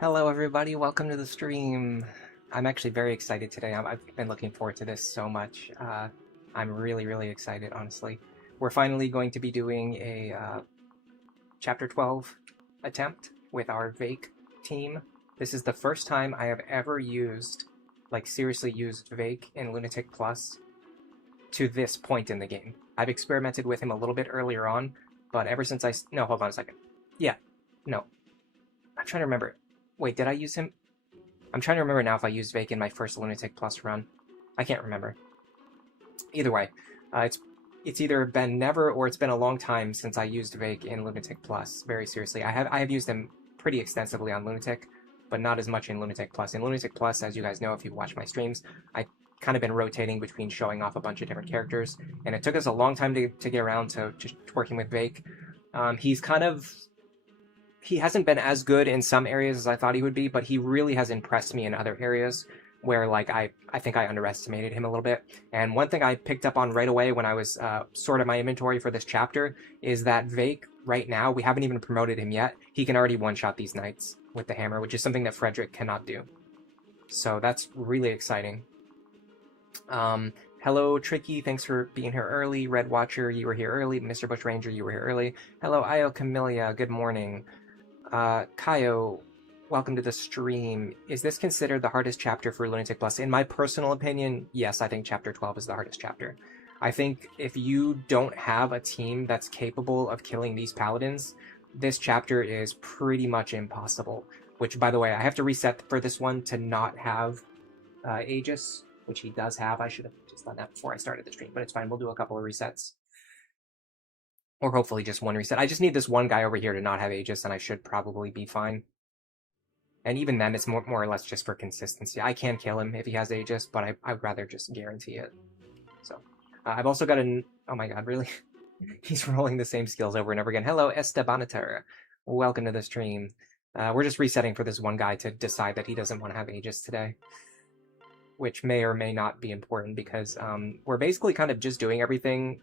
Hello everybody, welcome to the stream. I'm actually very excited today. I've been looking forward to this so much. I'm really excited, honestly. We're finally going to be doing a Chapter 12 attempt with our Vaike team. This is the first time I have ever used, seriously used Vaike in Lunatic Plus to this point in the game. I've experimented with him a little bit earlier on, but ever since no, hold on a second. Yeah, no. I'm trying to remember. Wait, did I use him? I'm trying to remember now if I used Vaike in my first Lunatic Plus run. I can't remember. Either way, it's either been never or it's been a long time since I used Vaike in Lunatic Plus. Very seriously, I have used him pretty extensively on Lunatic, but not as much in Lunatic Plus. In Lunatic Plus, as you guys know if you watch my streams, I kind of been rotating between showing off a bunch of different characters, and it took us a long time to get around to just working with Vaike. He hasn't been as good in some areas as I thought he would be, but he really has impressed me in other areas where I think I underestimated him a little bit. And one thing I picked up on right away when I was sorting my inventory for this chapter is that Vaike, right now, we haven't even promoted him yet, he can already one-shot these knights with the hammer, which is something that Frederick cannot do. So that's really exciting. Hello, Tricky, thanks for being here early. Red Watcher, you were here early. Mr. Bushranger, you were here early. Hello, Io Camellia, good morning. Kaio, welcome to the stream. Is this considered the hardest chapter for Lunatic Plus? In my personal opinion, yes, I think Chapter 12 is the hardest chapter. I think if you don't have a team that's capable of killing these paladins, this chapter is pretty much impossible. Which, by the way, I have to reset for this one to not have Aegis, which he does have. I should have just done that before I started the stream, but it's fine. We'll do a couple of resets. Or hopefully just one reset. I just need this one guy over here to not have Aegis, and I should probably be fine. And even then, it's more or less just for consistency. I can kill him if he has Aegis, but I'd rather just guarantee it. So, I've also got a... Oh my god, really? He's rolling the same skills over and over again. Hello, Estebanater. Welcome to the stream. We're just resetting for this one guy to decide that he doesn't want to have Aegis today. Which may or may not be important, because we're basically kind of just doing everything...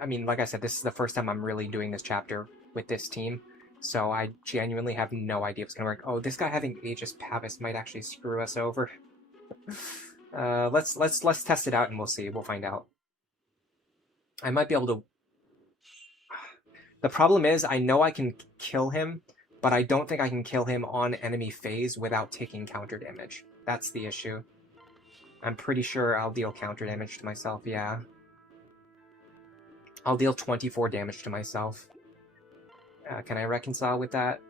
I mean, like I said, this is the first time I'm really doing this chapter with this team, so I genuinely have no idea if it's gonna work. Oh, this guy having Aegis Pavis might actually screw us over. Let's test it out and we'll see. We'll find out. I might be able to... The problem is, I know I can kill him, but I don't think I can kill him on enemy phase without taking counter damage. That's the issue. I'm pretty sure I'll deal counter damage to myself, yeah. I'll deal 24 damage to myself. Can I reconcile with that?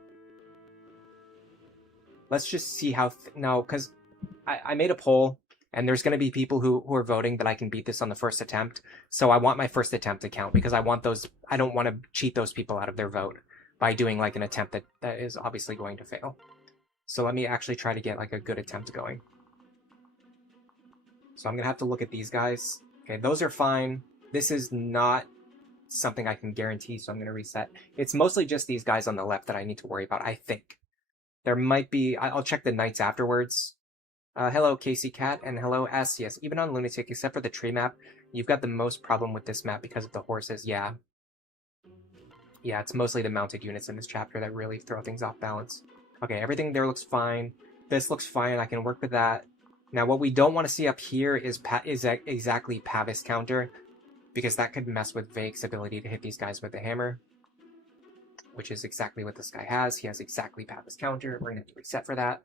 Let's just see how... No, because I made a poll, and there's going to be people who are voting that I can beat this on the first attempt. So I want my first attempt to count, because I don't want to cheat those people out of their vote by doing an attempt that is obviously going to fail. So let me actually try to get a good attempt going. So I'm going to have to look at these guys. Okay, those are fine. This is not something I can guarantee, so I'm going to reset. It's mostly just these guys on the left that I need to worry about, I think. There might be... I'll check the knights afterwards. Hello, Casey Cat, and hello, S. Yes, even on Lunatic, except for the tree map, you've got the most problem with this map because of the horses, yeah. Yeah, it's mostly the mounted units in this chapter that really throw things off balance. Okay, everything there looks fine. This looks fine, I can work with that. Now, what we don't want to see up here is exactly Pavis counter, because that could mess with Vaike's ability to hit these guys with the hammer, which is exactly what this guy has. He has exactly Pavis counter. We're going to have to reset for that.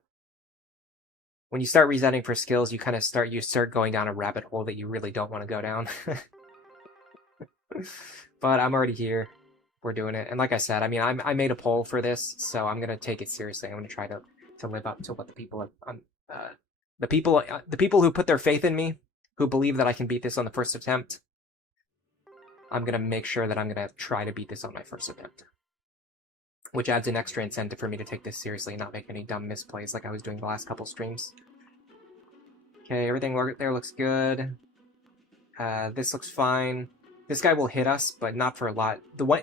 When you start resetting for skills, you start going down a rabbit hole that you really don't want to go down. But I'm already here. We're doing it. And like I said, I mean, I made a poll for this, so I'm going to take it seriously. I'm going to try to live up to what the people have... the people who put their faith in me, who believe that I can beat this on the first attempt, I'm going to make sure that I'm going to try to beat this on my first attempt. Which adds an extra incentive for me to take this seriously and not make any dumb misplays like I was doing the last couple streams. Okay, everything there looks good. This looks fine. This guy will hit us, but not for a lot.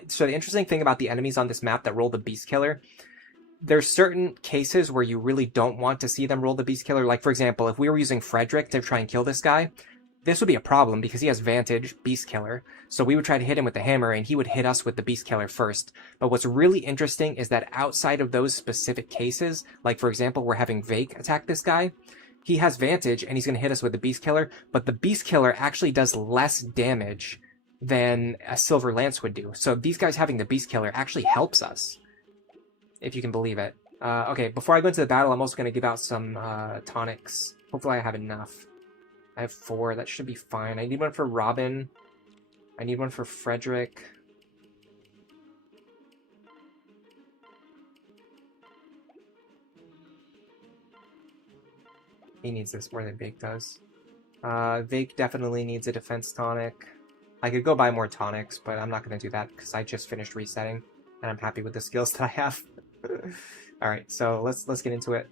So the interesting thing about the enemies on this map that roll the Beast Killer, there's certain cases where you really don't want to see them roll the Beast Killer. Like, for example, if we were using Frederick to try and kill this guy, this would be a problem because he has Vantage, Beast Killer. So we would try to hit him with the hammer and he would hit us with the Beast Killer first. But what's really interesting is that outside of those specific cases, like for example, we're having Vaike attack this guy, he has Vantage and he's going to hit us with the Beast Killer, but the Beast Killer actually does less damage than a Silver Lance would do. So these guys having the Beast Killer actually helps us, if you can believe it. Okay, before I go into the battle, I'm also going to give out some tonics. Hopefully I have enough. I have 4. That should be fine. I need one for Robin. I need one for Frederick. He needs this more than Vaike does. Vaike definitely needs a defense tonic. I could go buy more tonics, but I'm not going to do that because I just finished resetting, and I'm happy with the skills that I have. Alright, so let's get into it.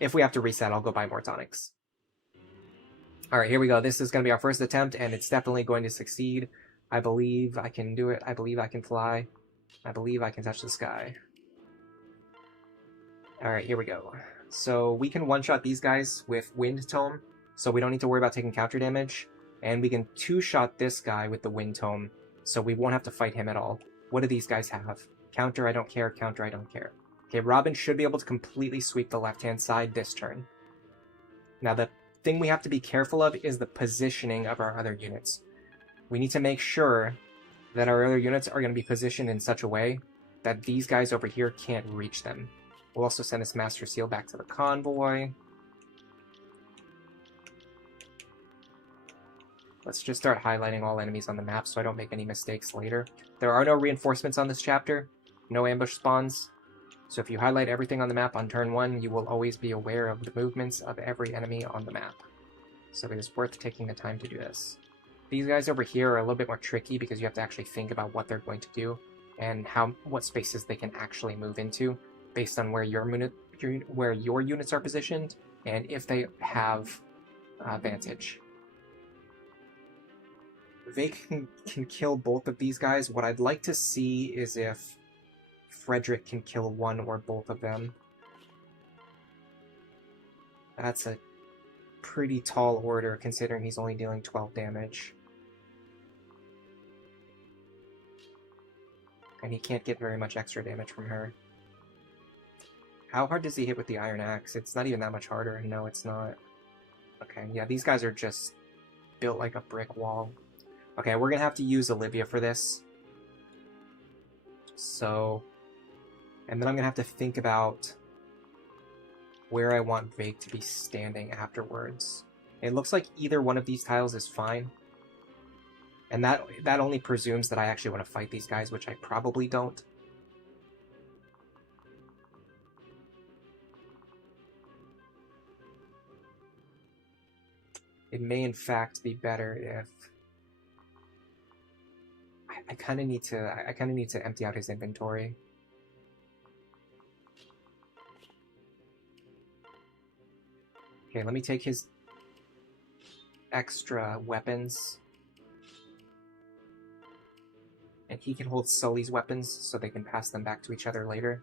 If we have to reset, I'll go buy more tonics. Alright, here we go. This is going to be our first attempt, and it's definitely going to succeed. I believe I can do it. I believe I can fly. I believe I can touch the sky. Alright, here we go. So we can one-shot these guys with Wind Tome, so we don't need to worry about taking counter damage. And we can two-shot this guy with the Wind Tome, so we won't have to fight him at all. What do these guys have? Counter, I don't care. Counter, I don't care. Okay, Robin should be able to completely sweep the left-hand side this turn. Now, the thing we have to be careful of is the positioning of our other units. We need to make sure that our other units are going to be positioned in such a way that these guys over here can't reach them. We'll also send this Master Seal back to the convoy. Let's just start highlighting all enemies on the map so I don't make any mistakes later. There are no reinforcements on this chapter, no ambush spawns. So if you highlight everything on the map on turn 1, you will always be aware of the movements of every enemy on the map. So it is worth taking the time to do this. These guys over here are a little bit more tricky because you have to actually think about what they're going to do and what spaces they can actually move into based on where your units are positioned and if they have Vantage. Vaike can kill both of these guys. What I'd like to see is if Frederick can kill one or both of them. That's a pretty tall order considering he's only dealing 12 damage. And he can't get very much extra damage from her. How hard does he hit with the Iron Axe? It's not even that much harder. No, it's not. Okay, yeah, these guys are just built like a brick wall. Okay, we're gonna have to use Olivia for this. So, and then I'm gonna have to think about where I want Vaike to be standing afterwards. It looks like either one of these tiles is fine. And that only presumes that I actually want to fight these guys, which I probably don't. It may in fact be better if I kind of need to empty out his inventory. Okay, let me take his extra weapons. And he can hold Sully's weapons so they can pass them back to each other later.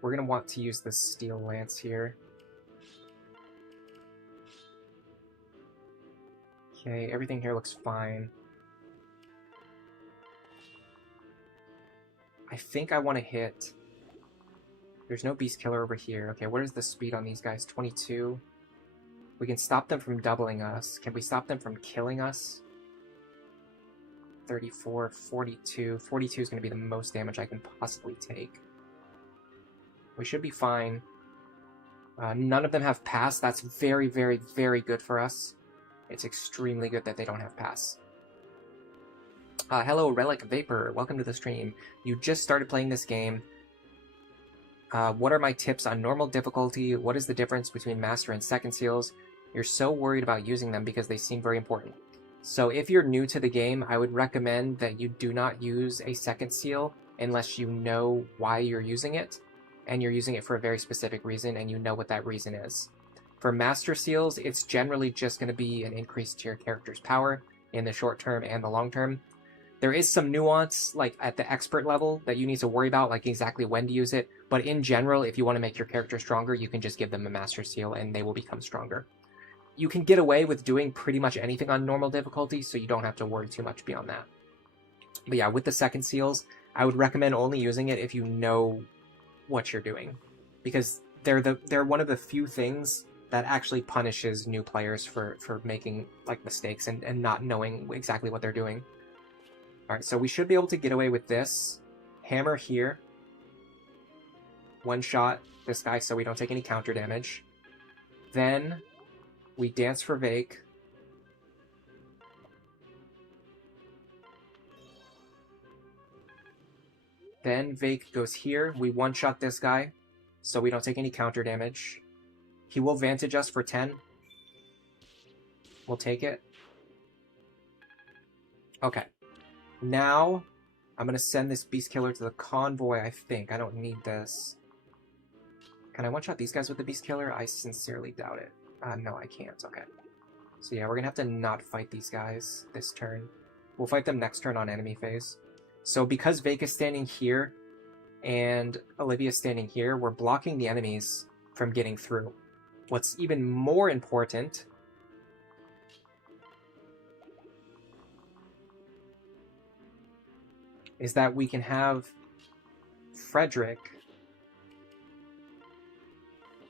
We're going to want to use the Steel Lance here. Okay, everything here looks fine. I think I want to hit... There's no Beast Killer over here. Okay, what is the speed on these guys? 22. We can stop them from doubling us. Can we stop them from killing us? 34, 42. 42 is going to be the most damage I can possibly take. We should be fine. None of them have pass. That's very, very, very good for us. It's extremely good that they don't have pass. Hello, Relic Vapor. Welcome to the stream. You just started playing this game. What are my tips on normal difficulty? What is the difference between Master and Second Seals? You're so worried about using them because they seem very important. So if you're new to the game, I would recommend that you do not use a Second Seal unless you know why you're using it, and you're using it for a very specific reason, and you know what that reason is. For Master Seals, it's generally just going to be an increase to your character's power in the short term and the long term. There is some nuance, like at the expert level, that you need to worry about, like exactly when to use it. But in general, if you want to make your character stronger, you can just give them a Master Seal and they will become stronger. you can get away with doing pretty much anything on normal difficulty, so you don't have to worry too much beyond that. But yeah, with the second seals, I would recommend only using it if you know what you're doing, because they're one of the few things that actually punishes new players for making like mistakes and not knowing exactly what they're doing. All right, so we should be able to get away with this. Hammer here. One shot this guy so we don't take any counter damage. Then we dance for Vaike. Then Vaike goes here. We one-shot this guy so we don't take any counter damage. He will Vantage us for 10. We'll take it. Okay. Now, I'm going to send this Beast Killer to the Convoy, I think. I don't need this. Can I one-shot these guys with the Beast Killer? I sincerely doubt it. No, I can't. Okay. So yeah, we're going to have to not fight these guys this turn. We'll fight them next turn on enemy phase. So because Vaike is standing here and Olivia is standing here, we're blocking the enemies from getting through. What's even more important is that we can have Frederick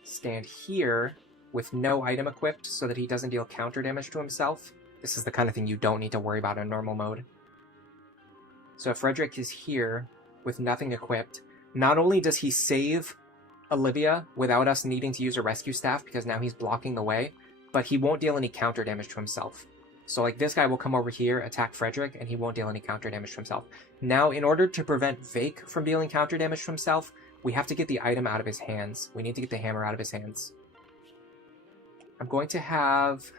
stand here with no item equipped so that he doesn't deal counter damage to himself. This is the kind of thing you don't need to worry about in normal mode. So if Frederick is here with nothing equipped, not only does he save Olivia without us needing to use a rescue staff because now he's blocking the way, but he won't deal any counter damage to himself. So like this guy will come over here, attack Frederick, and he won't deal any counter damage to himself. Now, in order to prevent Vaike from dealing counter damage to himself, we have to get the item out of his hands. We need to get the hammer out of his hands. I'm going to have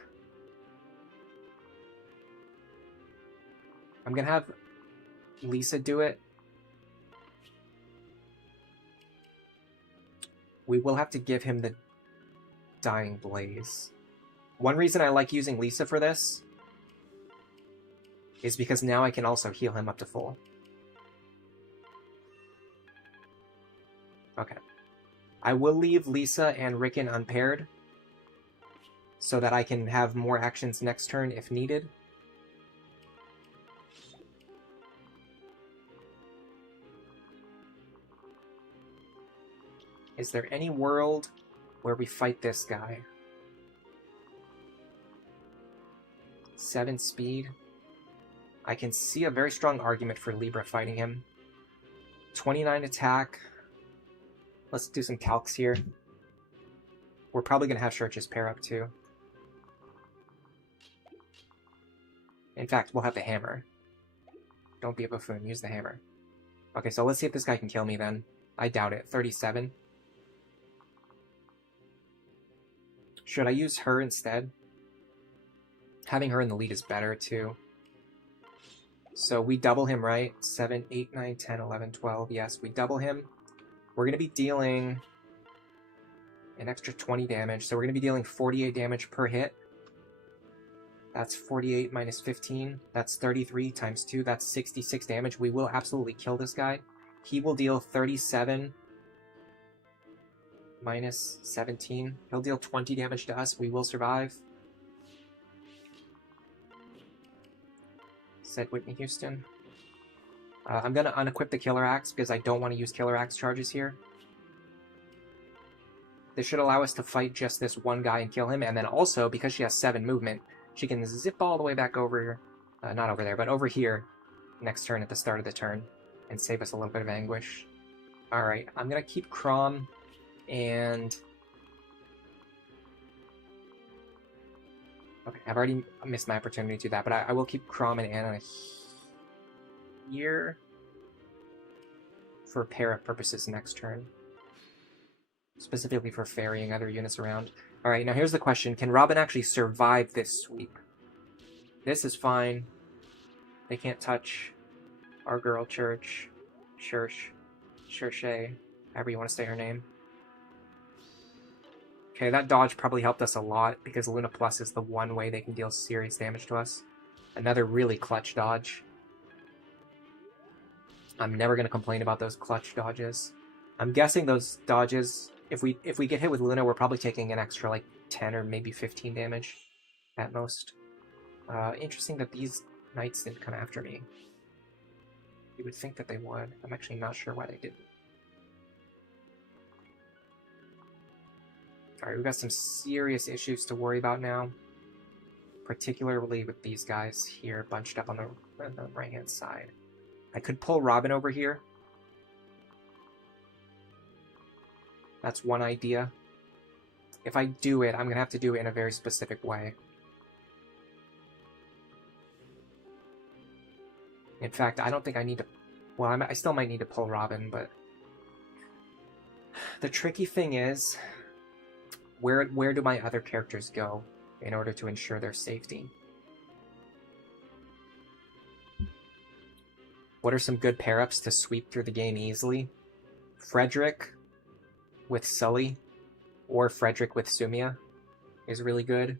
Lisa do it. We will have to give him the Dying Blaze. One reason I like using Lisa for this is because now I can also heal him up to full. Okay. I will leave Lisa and Rickon unpaired so that I can have more actions next turn if needed. Is there any world where we fight this guy? 7 speed. I can see a very strong argument for Libra fighting him. 29 attack. Let's do some calcs here. We're probably going to have Church's pair up too. In fact, we'll have the hammer. Don't be a buffoon, use the hammer. Okay, so let's see if this guy can kill me then. I doubt it. 37. Should I use her instead? Having her in the lead is better too. So we double him, right? 7, 8, 9, 10, 11, 12. Yes, we double him. We're going to be dealing an extra 20 damage. So we're going to be dealing 48 damage per hit. That's 48 minus 15. That's 33 times 2. That's 66 damage. We will absolutely kill this guy. He will deal 37 minus 17. He'll deal 20 damage to us. We will survive. Said Whitney Houston. I'm going to unequip the Killer Axe because I don't want to use Killer Axe charges here. This should allow us to fight just this one guy and kill him, and then also, because she has 7 movement, she can zip all the way back over, not over there, but over here next turn at the start of the turn and save us a little bit of anguish. Alright, I'm going to keep Crom and... Okay, I've already missed my opportunity to do that, but I will keep Crom and Anna here for para purposes next turn. Specifically for ferrying other units around. Alright, now here's the question. Can Robin actually survive this sweep? This is fine. They can't touch our girl Church. Churche, however you want to say her name. Okay, that dodge probably helped us a lot because Luna Plus is the one way they can deal serious damage to us. Another really clutch dodge. I'm never going to complain about those clutch dodges. I'm guessing those dodges, if we get hit with Luna, we're probably taking an extra like 10 or maybe 15 damage at most. Interesting that these knights didn't come after me. You would think that they would. I'm actually not sure why they didn't. Alright, we've got some serious issues to worry about now. Particularly with these guys here bunched up on the right-hand side. I could pull Robin over here. That's one idea. If I do it, I'm going to have to do it in a very specific way. In fact, I don't think I need to... Well, I still might need to pull Robin, but... The tricky thing is... Where do my other characters go in order to ensure their safety? What are some good pair-ups to sweep through the game easily? Frederick with Sully, or Frederick with Sumia is really good.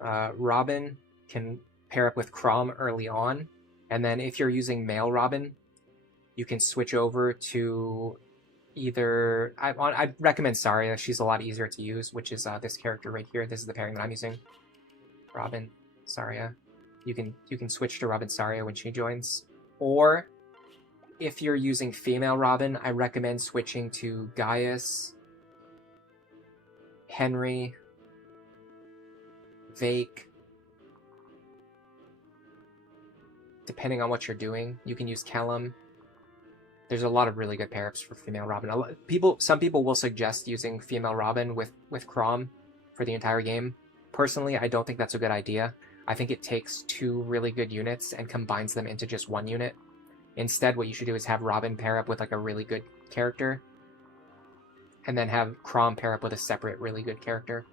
Robin can pair up with Crom early on, and then if you're using male Robin, you can switch over to either... I'd recommend Saria. She's a lot easier to use, which is this character right here. This is the pairing that I'm using. Robin, Saria. You can switch to Robin Saria when she joins. Or, if you're using female Robin, I recommend switching to Gaius, Henry, Vaike. Depending on what you're doing, you can use Callum. There's a lot of really good pair-ups for female Robin. Some people will suggest using female Robin with Crom for the entire game. Personally, I don't think that's a good idea. I think it takes two really good units and combines them into just one unit. Instead, what you should do is have Robin pair up with like a really good character, and then have Crom pair up with a separate really good character.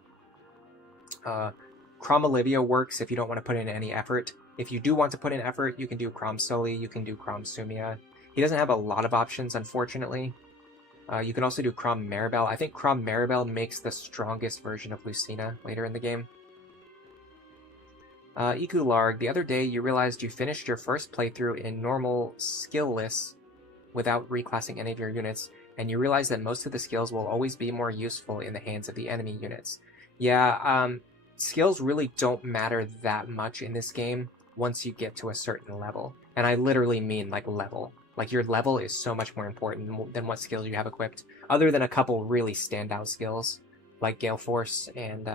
Crom Olivia works if you don't want to put in any effort. If you do want to put in effort, you can do Crom Sully, you can do Crom Sumia. He doesn't have a lot of options, unfortunately. You can also do Crom Maribel. I think Crom Maribel makes the strongest version of Lucina later in the game. Iku Larg, the other day you realized you finished your first playthrough in normal skill-less without reclassing any of your units, and you realize that most of the skills will always be more useful in the hands of the enemy units. Yeah, skills really don't matter that much in this game once you get to a certain level. And I literally mean, like, level. Like, your level is so much more important than what skills you have equipped, other than a couple really standout skills, like Gale Force and,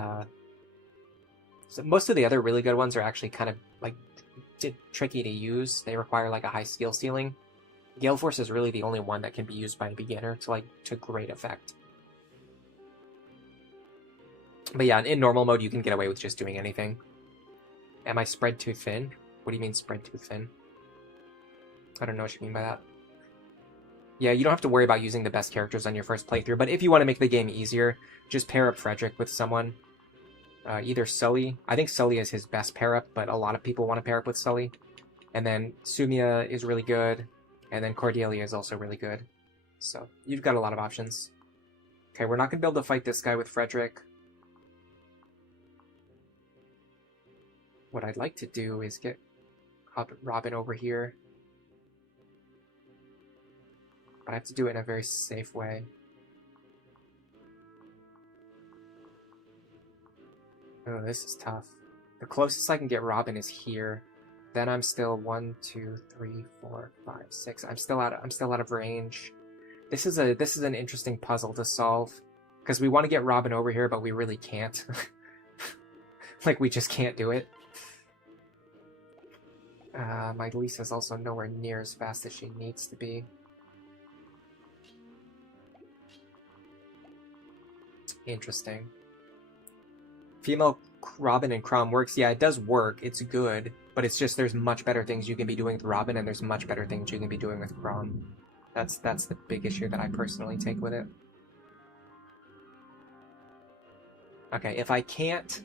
So most of the other really good ones are actually kind of, like, tricky to use. They require, like, a high skill ceiling. Gale Force is really the only one that can be used by a beginner to great effect. But yeah, in normal mode, you can get away with just doing anything. Am I spread too thin? What do you mean spread too thin? I don't know what you mean by that. Yeah, you don't have to worry about using the best characters on your first playthrough, but if you want to make the game easier, just pair up Frederick with someone. Either Sully. I think Sully is his best pair-up, but a lot of people want to pair up with Sully. And then Sumia is really good, and then Cordelia is also really good. So, you've got a lot of options. Okay, we're not going to be able to fight this guy with Frederick. What I'd like to do is get Robin over here. But I have to do it in a very safe way. Oh, this is tough. The closest I can get Robin is here. Then I'm still 1, 2, 3, 4, 5, 6. I'm still out of range. This is an interesting puzzle to solve, because we want to get Robin over here, but we really can't. Like, we just can't do it. My Lisa's also nowhere near as fast as she needs to be. Interesting. Female Robin and Crom works. Yeah, it does work. It's good. But it's just there's much better things you can be doing with Robin, and there's much better things you can be doing with Crom. That's the big issue that I personally take with it. Okay, if I can't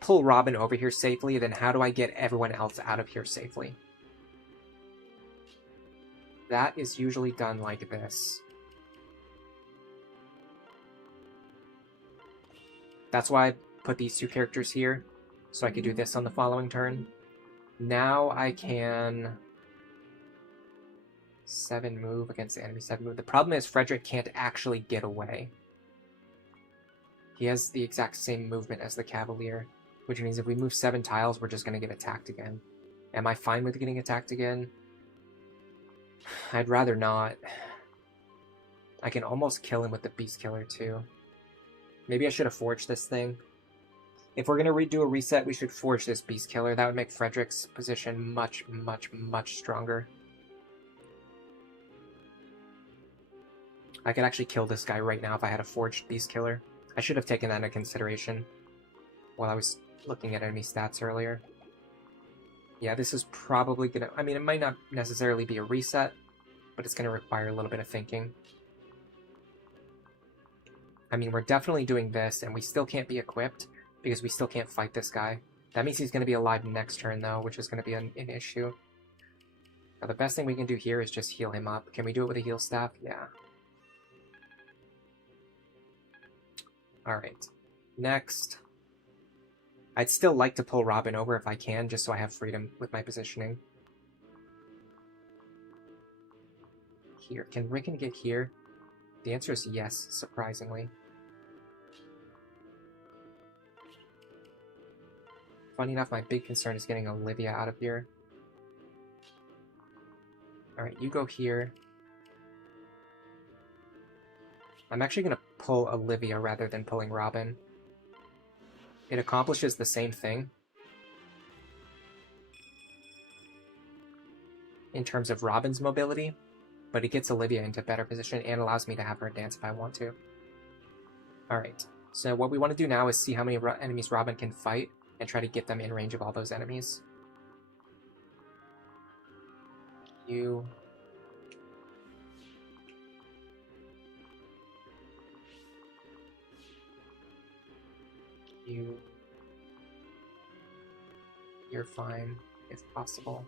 pull Robin over here safely, then how do I get everyone else out of here safely? That is usually done like this. That's why I put these two characters here, so I could do this on the following turn. Now I can 7 move against the enemy 7 move. The problem is Frederick can't actually get away. He has the exact same movement as the Cavalier, which means if we move 7 tiles, we're just going to get attacked again. Am I fine with getting attacked again? I'd rather not. I can almost kill him with the Beast Killer too. Maybe I should have forged this thing. If we're going to redo a reset, we should forge this Beast Killer. That would make Frederick's position much, much, much stronger. I could actually kill this guy right now if I had a forged Beast Killer. I should have taken that into consideration while I was looking at enemy stats earlier. Yeah, this is probably going to... I mean, it might not necessarily be a reset, but it's going to require a little bit of thinking. I mean, we're definitely doing this, and we still can't be equipped, because we still can't fight this guy. That means he's going to be alive next turn, though, which is going to be an issue. Now, the best thing we can do here is just heal him up. Can we do it with a heal staff? Yeah. Alright. Next. I'd still like to pull Robin over if I can, just so I have freedom with my positioning. Here. Can Rickon get here? The answer is yes, surprisingly. Funny enough, my big concern is getting Olivia out of here. Alright, you go here. I'm actually going to pull Olivia rather than pulling Robin. It accomplishes the same thing in terms of Robin's mobility, but it gets Olivia into better position and allows me to have her dance if I want to. Alright, so what we want to do now is see how many enemies Robin can fight and try to get them in range of all those enemies. You... You're fine, if possible.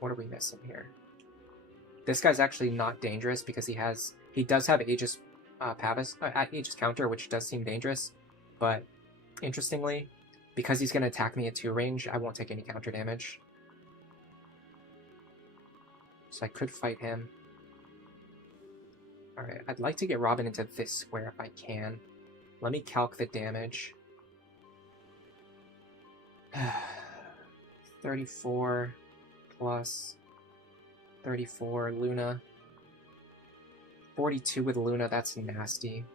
What are we missing here? This guy's actually not dangerous because he does have Aegis Aegis counter, which does seem dangerous, but interestingly, because he's going to attack me at 2 range, I won't take any counter damage. So I could fight him. Alright, I'd like to get Robin into this square if I can. Let me calc the damage. 34 plus 34 Luna. 42 with Luna, that's nasty.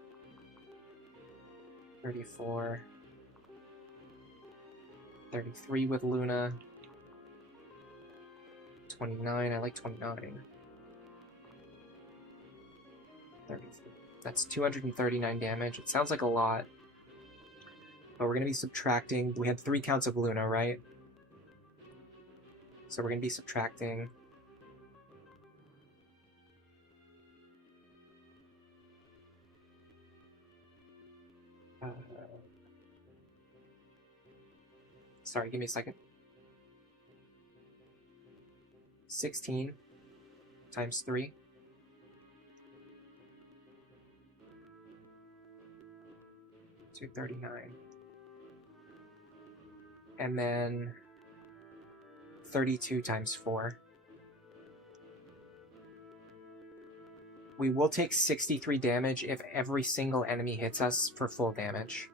34. 33 with Luna. 29, I like 29. 33. That's 239 damage. It sounds like a lot. But we're going to be subtracting. We had 3 counts of Luna, right? So we're going to be subtracting. Sorry, give me a second. 16 times 3. 239. And then 32 times 4. We will take 63 damage if every single enemy hits us for full damage.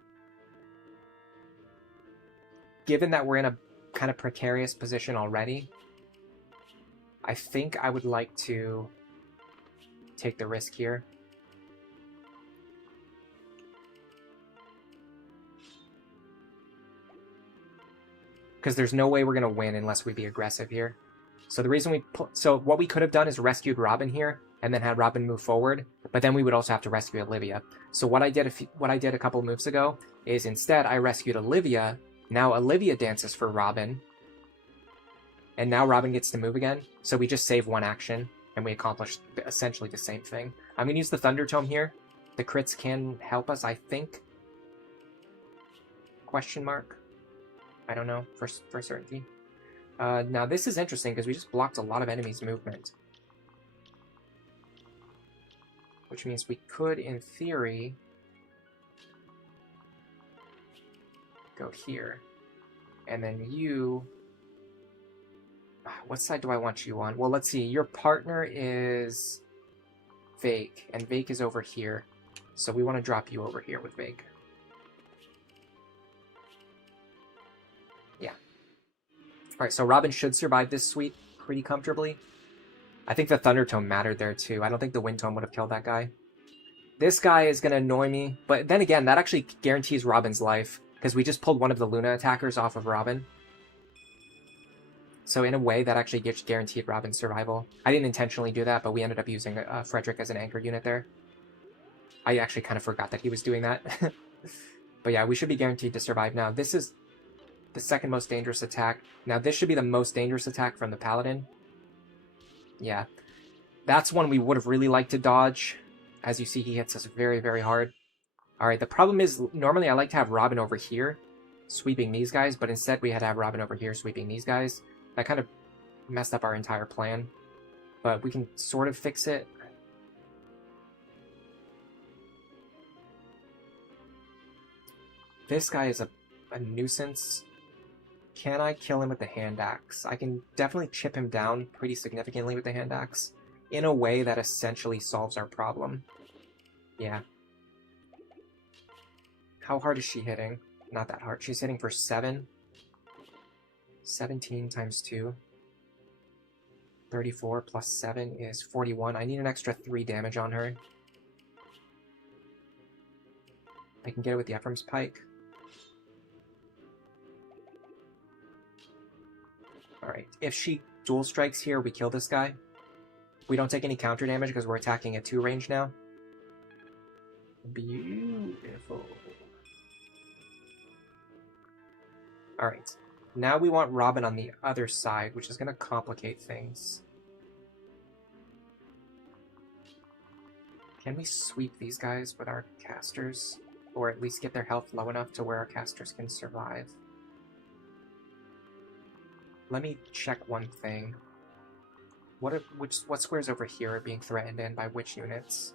Given that we're in a kind of precarious position already, I think I would like to take the risk here. Because there's no way we're going to win unless we be aggressive here. So the reason so what we could have done is rescued Robin here and then had Robin move forward, but then we would also have to rescue Olivia. So what I did a couple moves ago is instead I rescued Olivia. Now Olivia dances for Robin, and now Robin gets to move again. So we just save 1 action and we accomplish essentially the same thing. I'm going to use the Thunder Tome here. The crits can help us, I think. Question mark. I don't know for certainty. Now this is interesting because we just blocked a lot of enemies' movement. Which means we could, in theory, go here. And then you... What side do I want you on? Well, let's see. Your partner is Vaike, and Vaike is over here. So we want to drop you over here with Vaike. Yeah. Alright, so Robin should survive this sweep pretty comfortably. I think the Thunder Tome mattered there too. I don't think the Wind Tome would have killed that guy. This guy is going to annoy me, but then again, that actually guarantees Robin's life, because we just pulled one of the Luna attackers off of Robin. So in a way, that actually guaranteed Robin's survival. I didn't intentionally do that, but we ended up using Frederick as an anchor unit there. I actually kind of forgot that he was doing that. But yeah, we should be guaranteed to survive now. This is the second most dangerous attack. Now, this should be the most dangerous attack from the Paladin. Yeah. That's one we would have really liked to dodge. As you see, he hits us very, very hard. Alright, the problem is, normally I like to have Robin over here, sweeping these guys, but instead we had to have Robin over here, sweeping these guys. That kind of messed up our entire plan. But we can sort of fix it. This guy is a nuisance. Can I kill him with the hand axe? I can definitely chip him down pretty significantly with the hand axe, in a way that essentially solves our problem. Yeah. How hard is she hitting? Not that hard. She's hitting for 7. 17 times 2. 34 plus 7 is 41. I need an extra 3 damage on her. I can get it with the Ephraim's Pike. Alright, if she dual strikes here, we kill this guy. We don't take any counter damage because we're attacking at 2 range now. Beautiful. Alright, now we want Robin on the other side, which is going to complicate things. Can we sweep these guys with our casters? Or at least get their health low enough to where our casters can survive? Let me check one thing. What squares over here are being threatened and by which units?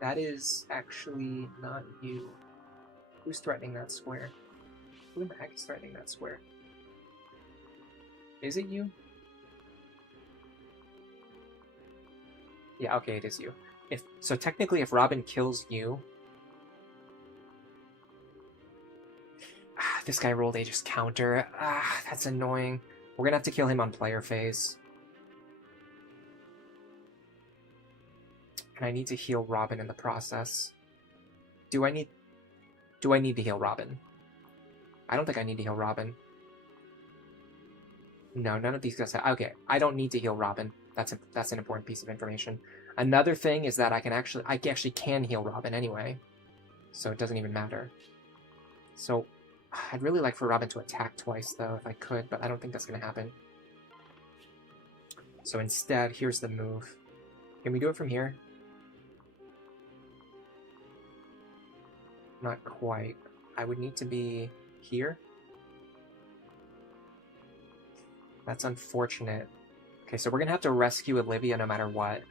That is actually not you. Who's threatening that square? Who in the heck is threatening that square? Is it you? Yeah, okay, it is you. So technically, if Robin kills you... this guy rolled Aegis counter. That's annoying. We're gonna have to kill him on player phase. And I need to heal Robin in the process. Do I need to heal Robin? I don't think I need to heal Robin. No, none of these guys have... Okay, I don't need to heal Robin. That's an important piece of information. Another thing is that I actually can heal Robin anyway. So it doesn't even matter. So I'd really like for Robin to attack twice, though, if I could, but I don't think that's going to happen. So instead, here's the move. Can we do it from here? Not quite. I would need to be here. That's unfortunate. Okay, so we're going to have to rescue Olivia no matter what.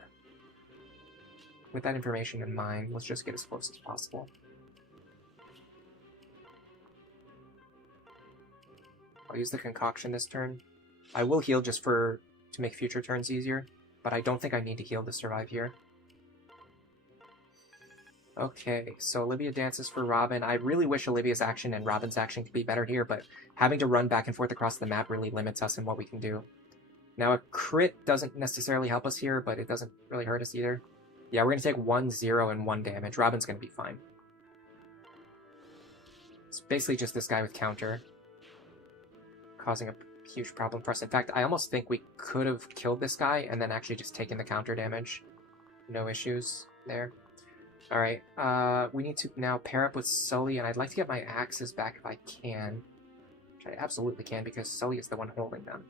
With that information in mind, let's just get as close as possible. I'll use the concoction this turn. I will heal just to make future turns easier, but I don't think I need to heal to survive here. Okay, so Olivia dances for Robin. I really wish Olivia's action and Robin's action could be better here, but having to run back and forth across the map really limits us in what we can do. Now, a crit doesn't necessarily help us here, but it doesn't really hurt us either. Yeah, we're going to take 1, 0, and 1 damage. Robin's going to be fine. It's basically just this guy with counter, causing a huge problem for us. In fact, I almost think we could have killed this guy and then actually just taken the counter damage. No issues there. Alright, we need to now pair up with Sully, and I'd like to get my axes back if I can. Which I absolutely can, because Sully is the one holding them.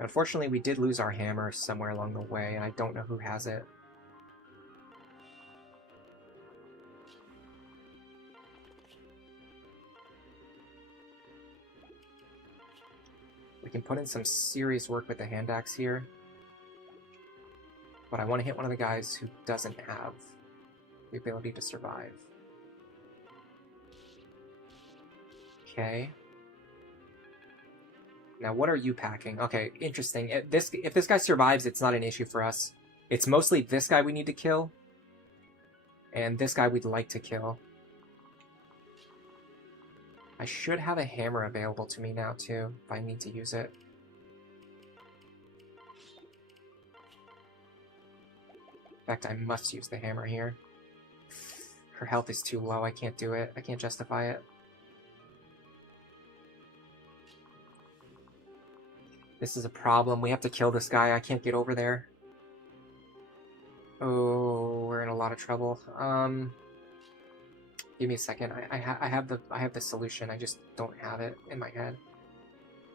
Unfortunately, we did lose our hammer somewhere along the way, and I don't know who has it. We can put in some serious work with the hand axe here. But I want to hit one of the guys who doesn't have The ability to survive. Okay. Now, what are you packing? Okay, interesting. If this guy survives, it's not an issue for us. It's mostly this guy we need to kill. And this guy we'd like to kill. I should have a hammer available to me now, too, if I need to use it. In fact, I must use the hammer here. Her health is too low. I can't do it. I can't justify it. This is a problem. We have to kill this guy. I can't get over there. Oh, we're in a lot of trouble. Give me a second. I have the solution. I just don't have it in my head.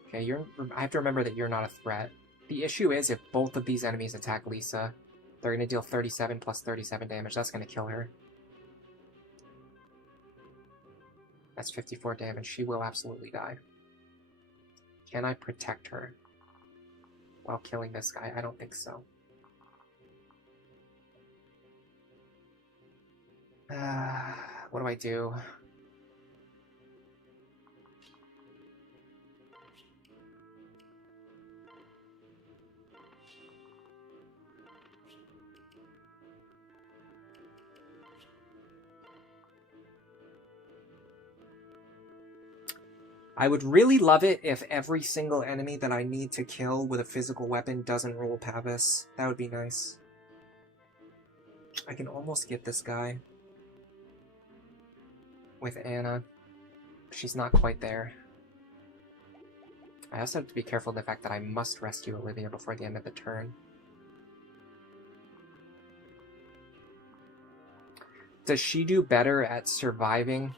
Okay, I have to remember that you're not a threat. The issue is if both of these enemies attack Lisa, they're going to deal 37 plus 37 damage. That's going to kill her. That's 54 damage. She will absolutely die. Can I protect her while killing this guy? I don't think so. What do I do? I would really love it if every single enemy that I need to kill with a physical weapon doesn't roll Pavis. That would be nice. I can almost get this guy with Anna. She's not quite there. I also have to be careful of the fact that I must rescue Olivia before the end of the turn. Does she do better at surviving?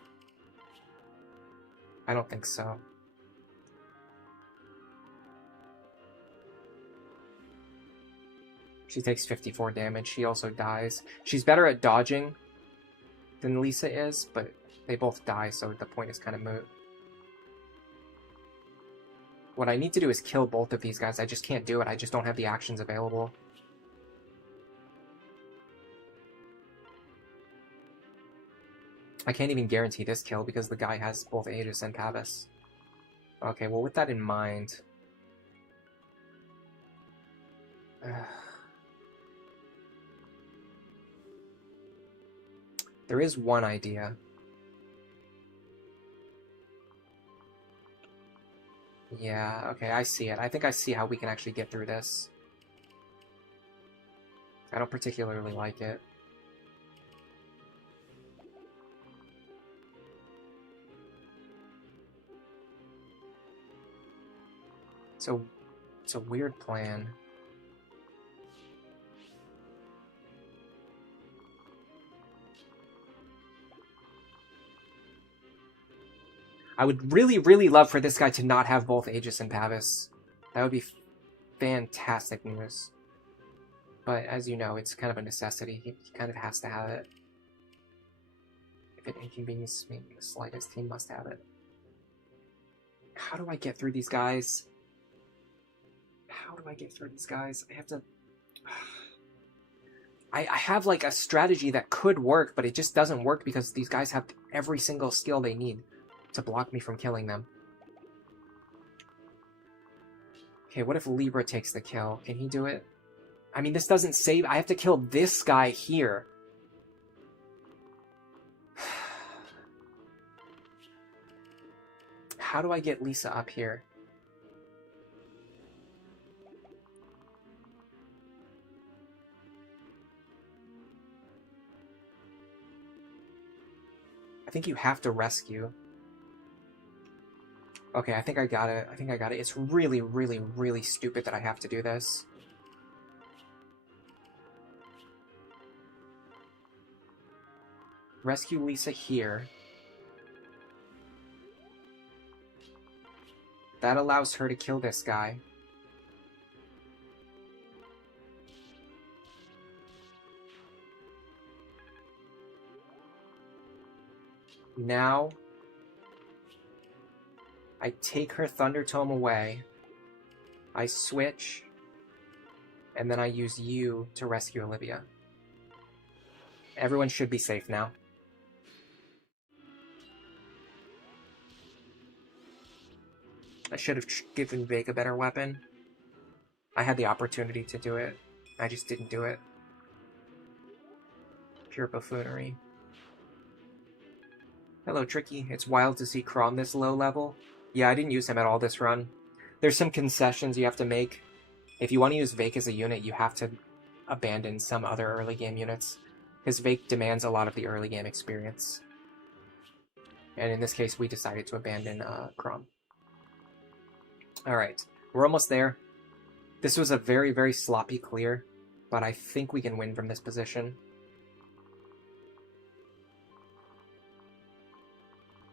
I don't think so. She takes 54 damage. She also dies. She's better at dodging than Lisa is, but they both die, so the point is kind of moot. What I need to do is kill both of these guys. I just can't do it. I just don't have the actions available. I can't even guarantee this kill because the guy has both Aegis and Pavis. Okay, well, with that in mind... there is one idea. Yeah, okay, I see it. I think I see how we can actually get through this. I don't particularly like it. It's a weird plan. I would really, really love for this guy to not have both Aegis and Pavis. That would be fantastic news. But as you know, it's kind of a necessity. He kind of has to have it. If it inconveniences me the slightest, he must have it. How do I get through these guys? How do I get through these guys? I have to... I have like a strategy that could work, but it just doesn't work because these guys have every single skill they need to block me from killing them. Okay, what if Libra takes the kill? Can he do it? I mean, this doesn't save... I have to kill this guy here. How do I get Lisa up here? I think you have to rescue. Okay, I think I got it. I think I got it. It's really, really, really stupid that I have to do this. Rescue Lisa here. That allows her to kill this guy. Now, I take her Thunder Tome away. I switch. And then I use you to rescue Olivia. Everyone should be safe now. I should have given Vaike a better weapon. I had the opportunity to do it. I just didn't do it. Pure buffoonery. Hello, Tricky. It's wild to see Crom this low level. Yeah, I didn't use him at all this run. There's some concessions you have to make. If you want to use Vaike as a unit, you have to abandon some other early game units, because Vaike demands a lot of the early game experience. And in this case, we decided to abandon Crom. Alright, we're almost there. This was a very, very sloppy clear, but I think we can win from this position.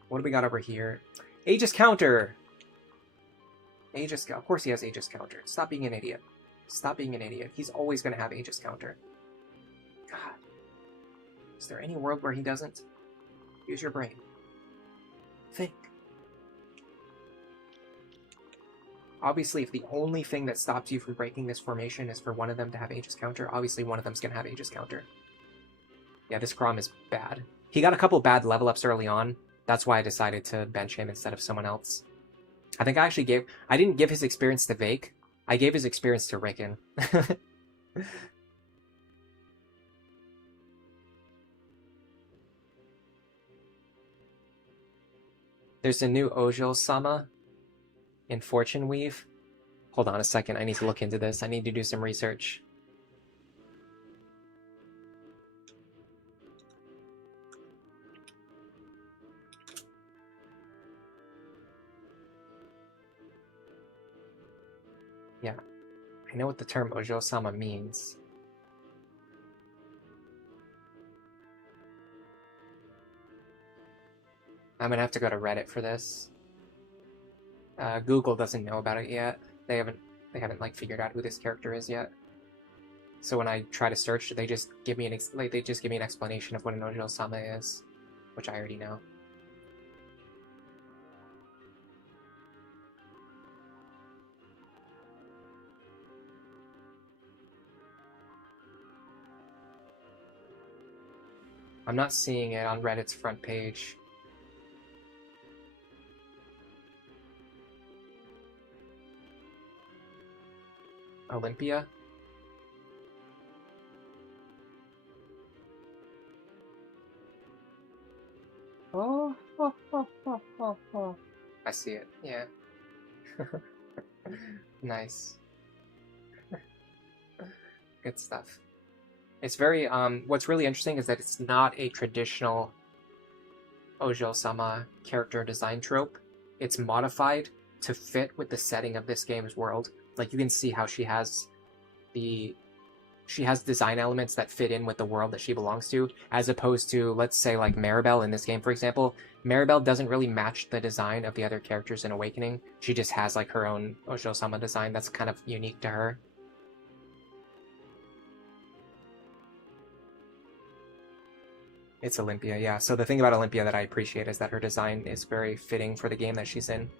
What do we got over here? Aegis counter! Aegis, of course he has Aegis counter. Stop being an idiot. Stop being an idiot. He's always going to have Aegis counter. God. Is there any world where he doesn't? Use your brain. Think. Obviously, if the only thing that stops you from breaking this formation is for one of them to have Aegis counter, obviously one of them's going to have Aegis counter. Yeah, this Crom is bad. He got a couple bad level ups early on. That's why I decided to bench him instead of someone else. I think I actually I didn't give his experience to Vaike. I gave his experience to Rickon. There's a new Ojil-sama in Fortune Weave. Hold on a second, I need to look into this. I need to do some research. Yeah, I know what the term Ojil-sama means. I'm gonna have to go to Reddit for this. Google doesn't know about it yet. They haven't like figured out who this character is yet. So when I try to search, they just give me an explanation of what an Ojil-sama is, which I already know. I'm not seeing it on Reddit's front page. Olympia? Oh, I see it, yeah. Nice. Good stuff. It's very, what's really interesting is that it's not a traditional Ojil-sama character design trope. It's modified to fit with the setting of this game's world. Like, you can see how she has design elements that fit in with the world that she belongs to, as opposed to, let's say, like Maribel in this game, for example. Maribel doesn't really match the design of the other characters in Awakening. She just has, like, her own Ojil-sama design that's kind of unique to her. It's Olympia, yeah. So the thing about Olympia that I appreciate is that her design is very fitting for the game that she's in.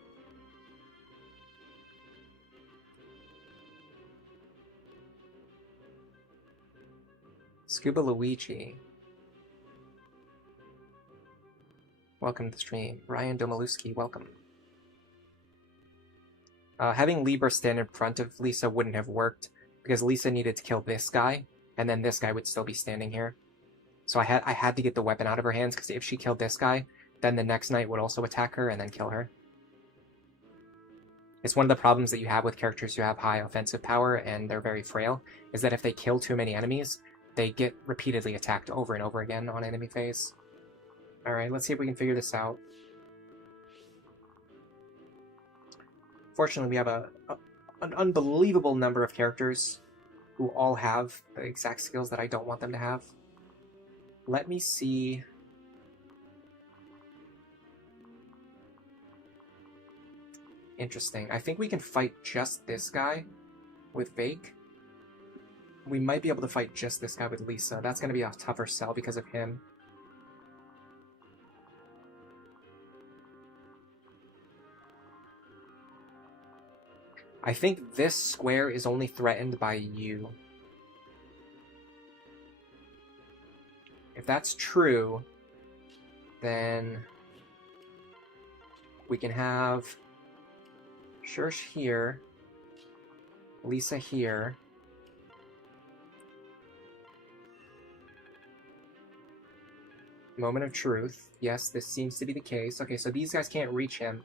Scuba Luigi. Welcome to the stream. Ryan Domaluski, welcome. Having Libra stand in front of Lisa wouldn't have worked, because Lisa needed to kill this guy, and then this guy would still be standing here. So I had to get the weapon out of her hands, because if she killed this guy, then the next knight would also attack her and then kill her. It's one of the problems that you have with characters who have high offensive power and they're very frail, is that if they kill too many enemies, they get repeatedly attacked over and over again on enemy phase. Alright, let's see if we can figure this out. Fortunately, we have an unbelievable number of characters who all have the exact skills that I don't want them to have. Let me see. Interesting. I think we can fight just this guy with Vaike. We might be able to fight just this guy with Lisa. That's going to be a tougher sell because of him. I think this square is only threatened by you. that's true, then we can have Shersh here, Lisa here. Moment of truth. Yes, this seems to be the case. Okay, so these guys can't reach him.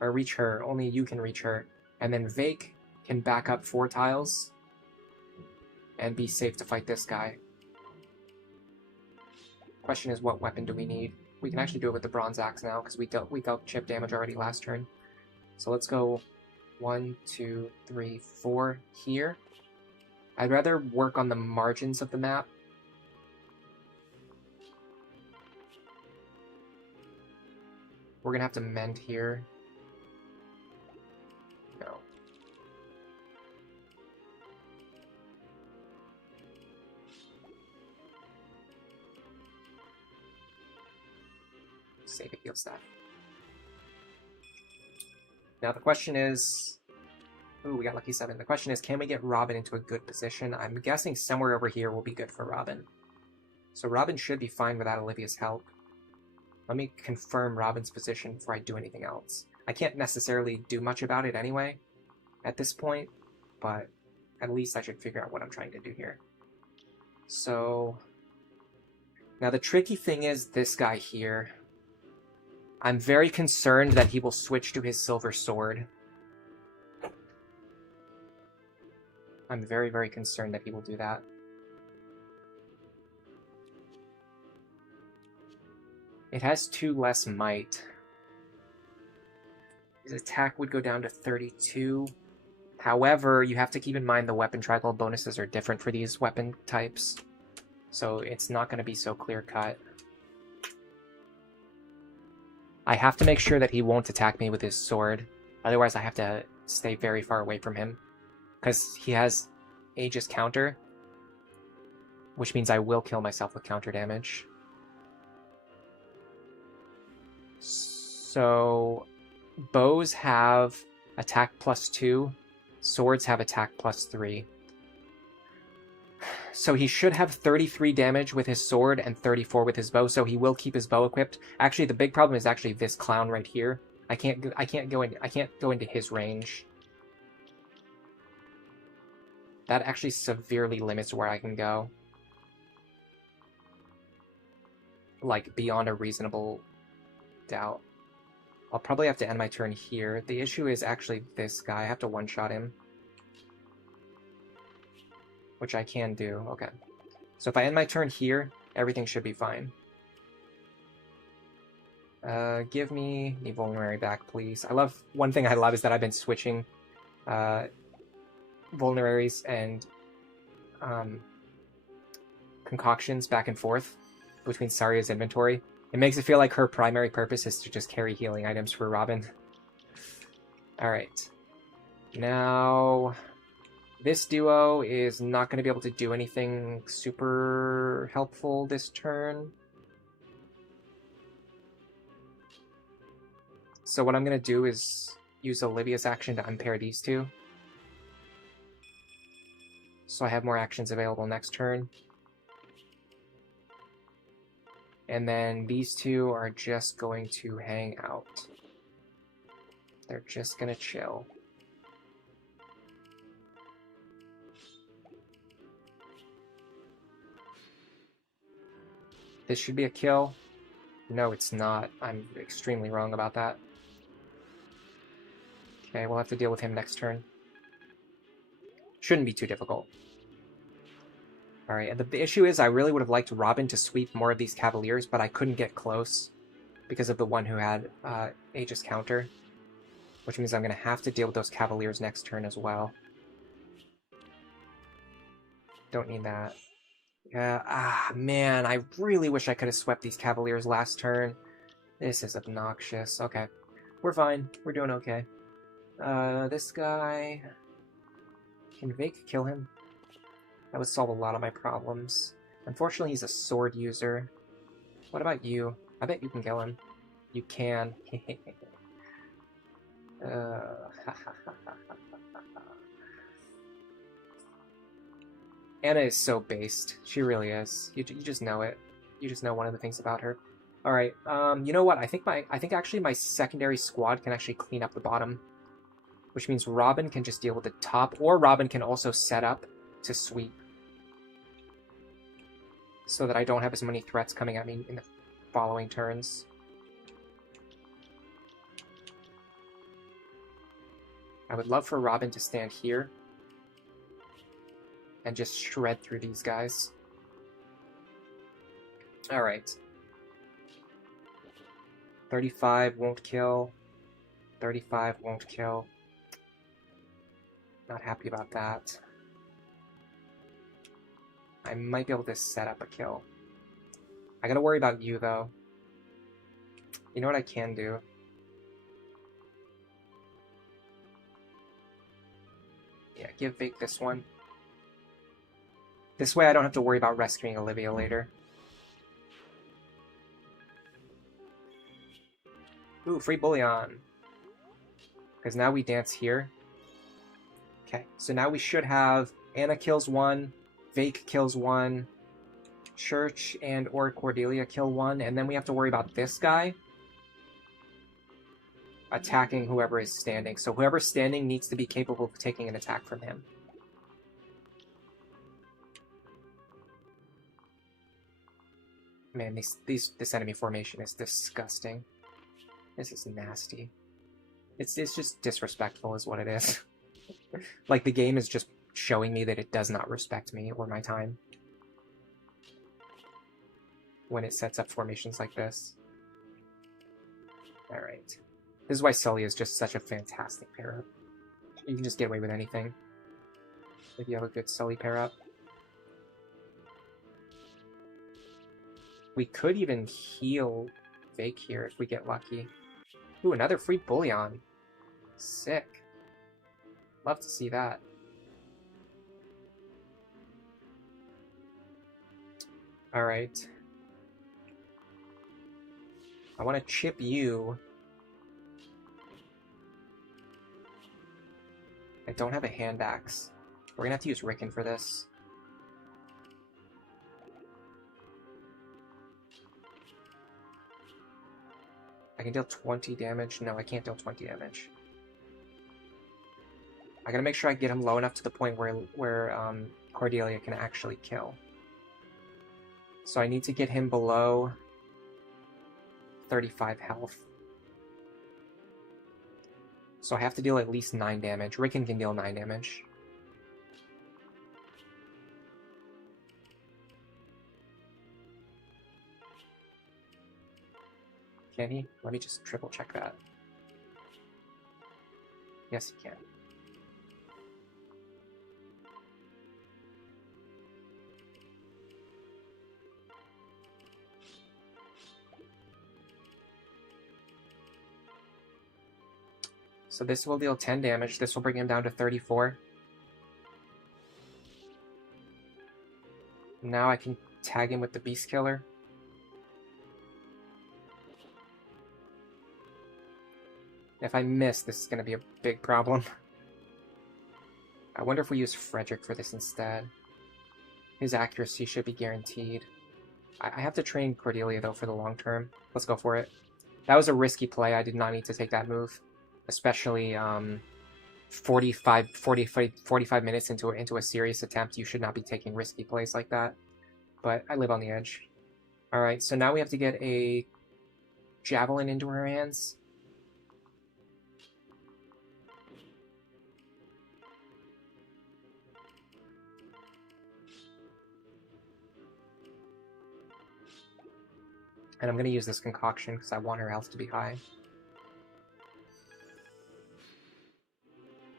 Or reach her. Only you can reach her. And then Vaike can back up 4 tiles and be safe to fight this guy. Question is, what weapon do we need? We can actually do it with the bronze axe now, because we dealt chip damage already last turn. So let's go 1, 2, 3, 4 here. I'd rather work on the margins of the map. We're gonna have to mend here. No. Save a heal staff. Now the question is... Ooh, we got lucky 7. The question is, can we get Robin into a good position? I'm guessing somewhere over here will be good for Robin. So Robin should be fine without Olivia's help. Let me confirm Robin's position before I do anything else. I can't necessarily do much about it anyway at this point, but at least I should figure out what I'm trying to do here. So... Now the tricky thing is this guy here. I'm very concerned that he will switch to his silver sword. I'm very, very concerned that he will do that. It has 2 less might. His attack would go down to 32. However, you have to keep in mind the weapon triangle bonuses are different for these weapon types. So it's not going to be so clear-cut. I have to make sure that he won't attack me with his sword. Otherwise, I have to stay very far away from him. Because he has Aegis counter. Which means I will kill myself with counter damage. So... Bows have attack +2. Swords have attack +3. So he should have 33 damage with his sword and 34 with his bow, so he will keep his bow equipped. Actually, the big problem is actually this clown right here. I can't go into his range. That actually severely limits where I can go. Like, beyond a reasonable doubt. I'll probably have to end my turn here. The issue is actually this guy. I have to one-shot him. Which I can do. Okay. So if I end my turn here, everything should be fine. Give me the vulnerary back, please. One thing I love is that I've been switching vulneraries and concoctions back and forth between Saria's inventory. It makes it feel like her primary purpose is to just carry healing items for Robin. Alright. Now... This duo is not going to be able to do anything super helpful this turn. So what I'm going to do is use Olivia's action to unpair these two. So I have more actions available next turn. And then these two are just going to hang out. They're just going to chill. This should be a kill. No, it's not. I'm extremely wrong about that. Okay, we'll have to deal with him next turn. Shouldn't be too difficult. Alright, and the issue is I really would have liked Robin to sweep more of these Cavaliers, but I couldn't get close because of the one who had Aegis counter. Which means I'm going to have to deal with those Cavaliers next turn as well. Don't need that. Yeah, man, I really wish I could have swept these Cavaliers last turn. This is obnoxious. Okay, we're fine. We're doing okay. This guy... Can Vaike kill him? That would solve a lot of my problems. Unfortunately, he's a sword user. What about you? I bet you can kill him. You can. Anna is so based. She really is. You just know it. You just know one of the things about her. All right. You know what? I think actually my secondary squad can actually clean up the bottom, which means Robin can just deal with the top, or Robin can also set up to sweep, so that I don't have as many threats coming at me in the following turns. I would love for Robin to stand here and just shred through these guys. All right. 35 won't kill. 35 won't kill. Not happy about that. I might be able to set up a kill. I gotta worry about you, though. You know what I can do? Yeah, give Vaike this one. This way I don't have to worry about rescuing Olivia later. Ooh, free bullion. Because now we dance here. Okay, so now we should have Anna kills one, Vaike kills one, Church and or Cordelia kill one, and then we have to worry about this guy attacking whoever is standing. So whoever's standing needs to be capable of taking an attack from him. Man, this enemy formation is disgusting. This is nasty. It's just disrespectful is what it is. Like, the game is just showing me that it does not respect me or my time when it sets up formations like this. Alright. This is why Sully is just such a fantastic pair-up. You can just get away with anything if you have a good Sully pair-up. We could even heal Vaike here if we get lucky. Ooh, another free bullion. Sick. Love to see that. Alright. I want to chip you. I don't have a hand axe. We're gonna have to use Rickon for this. I can deal 20 damage. No, I can't deal 20 damage. I gotta make sure I get him low enough to the point where Cordelia can actually kill. So I need to get him below 35 health. So I have to deal at least 9 damage. Rickon can deal 9 damage. Can he? Let me just triple check that. Yes, he can. So this will deal 10 damage. This will bring him down to 34. Now I can tag him with the Beast Killer. If I miss, this is going to be a big problem. I wonder if we use Frederick for this instead. His accuracy should be guaranteed. I have to train Cordelia, though, for the long term. Let's go for it. That was a risky play. I did not need to take that move. Especially 45 minutes into a serious attempt. You should not be taking risky plays like that. But I live on the edge. Alright, so now we have to get a Javelin into her hands. And I'm going to use this concoction because I want her health to be high.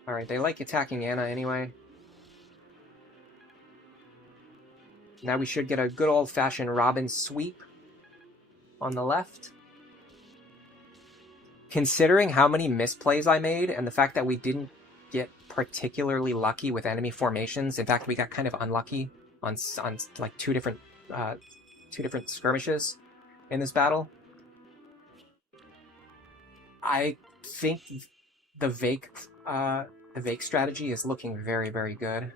Alright, they like attacking Anna anyway. Now we should get a good old-fashioned Robin sweep on the left. Considering how many misplays I made and the fact that we didn't get particularly lucky with enemy formations, in fact we got kind of unlucky on like two different skirmishes in this battle, I think the Vaike strategy is looking very, very good.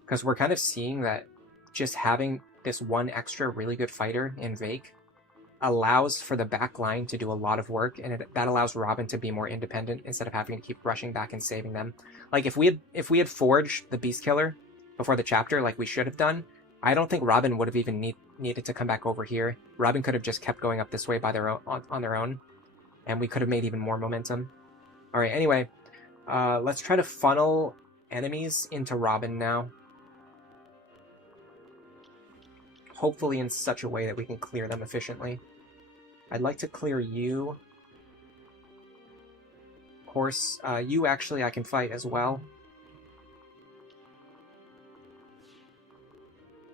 Because we're kind of seeing that just having this one extra really good fighter in Vaike allows for the back line to do a lot of work, and that allows Robin to be more independent instead of having to keep rushing back and saving them. Like if we had forged the Beast Killer before the chapter, like we should have done, I don't think Robin would have even needed to come back over here. Robin could have just kept going up this way by their own on their own, and we could have made even more momentum. All right. Anyway, let's try to funnel enemies into Robin now. Hopefully in such a way that we can clear them efficiently. I'd like to clear you. Of course, you actually I can fight as well.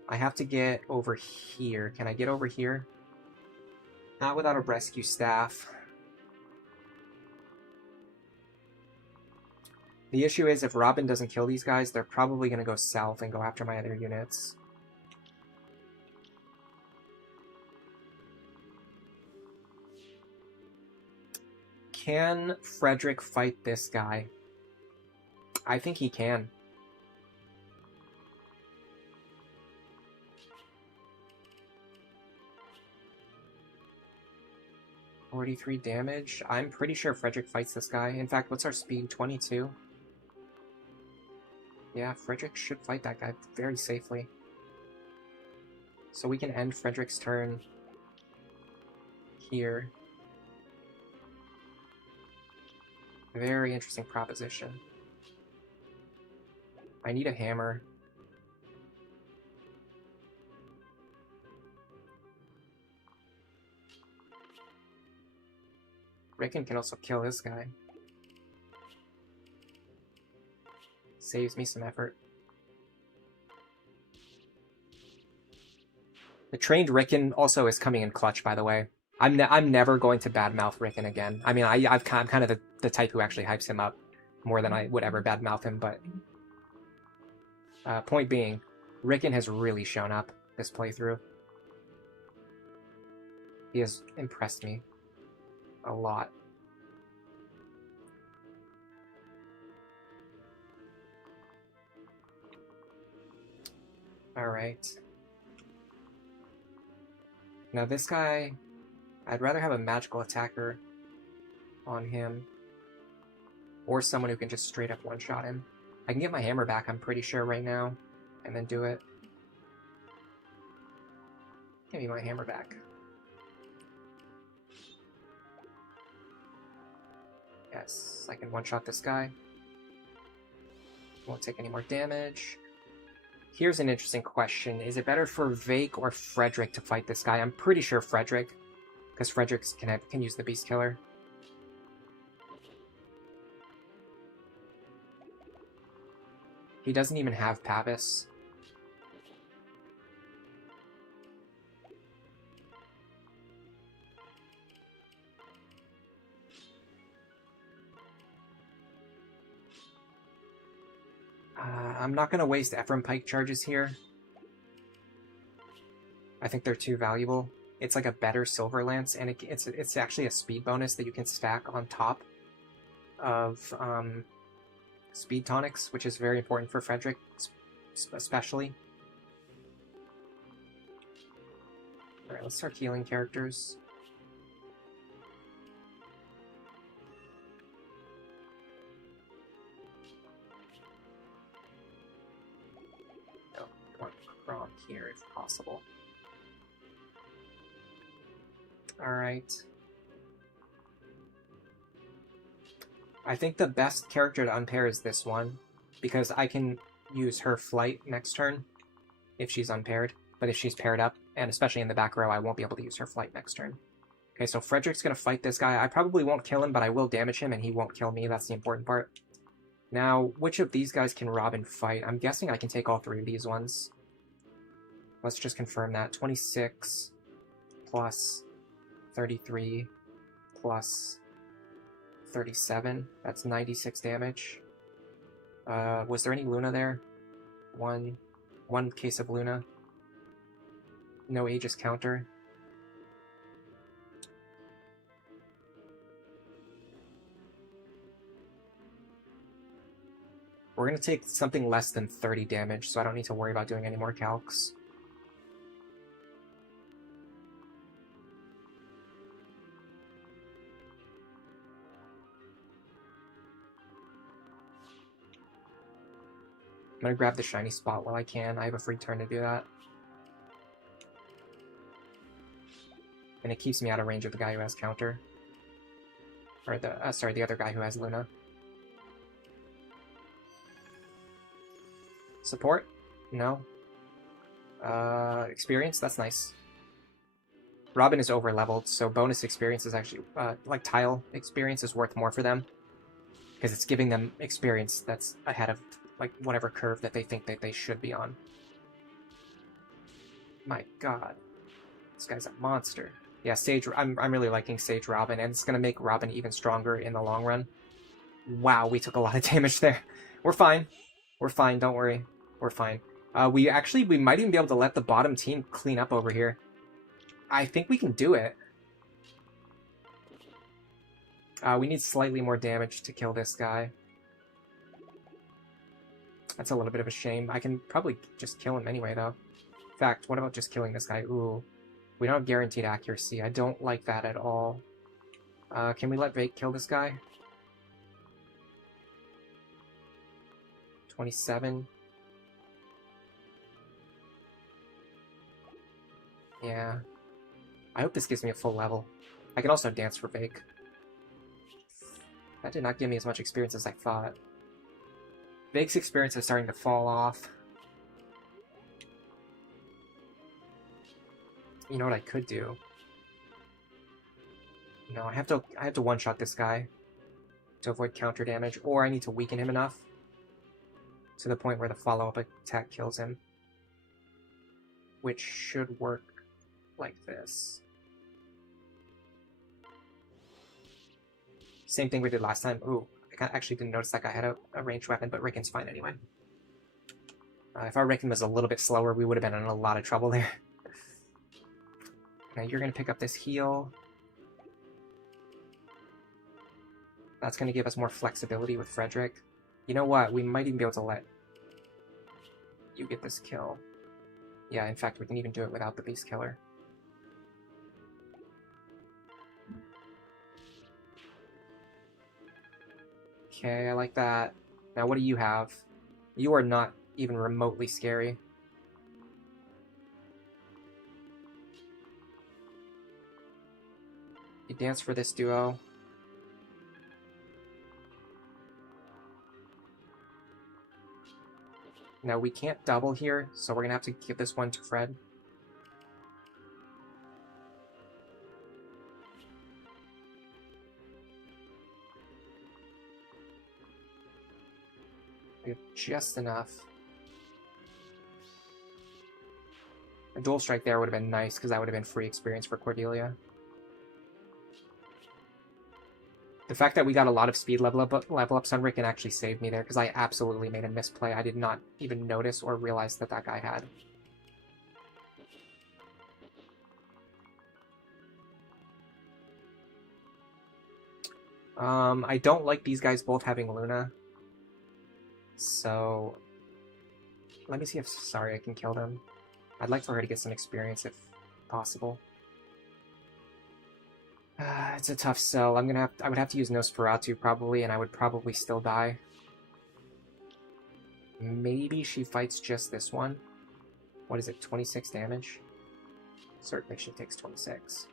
I have to get over here. Can I get over here? Not without a rescue staff. The issue is if Robin doesn't kill these guys, they're probably going to go south and go after my other units. Can Frederick fight this guy? I think he can. $43 damage. I'm pretty sure Frederick fights this guy. In fact, what's our speed? 22. Yeah, Frederick should fight that guy very safely. So we can end Frederick's turn here. Very interesting proposition. I need a hammer. Rickon can also kill this guy. Saves me some effort. The trained Rickon also is coming in clutch, by the way. I'm never going to badmouth Rickon again. I mean, I'm kind of the type who actually hypes him up more than I would ever badmouth him, but... point being, Rickon has really shown up this playthrough. He has impressed me a lot. Alright. Now this guy, I'd rather have a magical attacker on him. Or someone who can just straight up one-shot him. I can get my hammer back, I'm pretty sure, right now. And then do it. Give me my hammer back. Yes, I can one-shot this guy. Won't take any more damage. Here's an interesting question. Is it better for Vaike or Frederick to fight this guy? I'm pretty sure Frederick, because Frederick can use the Beast Killer. He doesn't even have Pavis. I'm not going to waste Ephraim Pike charges here. I think they're too valuable. It's like a better Silver Lance, and it's actually a speed bonus that you can stack on top of speed tonics, which is very important for Frederick, especially. Alright, let's start healing characters. From here if possible. Alright. I think the best character to unpair is this one, because I can use her flight next turn if she's unpaired, but if she's paired up, and especially in the back row, I won't be able to use her flight next turn. Okay, so Frederick's going to fight this guy. I probably won't kill him, but I will damage him, and he won't kill me. That's the important part. Now, which of these guys can Robin fight? I'm guessing I can take all three of these ones. Let's just confirm that. 26 plus 33 plus 37. That's 96 damage. Was there any Luna there? One case of Luna. No Aegis counter. We're going to take something less than 30 damage, so I don't need to worry about doing any more calcs. gonna grab the shiny spot while I can. I have a free turn to do that. And it keeps me out of range of the guy who has counter. Or the, sorry, the other guy who has Luna. Support? No. Experience? That's nice. Robin is over-leveled, so bonus experience is actually, like tile experience is worth more for them. Because it's giving them experience that's ahead of, like, whatever curve that they think that they should be on. My god. This guy's a monster. Yeah, Sage, I'm really liking Sage Robin, and it's going to make Robin even stronger in the long run. Wow, we took a lot of damage there. We're fine. We're fine, don't worry. We're fine. We might even be able to let the bottom team clean up over here. I think we can do it. We need slightly more damage to kill this guy. That's a little bit of a shame. I can probably just kill him anyway, though. In fact, what about just killing this guy? Ooh. We don't have guaranteed accuracy. I don't like that at all. Can we let Vaike kill this guy? 27. Yeah. I hope this gives me a full level. I can also dance for Vaike. That did not give me as much experience as I thought. Vaike's experience is starting to fall off. You know what I could do? No, I have to one-shot this guy to avoid counter damage, or I need to weaken him enough to the point where the follow-up attack kills him. Which should work like this. Same thing we did last time. Ooh, I actually didn't notice that guy had a ranged weapon, but Ricken's fine anyway. If our Ricken was a little bit slower, we would have been in a lot of trouble there. Now you're going to pick up this heal. That's going to give us more flexibility with Frederick. You know what? We might even be able to let you get this kill. Yeah, in fact, we can even do it without the Beast Killer. Okay, I like that. Now, what do you have? You are not even remotely scary. You dance for this duo. Now, we can't double here, so we're going to have to give this one to Fred. We have just enough. A dual strike there would have been nice, because that would have been free experience for Cordelia. The fact that we got a lot of speed level ups on Rick actually saved me there, because I absolutely made a misplay. I did not even notice or realize that that guy had. I don't like these guys both having Luna. So, let me see if Sorry I can kill them. I'd like for her to get some experience if possible. It's a tough sell. I would have to use Nosferatu probably, and I would probably still die. Maybe she fights just this one. What is it, 26 damage? Certainly she takes 26.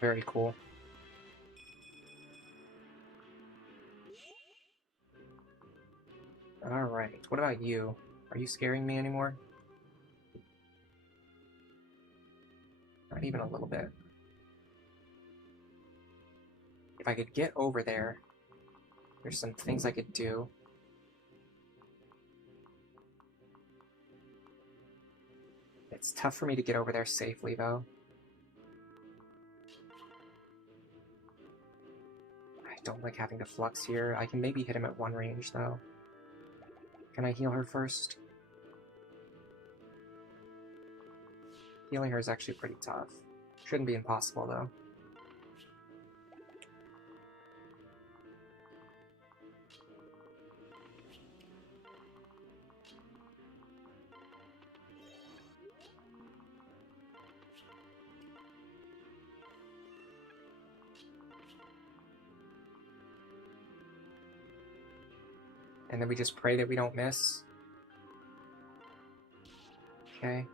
Very cool. Alright, what about you? Are you scaring me anymore? Not even a little bit. If I could get over there, there's some things I could do. It's tough for me to get over there safely, though. I don't like having to flux here. I can maybe hit him at one range, though. Can I heal her first? Healing her is actually pretty tough. Shouldn't be impossible, though. And then we just pray that we don't miss. Okay.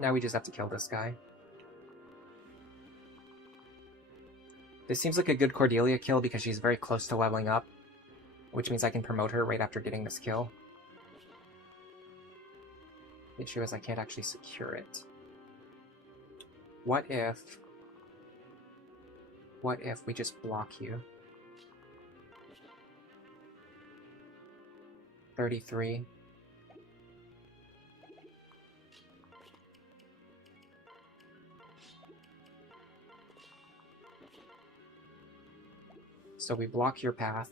Now we just have to kill this guy. This seems like a good Cordelia kill because she's very close to leveling up, which means I can promote her right after getting this kill. The issue is I can't actually secure it. What if we just block you? 33. So we block your path.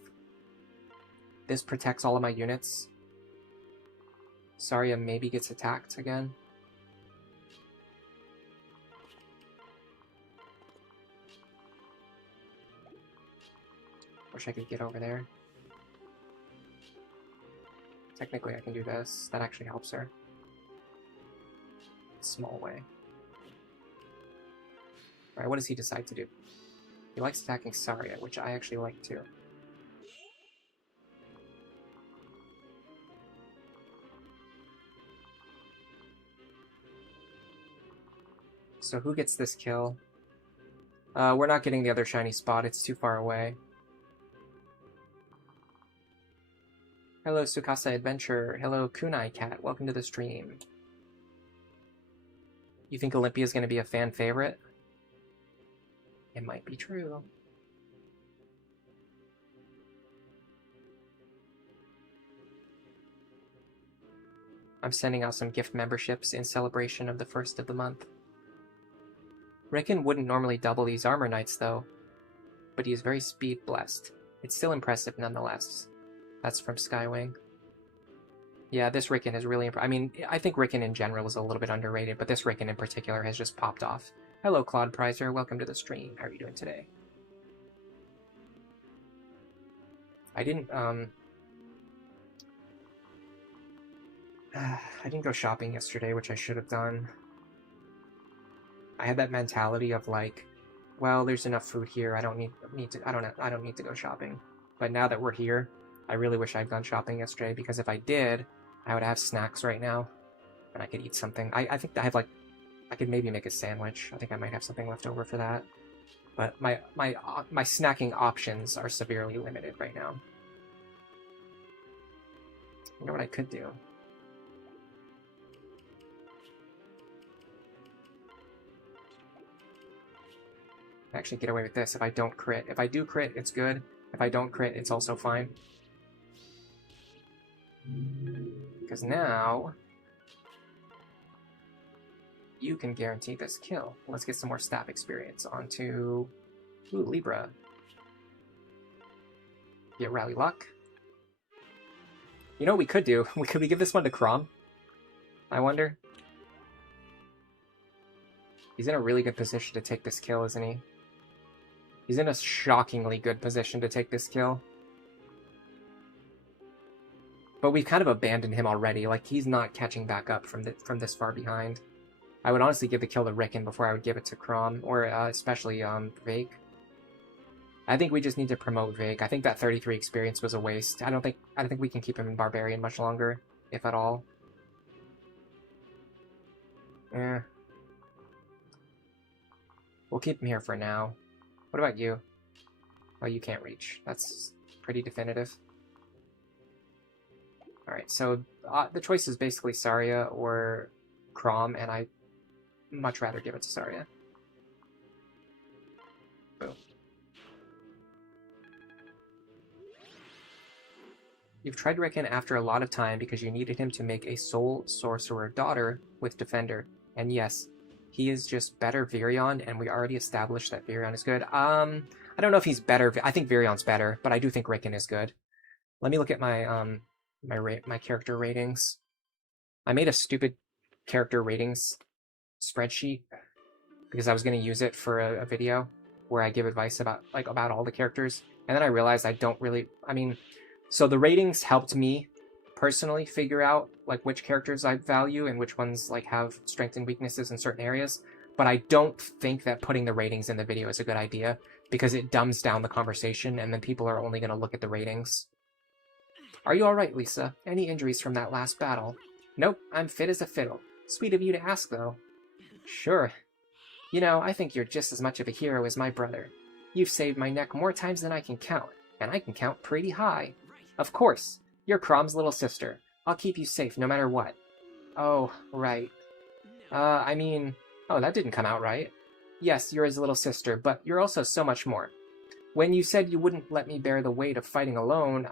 This protects all of my units. Saria maybe gets attacked again. Wish I could get over there. Technically I can do this. That actually helps her. Small way. Alright, what does he decide to do? He likes attacking Saria, which I actually like too. So who gets this kill? We're not getting the other shiny spot, it's too far away. Hello Sukasa Adventure, hello Kunai Cat, welcome to the stream. You think Olympia's gonna be a fan favorite? It might be true. I'm sending out some gift memberships in celebration of the first of the month. Rickon wouldn't normally double these armor knights though, but he is very speed blessed. It's still impressive nonetheless. That's from Skywing. Yeah, this Rickon is really I mean, I think Rickon in general is a little bit underrated, but this Rickon in particular has just popped off. Hello, Claude Prizer. Welcome to the stream. How are you doing today? I didn't go shopping yesterday, which I should have done. I had that mentality of like, well, there's enough food here. I don't need to go shopping. But now that we're here, I really wish I'd gone shopping yesterday because if I did, I would have snacks right now, and I could eat something. I think I have like, I could maybe make a sandwich. I think I might have something left over for that. But my snacking options are severely limited right now. You know what I could do? Actually get away with this if I don't crit. If I do crit, it's good. If I don't crit, it's also fine. Because now you can guarantee this kill. Let's get some more staff experience onto Libra. Get Rally Luck. You know what we could do? Could we give this one to Crom? I wonder. He's in a really good position to take this kill, isn't he? He's in a shockingly good position to take this kill. But we've kind of abandoned him already. Like, he's not catching back up from this far behind. I would honestly give the kill to Rickon before I would give it to Crom, or especially Vaike. I think we just need to promote Vaike. I think that 33 experience was a waste. I don't think we can keep him in Barbarian much longer, if at all. Eh. We'll keep him here for now. What about you? Oh, you can't reach. That's pretty definitive. Alright, so the choice is basically Saria or Crom, and I'd much rather give it to Saria. Boom. You've tried Rickon after a lot of time because you needed him to make a Soul Sorcerer daughter with Defender. And yes, he is just better Virion, and we already established that Virion is good. I don't know if he's better. I think Virion's better, but I do think Rickon is good. Let me look at my my character ratings. I made a stupid character ratings spreadsheet because I was going to use it for a video where I give advice about all the characters, and then I realized I don't really. I mean, so the ratings helped me personally figure out like which characters I value and which ones like have strengths and weaknesses in certain areas, but I don't think that putting the ratings in the video is a good idea because it dumbs down the conversation, and then people are only going to look at the ratings. Are you alright, Lisa? Any injuries from that last battle? Nope, I'm fit as a fiddle. Sweet of you to ask, though. Sure. You know, I think you're just as much of a hero as my brother. You've saved my neck more times than I can count, and I can count pretty high. Of course, you're Crom's little sister. I'll keep you safe no matter what. Oh, right. Oh, that didn't come out right. Yes, you're his little sister, but you're also so much more. When you said you wouldn't let me bear the weight of fighting alone,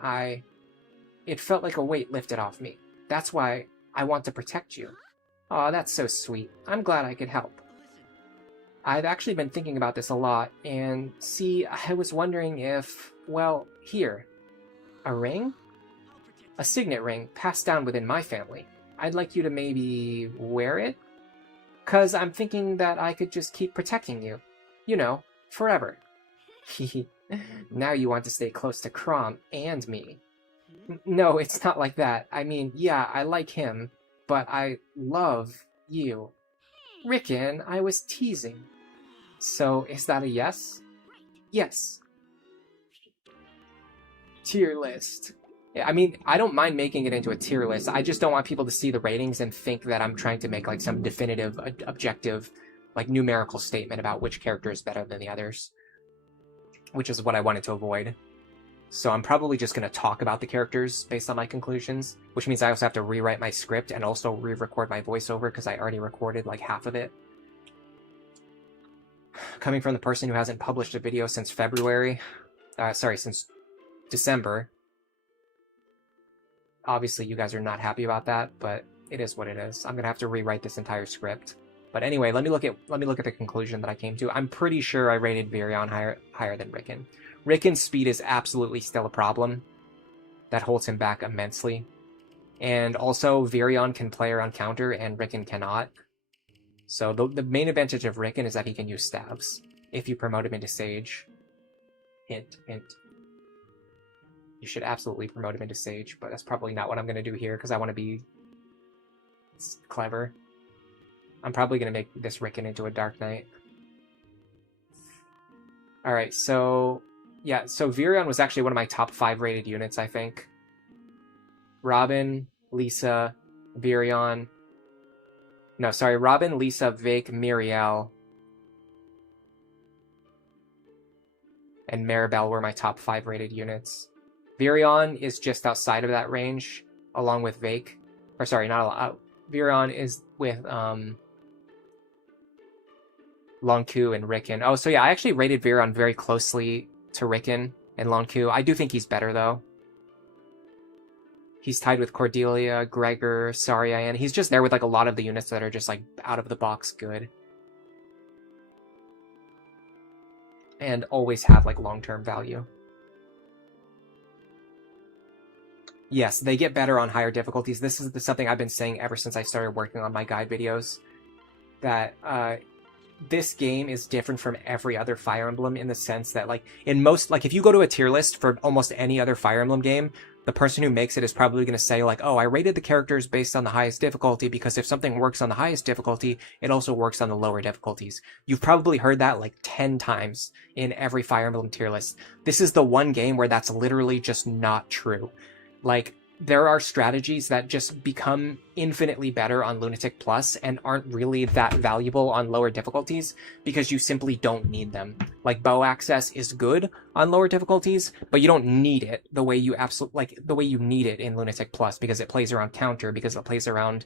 It felt like a weight lifted off me. That's why I want to protect you. Aw, that's so sweet. I'm glad I could help. I've actually been thinking about this a lot, and see, I was wondering if, well, here. A ring? A signet ring passed down within my family. I'd like you to maybe wear it? 'Cause I'm thinking that I could just keep protecting you. You know, forever. Hehe. Now you want to stay close to Crom and me. No, it's not like that. I mean, yeah, I like him, but I love you. Rickon, I was teasing. So, is that a yes? Yes. Tier list. Yeah, I mean, I don't mind making it into a tier list. I just don't want people to see the ratings and think that I'm trying to make like some definitive, objective, like numerical statement about which character is better than the others. Which is what I wanted to avoid. So I'm probably just going to talk about the characters based on my conclusions, which means I also have to rewrite my script and also re-record my voiceover because I already recorded like half of it. Coming from the person who hasn't published a video since since December. Obviously you guys are not happy about that, but it is what it is. I'm going to have to rewrite this entire script. But anyway, let me look at the conclusion that I came to. I'm pretty sure I rated Virion higher than Rickon. Rickon's speed is absolutely still a problem. That holds him back immensely. And also, Virion can play around counter, and Rickon cannot. So the main advantage of Rickon is that he can use stabs, if you promote him into Sage. Hint, hint. You should absolutely promote him into Sage, but that's probably not what I'm going to do here, because I want to be clever. I'm probably going to make this Rickon into a Dark Knight. Alright, so... yeah, so Virion was actually one of my top 5 rated units, I think. Robin, Lisa, Virion... no, sorry, Robin, Lisa, Vaike, Miriel, and Maribel were my top 5 rated units. Virion is just outside of that range, along with Vaike. Or sorry, not a lot. Virion is with, Lon'Qu and Rickon. Oh, so yeah, I actually rated Virion very closely to Rickon and Lon'Qu. I do think he's better, though. He's tied with Cordelia, Gregor, Sarian. He's just there with like a lot of the units that are just like out of the box good. And always have like long-term value. Yes, they get better on higher difficulties. This is something I've been saying ever since I started working on my guide videos. That, this game is different from every other Fire Emblem in the sense that, like, in most, like, if you go to a tier list for almost any other Fire Emblem game, the person who makes it is probably going to say, like, oh, I rated the characters based on the highest difficulty because if something works on the highest difficulty, it also works on the lower difficulties. You've probably heard that, like, 10 times in every Fire Emblem tier list. This is the one game where that's literally just not true. Like, there are strategies that just become infinitely better on Lunatic Plus and aren't really that valuable on lower difficulties because you simply don't need them. Like, bow access is good on lower difficulties, but you don't need it the way you need it in Lunatic Plus because it plays around counter, because it plays around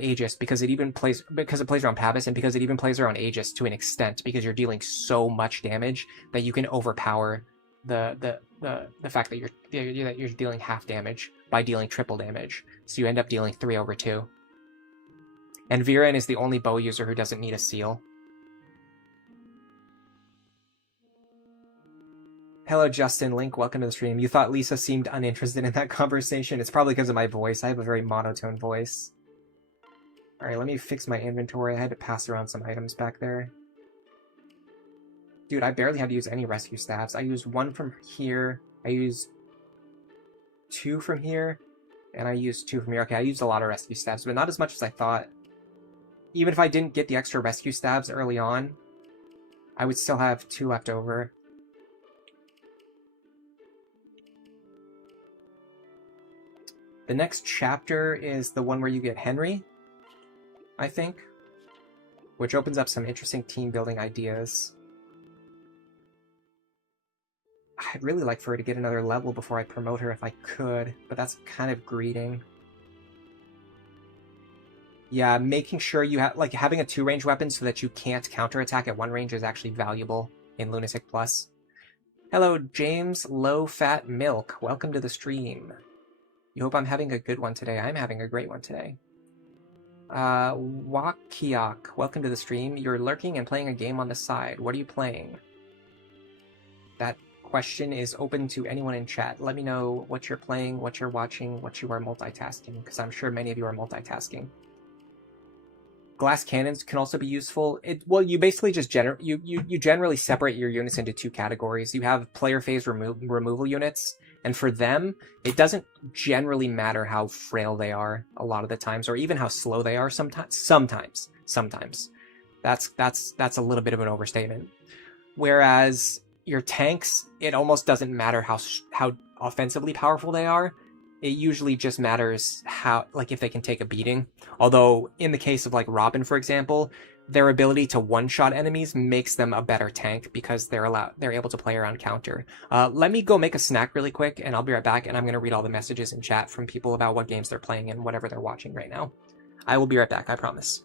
Aegis, because it plays around Pavus, and because it even plays around Aegis to an extent because you're dealing so much damage that you can overpower the fact that you're dealing half damage by dealing triple damage. So you end up dealing 3/2. And Viren is the only bow user who doesn't need a seal. Hello, Justin Link. Welcome to the stream. You thought Lisa seemed uninterested in that conversation. It's probably because of my voice. I have a very monotone voice. Alright, let me fix my inventory. I had to pass around some items back there. Dude, I barely had to use any rescue staffs. I used 1 from here. I used 2 from here. And I used 2 from here. Okay, I used a lot of rescue staffs, but not as much as I thought. Even if I didn't get the extra rescue stabs early on, I would still have 2 left over. The next chapter is the one where you get Henry, I think, which opens up some interesting team building ideas. I'd really like for her to get another level before I promote her if I could, but that's kind of greeding. Yeah, making sure you have, like, having a 2-range weapon so that you can't counterattack at 1 range is actually valuable in Lunatic Plus. Hello, James Low Fat Milk. Welcome to the stream. You hope I'm having a good one today. I'm having a great one today. Wakiak, welcome to the stream. You're lurking and playing a game on the side. What are you playing? That question is open to anyone in chat. Let me know what you're playing, what you're watching, what you are multitasking, because I'm sure many of you are multitasking. Glass cannons can also be useful. Well, you basically just you generally separate your units into 2 categories. You have player phase removal units, and for them, it doesn't generally matter how frail they are a lot of the times, or even how slow they are sometimes. That's a little bit of an overstatement. Whereas your tanks, it almost doesn't matter how offensively powerful they are. It usually just matters how, like, if they can take a beating. Although, in the case of, like, Robin, for example, their ability to one-shot enemies makes them a better tank because they're able to play around counter. Let me go make a snack really quick, and I'll be right back, and I'm going to read all the messages in chat from people about what games they're playing and whatever they're watching right now. I will be right back, I promise.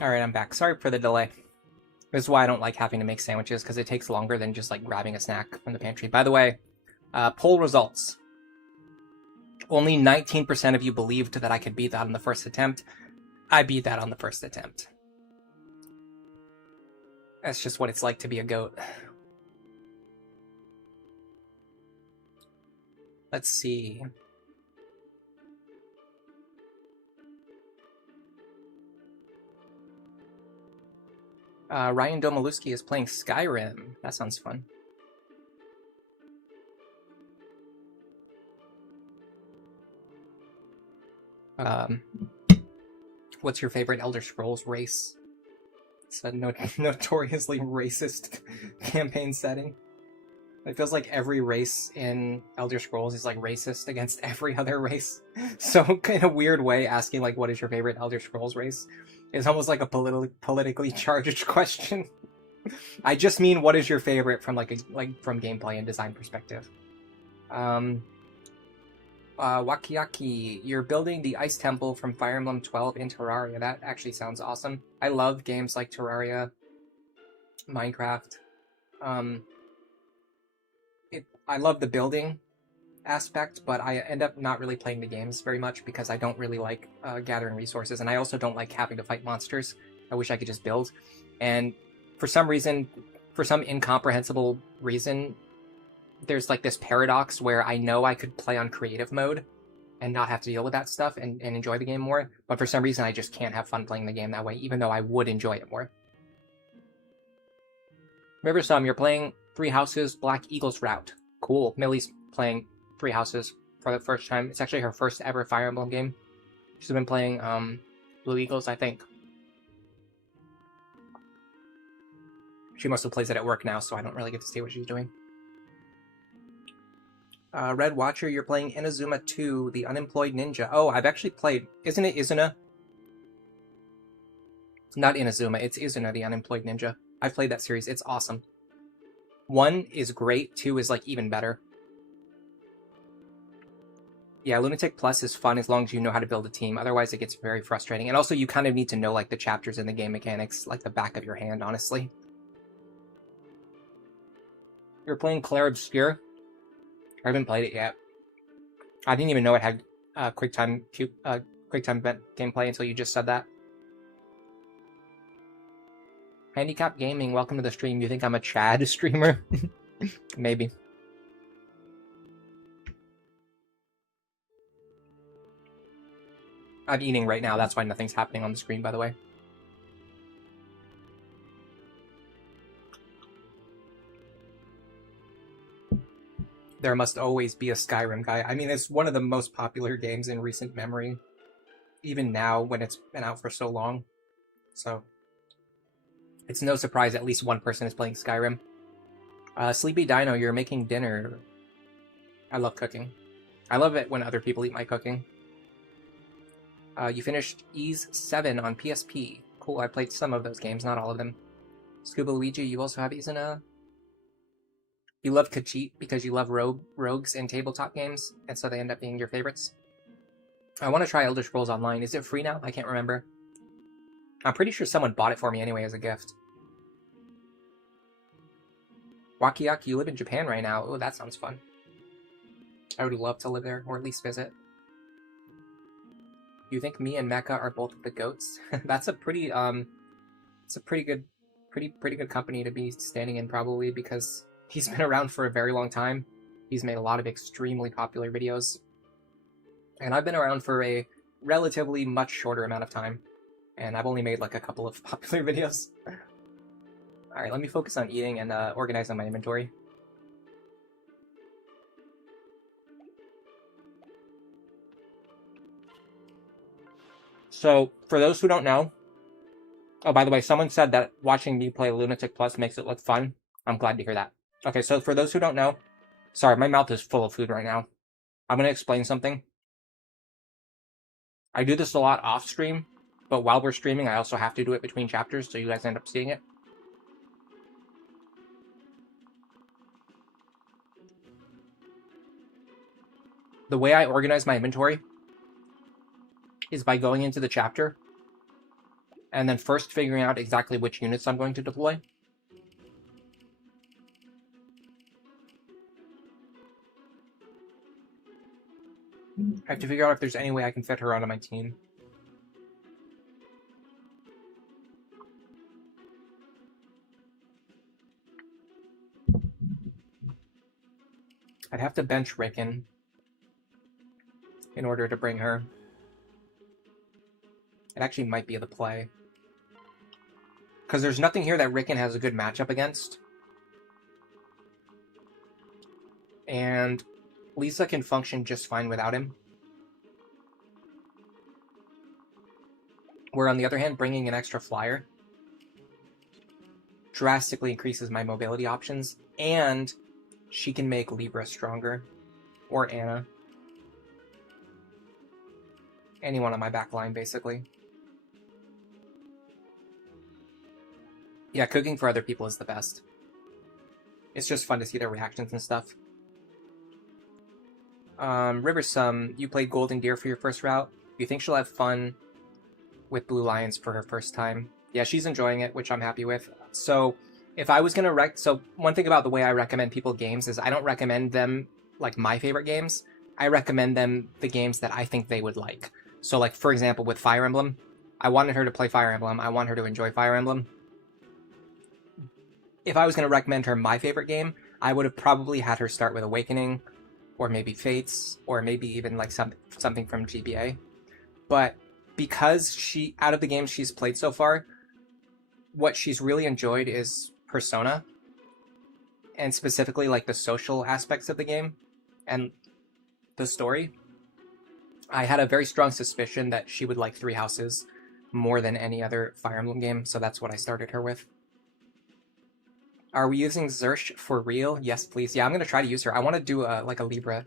Alright, I'm back. Sorry for the delay. This is why I don't like having to make sandwiches, because it takes longer than just, like, grabbing a snack from the pantry. By the way, poll results. Only 19% of you believed that I could beat that on the first attempt. I beat that on the first attempt. That's just what it's like to be a goat. Let's see. Ryan Domaluski is playing Skyrim. That sounds fun. What's your favorite Elder Scrolls race? It's a notoriously racist campaign setting. It feels like every race in Elder Scrolls is like racist against every other race. So in a weird way, asking like, what is your favorite Elder Scrolls race is almost like a politically charged question. I just mean, what is your favorite from from gameplay and design perspective? Wakiaki, you're building the Ice Temple from Fire Emblem 12 in Terraria. That actually sounds awesome. I love games like Terraria, Minecraft. I love the building aspect, but I end up not really playing the games very much because I don't really like gathering resources, and I also don't like having to fight monsters. I wish I could just build. And for some reason, for some incomprehensible reason, there's like this paradox where I know I could play on creative mode and not have to deal with that stuff and enjoy the game more, but for some reason I just can't have fun playing the game that way, even though I would enjoy it more. Riversum, you're playing Three Houses Black Eagles Route. Cool. Millie's playing Three Houses for the first time. It's actually her first ever Fire Emblem game. She's been playing Blue Eagles, I think. She mostly plays it at work now, so I don't really get to see what she's doing. Red Watcher, you're playing Inazuma 2, The Unemployed Ninja. Oh, I've actually played... Isn't it Izuna? Not Inazuma, it's Izuna, The Unemployed Ninja. I've played that series. It's awesome. 1 is great, 2 is, like, even better. Yeah, Lunatic Plus is fun as long as you know how to build a team. Otherwise, it gets very frustrating. And also, you kind of need to know, like, the chapters in the game mechanics, like the back of your hand, honestly. You're playing Claire Obscure? I haven't played it yet. I didn't even know it had QuickTime event gameplay until you just said that. Handicap Gaming, welcome to the stream. You think I'm a Chad streamer? Maybe. I'm eating right now, that's why nothing's happening on the screen, by the way. There must always be a Skyrim guy. I mean, it's one of the most popular games in recent memory, even now when it's been out for so long. So, it's no surprise at least one person is playing Skyrim. Sleepy Dino, you're making dinner. I love cooking. I love it when other people eat my cooking. You finished Ys 7 on PSP. Cool, I played some of those games, not all of them. Scuba Luigi, you also have Izuna. You love Khajiit because you love rogues in tabletop games, and so they end up being your favorites. I want to try Elder Scrolls Online. Is it free now? I can't remember. I'm pretty sure someone bought it for me anyway as a gift. Wakiaki, you live in Japan right now. Oh, that sounds fun. I would love to live there, or at least visit. You think me and Mecha are both the goats? That's a pretty, it's a pretty good company to be standing in, probably, because he's been around for a very long time. He's made a lot of extremely popular videos. And I've been around for a relatively much shorter amount of time. And I've only made like a couple of popular videos. Alright, let me focus on eating and organizing my inventory. So, for those who don't know... Oh, by the way, someone said that watching me play Lunatic Plus makes it look fun. I'm glad to hear that. Okay, so for those who don't know... Sorry, my mouth is full of food right now. I'm going to explain something. I do this a lot off-stream, but while we're streaming, I also have to do it between chapters, so you guys end up seeing it. The way I organize my inventory is by going into the chapter and then first figuring out exactly which units I'm going to deploy. I have to figure out if there's any way I can fit her onto my team. I'd have to bench Rickon in order to bring her. It actually might be the play. Because there's nothing here that Rickon has a good matchup against. And Lisa can function just fine without him. Where on the other hand, bringing an extra flyer drastically increases my mobility options, and she can make Libra stronger. Or Anna. Anyone on my back line, basically. Yeah, cooking for other people is the best. It's just fun to see their reactions and stuff. Riversum, you played Golden Deer for your first route. Do you think she'll have fun with Blue Lions for her first time? Yeah, she's enjoying it, which I'm happy with. So, if I was going to so one thing about the way I recommend people games is I don't recommend them like my favorite games. I recommend them the games that I think they would like. So, like, for example, with Fire Emblem, I wanted her to play Fire Emblem. I want her to enjoy Fire Emblem. If I was going to recommend her my favorite game, I would have probably had her start with Awakening, or maybe Fates, or maybe even like something from GBA. But because out of the games she's played so far, what she's really enjoyed is Persona, and specifically like the social aspects of the game and the story. I had a very strong suspicion that she would like Three Houses more than any other Fire Emblem game, so that's what I started her with. Are we using Zersh for real? Yes, please. Yeah, I'm going to try to use her. I want to do like a Libra.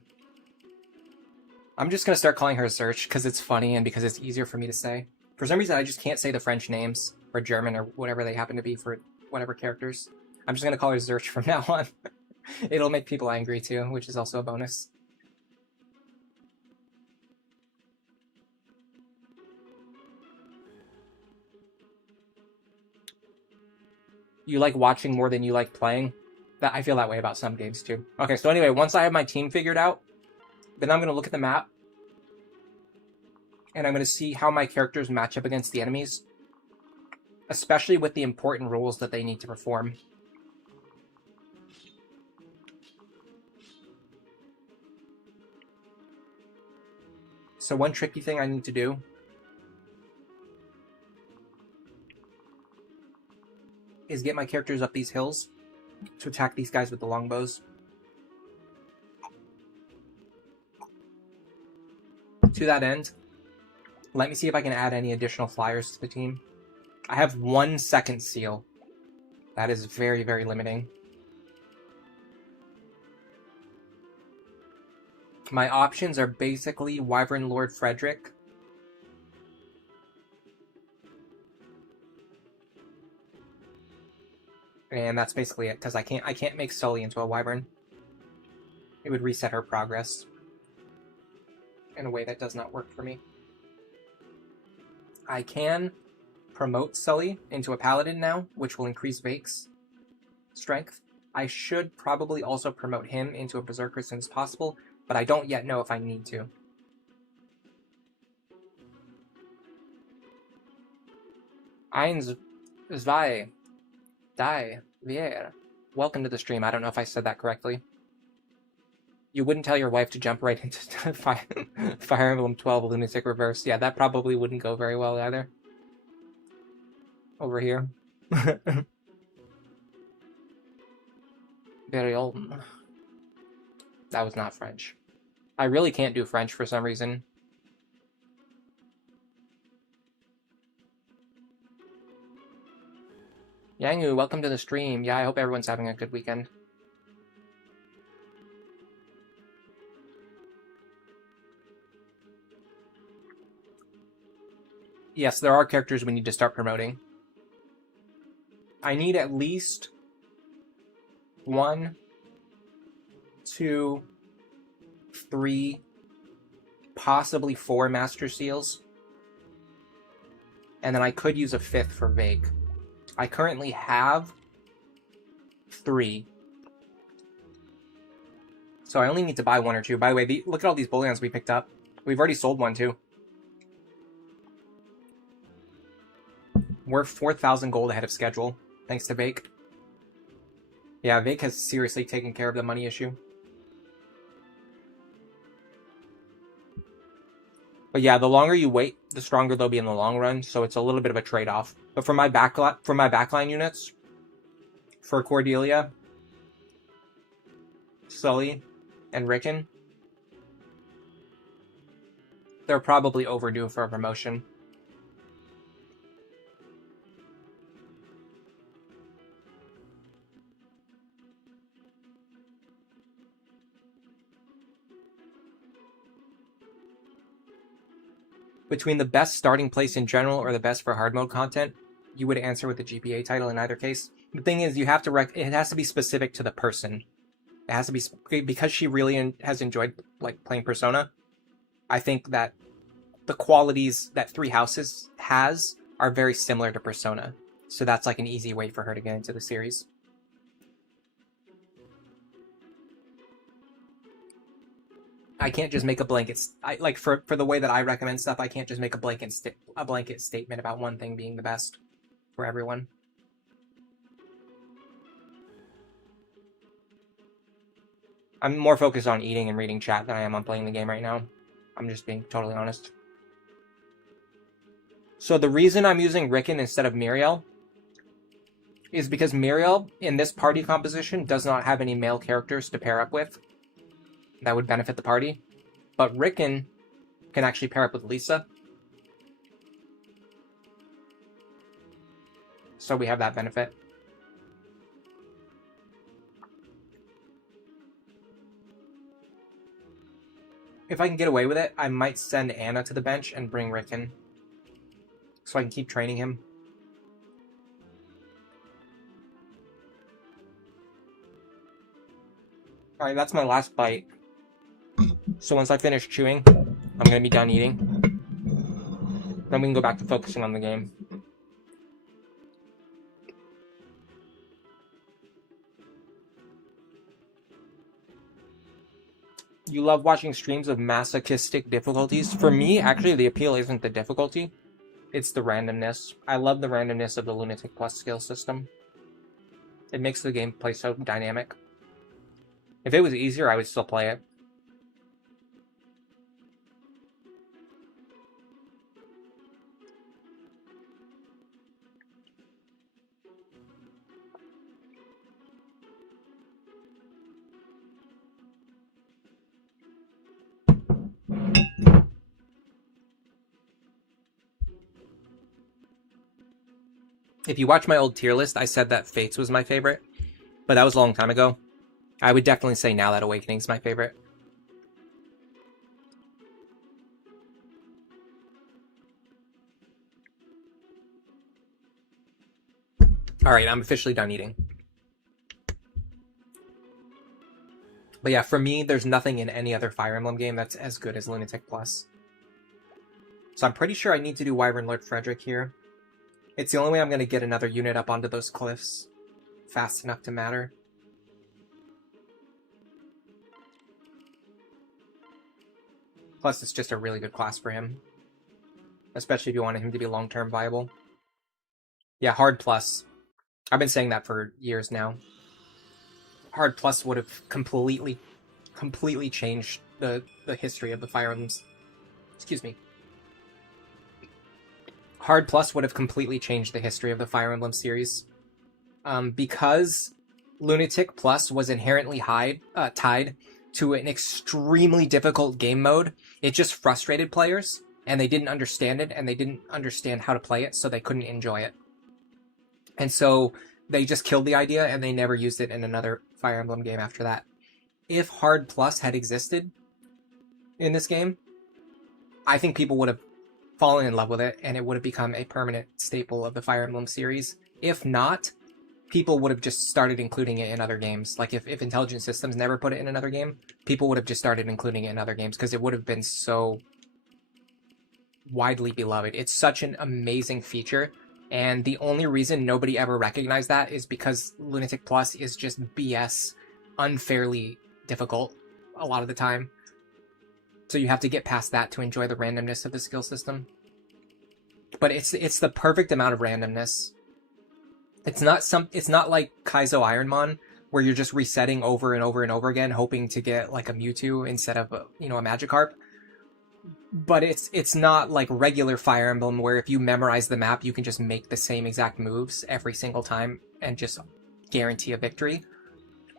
I'm just going to start calling her Zersh because it's funny and because it's easier for me to say. For some reason, I just can't say the French names, or German, or whatever they happen to be for whatever characters. I'm just going to call her Zersh from now on. It'll make people angry too, which is also a bonus. You like watching more than you like playing? I feel that way about some games too. Okay, so anyway, once I have my team figured out, then I'm going to look at the map, and I'm going to see how my characters match up against the enemies, especially with the important roles that they need to perform. So one tricky thing I need to do is get my characters up these hills to attack these guys with the longbows. To that end, let me see if I can add any additional flyers to the team. I have 1 second seal. That is very, very limiting. My options are basically Wyvern Lord Frederick, and that's basically it, because I can't make Sully into a Wyvern. It would reset her progress in a way that does not work for me. I can promote Sully into a Paladin now, which will increase Vaike's strength. I should probably also promote him into a Berserker as soon as possible, but I don't yet know if I need to. Eins, zwei, drei, vier. Welcome to the stream. I don't know if I said that correctly. You wouldn't tell your wife to jump right into Fire Emblem 12 Lunatic Reverse. Yeah, that probably wouldn't go very well either. Over here. Very old. That was not French. I really can't do French for some reason. Yangu, welcome to the stream. Yeah, I hope everyone's having a good weekend. Yes, there are characters we need to start promoting. I need at least 1, 2, 3, possibly 4 Master Seals. And then I could use a 5th for Vaike. I currently have 3. So I only need to buy 1 or 2. By the way, look at all these bullions we picked up. We've already sold one, too. We're 4,000 gold ahead of schedule, thanks to Vaike. Yeah, Vaike has seriously taken care of the money issue. But yeah, the longer you wait, the stronger they'll be in the long run, so it's a little bit of a trade-off. But for my backline units, for Cordelia, Sully, and Rickon, they're probably overdue for a promotion. Between the best starting place in general or the best for hard mode content, you would answer with the GPA title in either case. The thing is, you have to it has to be specific to the person. It has to be, because she really has enjoyed like playing Persona. I think that the qualities that Three Houses has are very similar to Persona, so that's like an easy way for her to get into the series. I can't just make a blanket. Like for the way that I recommend stuff, I can't just make a blanket statement about one thing being the best for everyone. I'm more focused on eating and reading chat than I am on playing the game right now. I'm just being totally honest. So the reason I'm using Rickon instead of Muriel is because Muriel, in this party composition, does not have any male characters to pair up with that would benefit the party. But Rickon can actually pair up with Lisa. So we have that benefit. If I can get away with it, I might send Anna to the bench and bring Rickon, so I can keep training him. Alright, that's my last bite. So once I finish chewing, I'm going to be done eating. Then we can go back to focusing on the game. You love watching streams of masochistic difficulties? For me, actually, the appeal isn't the difficulty. It's the randomness. I love the randomness of the Lunatic Plus skill system. It makes the gameplay so dynamic. If it was easier, I would still play it. If you watch my old tier list, I said that Fates was my favorite, but that was a long time ago. I would definitely say now that Awakening's my favorite. Alright, I'm officially done eating. But yeah, for me, there's nothing in any other Fire Emblem game that's as good as Lunatic Plus. So I'm pretty sure I need to do Wyvern Lord Frederick here. It's the only way I'm going to get another unit up onto those cliffs fast enough to matter. Plus, it's just a really good class for him. Especially if you want him to be long-term viable. Yeah, Hard Plus. I've been saying that for years now. Hard Plus would have completely changed the history of the Fire Emblems. Excuse me. Hard Plus would have completely changed the history of the Fire Emblem series. Because Lunatic Plus was inherently tied to an extremely difficult game mode, it just frustrated players, and they didn't understand it, and they didn't understand how to play it, so they couldn't enjoy it. And so they just killed the idea, and they never used it in another Fire Emblem game after that. If Hard Plus had existed in this game, I think people would have fallen in love with it, and it would have become a permanent staple of the Fire Emblem series. If not, people would have just started including it in other games. Like, if Intelligent Systems never put it in another game, people would have just started including it in other games, because it would have been so widely beloved. It's such an amazing feature, and the only reason nobody ever recognized that is because Lunatic Plus is just BS, unfairly difficult a lot of the time. So you have to get past that to enjoy the randomness of the skill system. But it's the perfect amount of randomness. It's not like Kaizo Ironmon, where you're just resetting over and over and over again, hoping to get like a Mewtwo instead of a Magikarp. But it's not like regular Fire Emblem, where if you memorize the map, you can just make the same exact moves every single time and just guarantee a victory.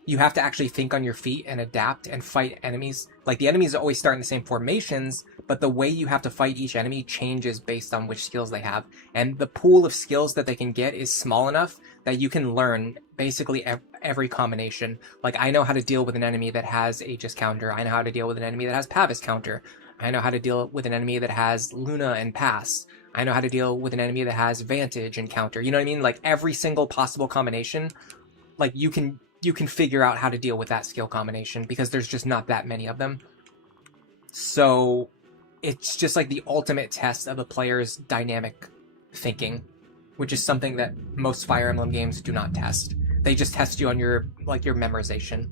You have to actually think on your feet and adapt and fight enemies. Like, the enemies always start in the same formations, but the way you have to fight each enemy changes based on which skills they have. And the pool of skills that they can get is small enough that you can learn basically every combination. Like, I know how to deal with an enemy that has Aegis counter. I know how to deal with an enemy that has Pavis counter. I know how to deal with an enemy that has Luna and Pass. I know how to deal with an enemy that has Vantage and counter. You know what I mean? Like, every single possible combination, like, you can figure out how to deal with that skill combination because there's just not that many of them. So it's just like the ultimate test of a player's dynamic thinking, which is something that most Fire Emblem games do not test. They just test you on your memorization.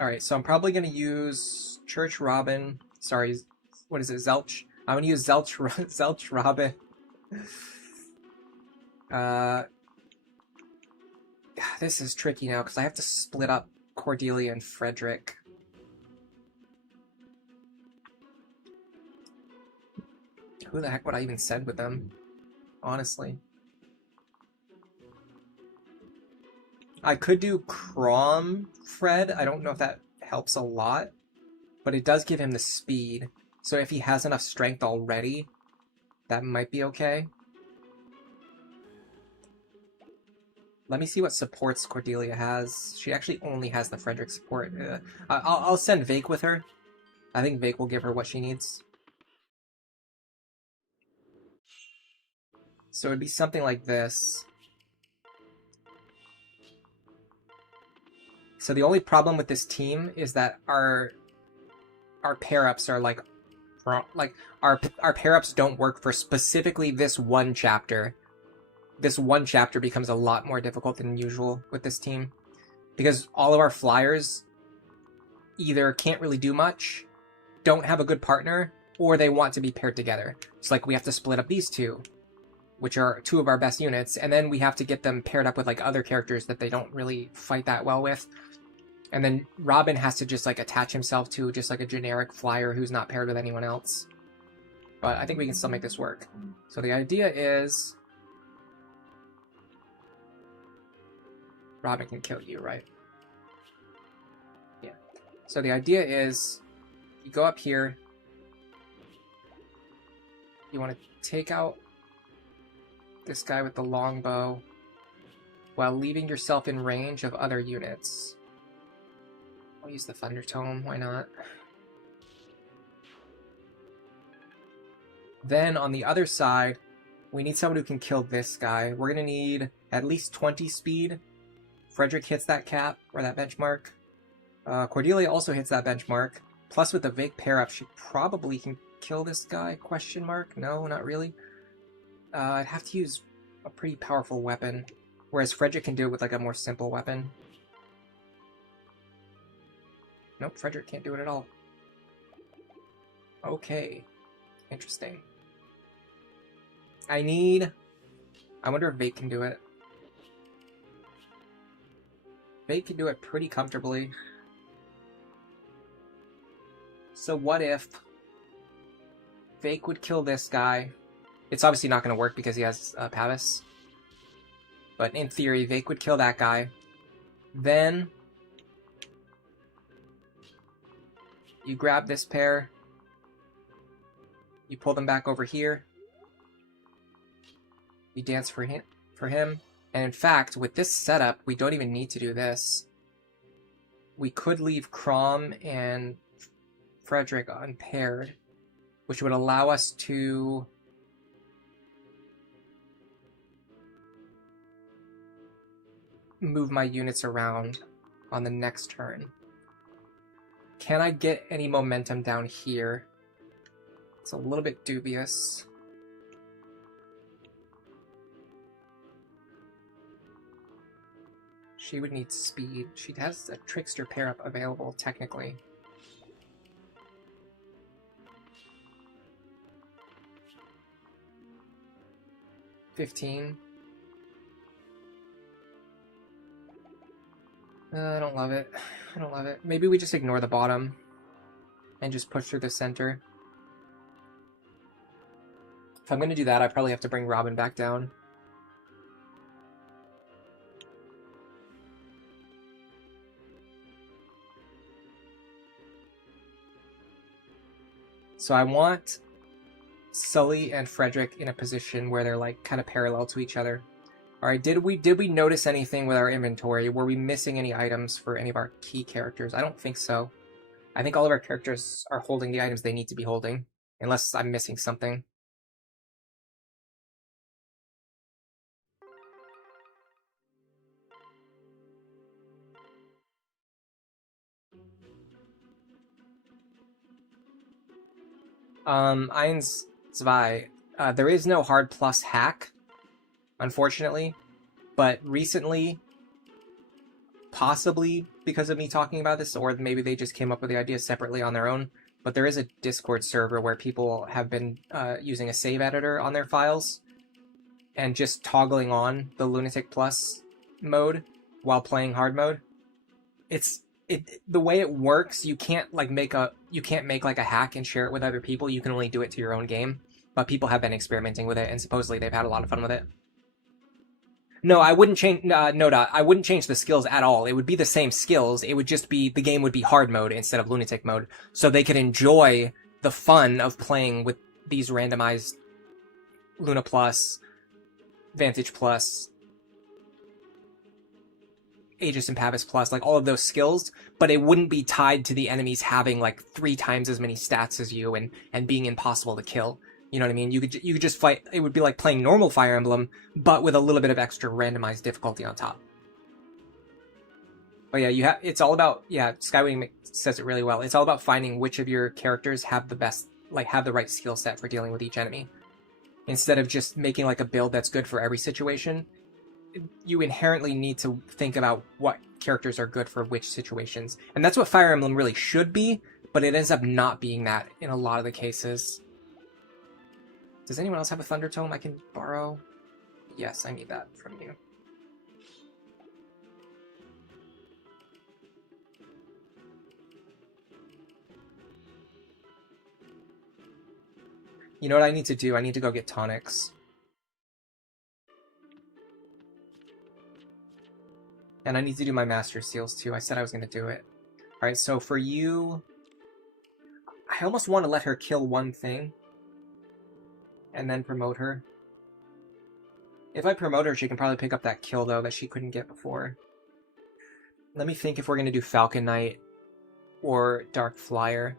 Alright, so I'm probably going to use Church Robin. Sorry, what is it, Zelch? I'm going to use Zelch Robin. This is tricky now because I have to split up Cordelia and Frederick. Who the heck would I even send with them? Honestly. I could do Crom Fred. I don't know if that helps a lot, but it does give him the speed. So if he has enough strength already, that might be okay. Let me see what supports Cordelia has. She actually only has the Frederick support. I'll send Vaike with her. I think Vaike will give her what she needs. So it'd be something like this. So the only problem with this team is that our pair-ups are like our pair-ups don't work for specifically this one chapter. This one chapter becomes a lot more difficult than usual with this team because all of our flyers either can't really do much, don't have a good partner, or they want to be paired together. It's like we have to split up these two, which are two of our best units, and then we have to get them paired up with like other characters that they don't really fight that well with. And then Robin has to just like attach himself to just like a generic flyer who's not paired with anyone else. But I think we can still make this work. So the idea is Robin can kill you, right? Yeah. So the idea is you go up here. You want to take out this guy with the longbow while leaving yourself in range of other units. I'll use the Thunder Tome, why not? Then on the other side, we need someone who can kill this guy. We're going to need at least 20 speed. Frederick hits that cap, or that benchmark. Cordelia also hits that benchmark. Plus with the Vaike pair-up, she probably can kill this guy, question mark? No, not really. I'd have to use a pretty powerful weapon, whereas Frederick can do it with like a more simple weapon. Nope, Frederick can't do it at all. Okay. Interesting. I wonder if Vaike can do it. Vaike can do it pretty comfortably. So what if Vaike would kill this guy? It's obviously not going to work because he has Pavis. But in theory, Vaike would kill that guy. Then you grab this pair. You pull them back over here. You dance for him. And in fact, with this setup, we don't even need to do this. We could leave Crom and Frederick unpaired, which would allow us to move my units around on the next turn. Can I get any momentum down here? It's a little bit dubious. She would need speed. She has a Trickster pair-up available, technically. $15. I don't love it. I don't love it. Maybe we just ignore the bottom and just push through the center. If I'm going to do that, I probably have to bring Robin back down. So I want Sully and Frederick in a position where they're like kind of parallel to each other. All right, did we notice anything with our inventory? Were we missing any items for any of our key characters? I don't think so. I think all of our characters are holding the items they need to be holding, unless I'm missing something. Eins, zwei. There is no hard plus hack, unfortunately, but recently, possibly because of me talking about this, or maybe they just came up with the idea separately on their own, but there is a Discord server where people have been using a save editor on their files and just toggling on the Lunatic Plus mode while playing hard mode. The way it works, you can't make like a hack and share it with other people. You can only do it to your own game. But people have been experimenting with it, and supposedly they've had a lot of fun with it. No, I wouldn't change. I wouldn't change the skills at all. It would be the same skills. It would just be the game would be hard mode instead of lunatic mode, so they could enjoy the fun of playing with these randomized Luna Plus, Vantage Plus, Aegis and Pavis Plus, like all of those skills, but it wouldn't be tied to the enemies having like 3 times as many stats as you and being impossible to kill. You know what I mean? You could just fight. It would be like playing normal Fire Emblem, but with a little bit of extra randomized difficulty on top. But yeah, it's all about, Skywing says it really well. It's all about finding which of your characters have the best, have the right skill set for dealing with each enemy. Instead of just making like a build that's good for every situation, you inherently need to think about what characters are good for which situations. And that's what Fire Emblem really should be, but it ends up not being that in a lot of the cases. Does anyone else have a Thunder Tome I can borrow? Yes, I need that from you. You know what I need to do? I need to go get tonics. And I need to do my Master Seals too. I said I was going to do it. Alright, so for you, I almost want to let her kill one thing and then promote her. If I promote her, she can probably pick up that kill, though, that she couldn't get before. Let me think if we're going to do Falcon Knight or Dark Flyer.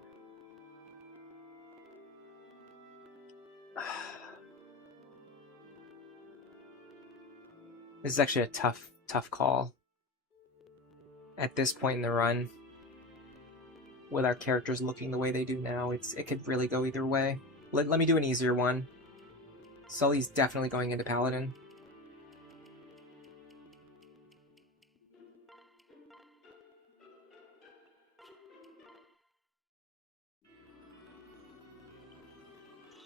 This is actually a tough call. At this point in the run, with our characters looking the way they do now, it could really go either way. Let me do an easier one. Sully's definitely going into Paladin.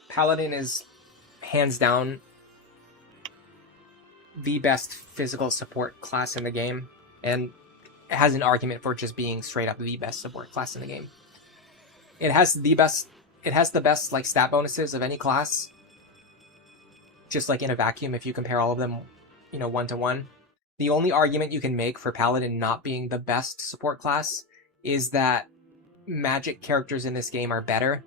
Paladin is hands down the best physical support class in the game, and it has an argument for just being straight up the best support class in the game. It has the best stat bonuses of any class, just like in a vacuum if you compare all of them, 1-to-1. The only argument you can make for Paladin not being the best support class is that magic characters in this game are better,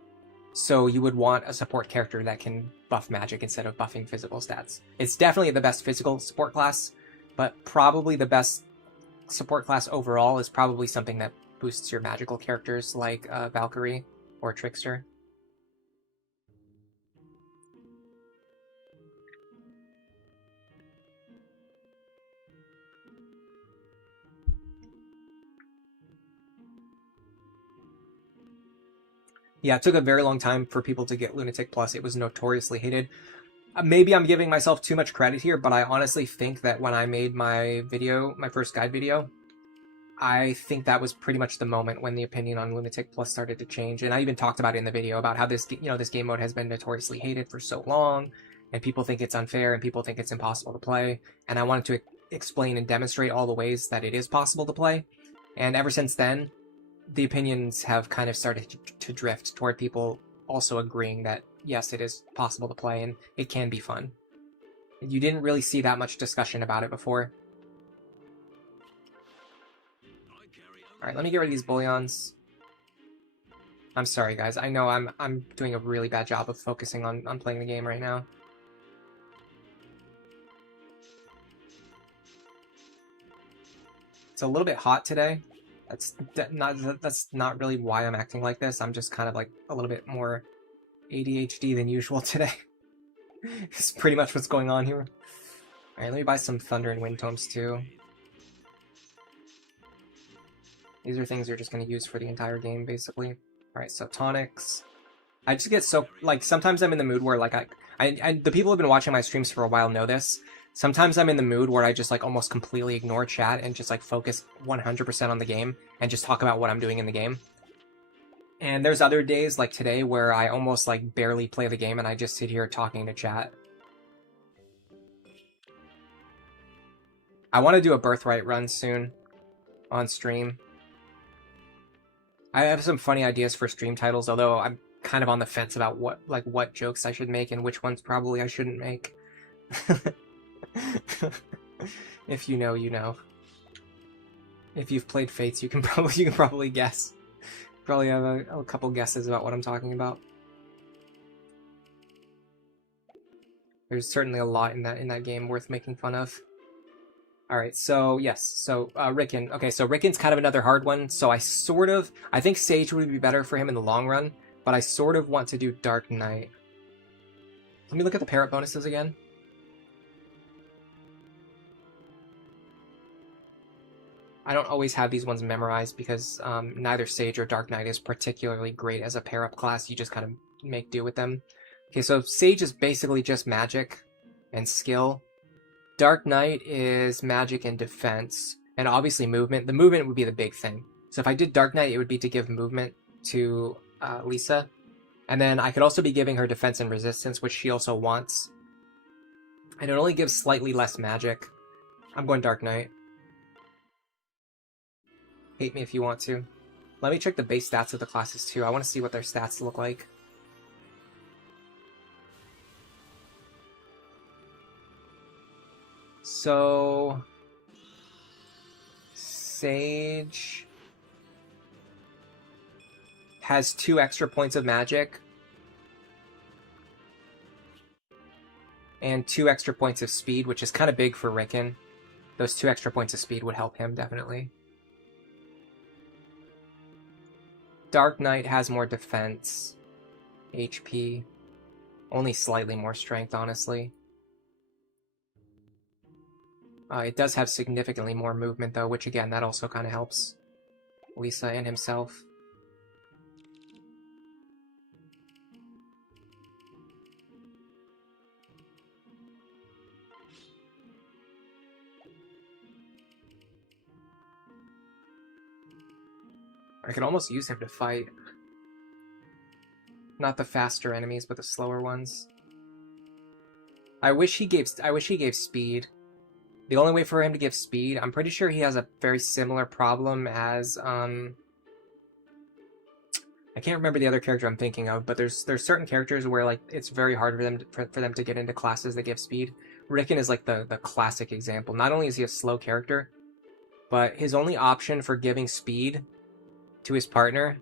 so you would want a support character that can buff magic instead of buffing physical stats. It's definitely the best physical support class, but probably the best support class overall is probably something that boosts your magical characters like Valkyrie or Trickster. Yeah, it took a very long time for people to get Lunatic Plus. It was notoriously hated. maybe I'm giving myself too much credit here, but I honestly think that when I made my video, my first guide video, I think that was pretty much the moment when the opinion on Lunatic Plus started to change. And I even talked about it in the video about how this, this game mode has been notoriously hated for so long, and people think it's unfair and people think it's impossible to play. And I wanted to explain and demonstrate all the ways that it is possible to play. And ever since then, the opinions have kind of started to drift toward people also agreeing that yes, it is possible to play and it can be fun. You didn't really see that much discussion about it before. Alright, let me get rid of these bullions. I'm sorry, guys. I know I'm doing a really bad job of focusing on playing the game right now. It's a little bit hot today. That's not really why I'm acting like this. I'm just kind of like a little bit more ADHD than usual today. It's pretty much what's going on here. Alright, let me buy some Thunder and Wind Tomes too. These are things you're just going to use for the entire game, basically. Alright, so tonics. I just get so, like, sometimes I'm in the mood where, like, I the people who have been watching my streams for a while know this. Sometimes I'm in the mood where I just, like, almost completely ignore chat and just, like, focus 100% on the game and just talk about what I'm doing in the game. And there's other days, like today, where I almost, like, barely play the game and I just sit here talking to chat. I want to do a Birthright run soon on stream. I have some funny ideas for stream titles, although I'm kind of on the fence about what jokes I should make and which ones probably I shouldn't make. If you know, you know. If you've played Fates, you can probably guess. Probably have a couple guesses about what I'm talking about. There's certainly a lot in that game worth making fun of. Alright, so yes, so Rickon. Okay, so Rickon's kind of another hard one, so I think Sage would be better for him in the long run, but I sort of want to do Dark Knight. Let me look at the parrot bonuses again. I don't always have these ones memorized because neither Sage or Dark Knight is particularly great as a pair-up class. You just kind of make do with them. Okay, so Sage is basically just magic and skill. Dark Knight is magic and defense, and obviously movement. The movement would be the big thing. So if I did Dark Knight, it would be to give movement to Lisa. And then I could also be giving her defense and resistance, which she also wants. And it only gives slightly less magic. I'm going Dark Knight. Hate me if you want to. Let me check the base stats of the classes too. I want to see what their stats look like. So, Sage has 2 extra points of magic and 2 extra points of speed, which is kind of big for Rickon. Those 2 extra points of speed would help him, definitely. Dark Knight has more defense, HP, only slightly more strength, honestly. It does have significantly more movement, though, which, again, that also kind of helps Lisa and himself. I could almost use him to fight. Not the faster enemies, but the slower ones. I wish he gave speed. The only way for him to give speed, I'm pretty sure he has a very similar problem as I can't remember the other character I'm thinking of, but there's certain characters where like it's very hard for them to get into classes that give speed. Rickon is like the classic example. Not only is he a slow character, but his only option for giving speed to his partner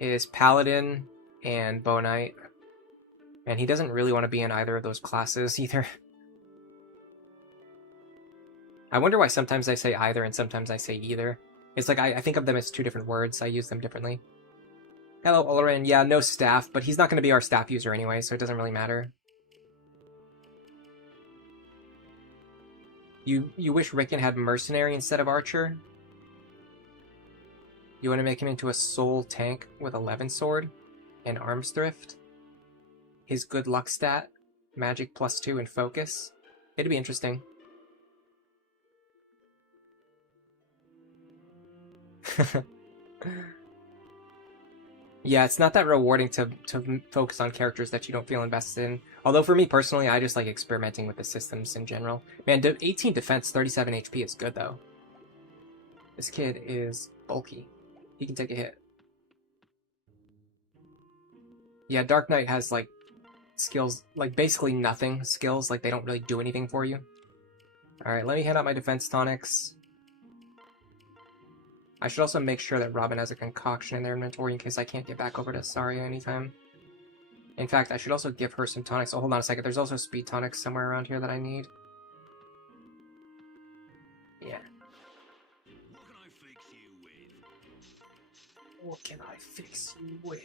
is Paladin and Bow Knight. And he doesn't really want to be in either of those classes either. I wonder why sometimes I say either and sometimes I say either. It's like I think of them as 2 different words. I use them differently. Hello, Ulrin. Yeah, no staff, but he's not going to be our staff user anyway, so it doesn't really matter. You wish Rickon had Mercenary instead of Archer? You want to make him into a soul tank with 11 sword and arms thrift? His good luck stat? magic +2 and focus. It'd be interesting. Yeah, it's not that rewarding to focus on characters that you don't feel invested in. Although for me personally, I just like experimenting with the systems in general. Man, 18 defense, 37 HP is good though. This kid is bulky. He can take a hit. Yeah, Dark Knight has like skills, like basically nothing skills, like they don't really do anything for you. Alright, let me hand out my defense tonics. I should also make sure that Robin has a concoction in their inventory in case I can't get back over to Saria anytime. In fact, I should also give her some tonics. Oh, hold on a second. There's also speed tonics somewhere around here that I need. Yeah. What can I fix you with?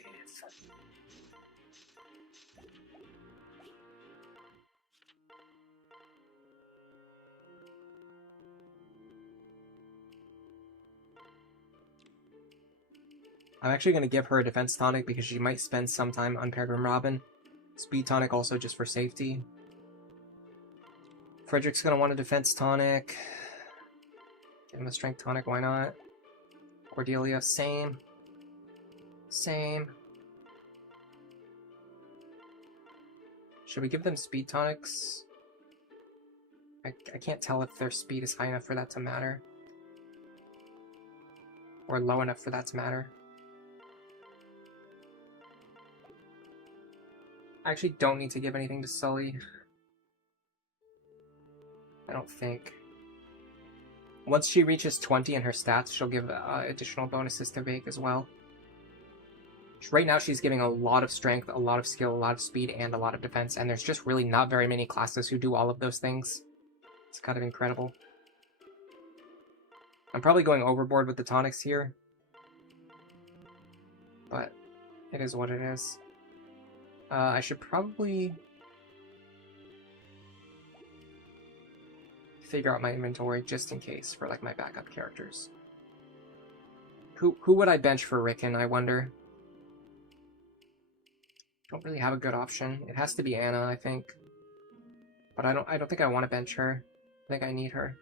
I'm actually going to give her a defense tonic because she might spend some time unpaired from Robin. Speed tonic also just for safety. Frederick's going to want a defense tonic. Give him a strength tonic, why not? Cordelia, same. Same. Should we give them speed tonics? I can't tell if their speed is high enough for that to matter. Or low enough for that to matter. I actually don't need to give anything to Sully. I don't think. Once she reaches 20 in her stats, she'll give additional bonuses to Vaike as well. Right now she's giving a lot of strength, a lot of skill, a lot of speed, and a lot of defense, and there's just really not very many classes who do all of those things. It's kind of incredible. I'm probably going overboard with the tonics here, but it is what it is. I should probably figure out my inventory just in case for like my backup characters. Who would I bench for Rickon, I wonder? Don't really have a good option. It has to be Anna, I think. But I don't think I want to bench her. I think I need her.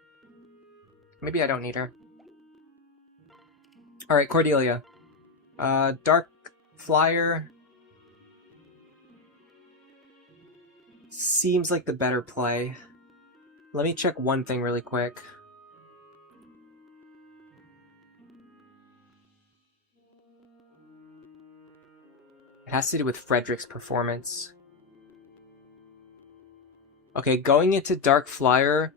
Maybe I don't need her. Alright, Cordelia. Dark Flyer seems like the better play. Let me check one thing really quick. It has to do with Frederick's performance. Okay, going into Dark Flyer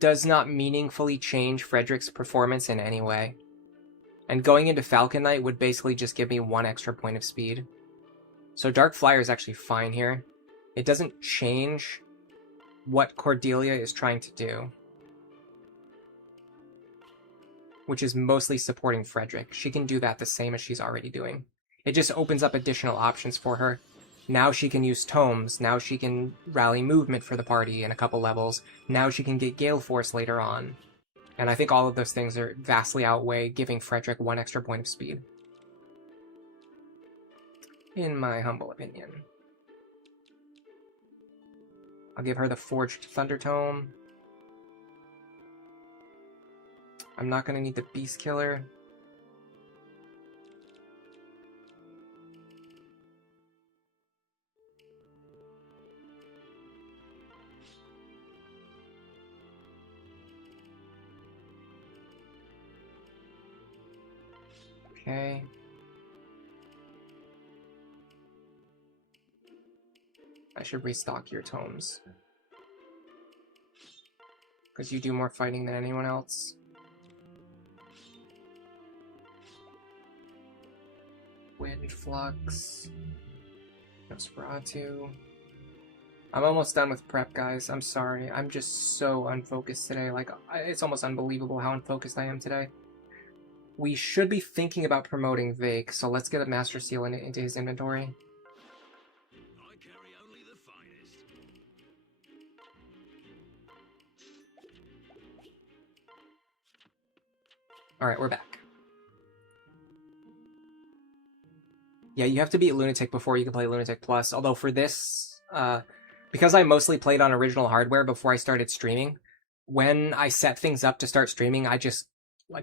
does not meaningfully change Frederick's performance in any way. And going into Falcon Knight would basically just give me 1 extra point of speed. So Dark Flyer is actually fine here. It doesn't change what Cordelia is trying to do, which is mostly supporting Frederick. She can do that the same as she's already doing. It just opens up additional options for her. Now she can use tomes. Now she can rally movement for the party in a couple levels. Now she can get Gale Force later on. And I think all of those things are vastly outweigh giving Frederick 1 extra point of speed. In my humble opinion. I'll give her the Forged Thunder Tome. I'm not going to need the Beast Killer. Okay. I should restock your tomes. Because you do more fighting than anyone else. Wind Flux. Nosferatu. I'm almost done with prep, guys. I'm sorry. I'm just so unfocused today. Like, it's almost unbelievable how unfocused I am today. We should be thinking about promoting Vaike, so let's get a Master Seal into his inventory. I carry only the finest. Alright, we're back. Yeah, you have to beat Lunatic before you can play Lunatic Plus, although for this, Because I mostly played on original hardware before I started streaming, when I set things up to start streaming, I just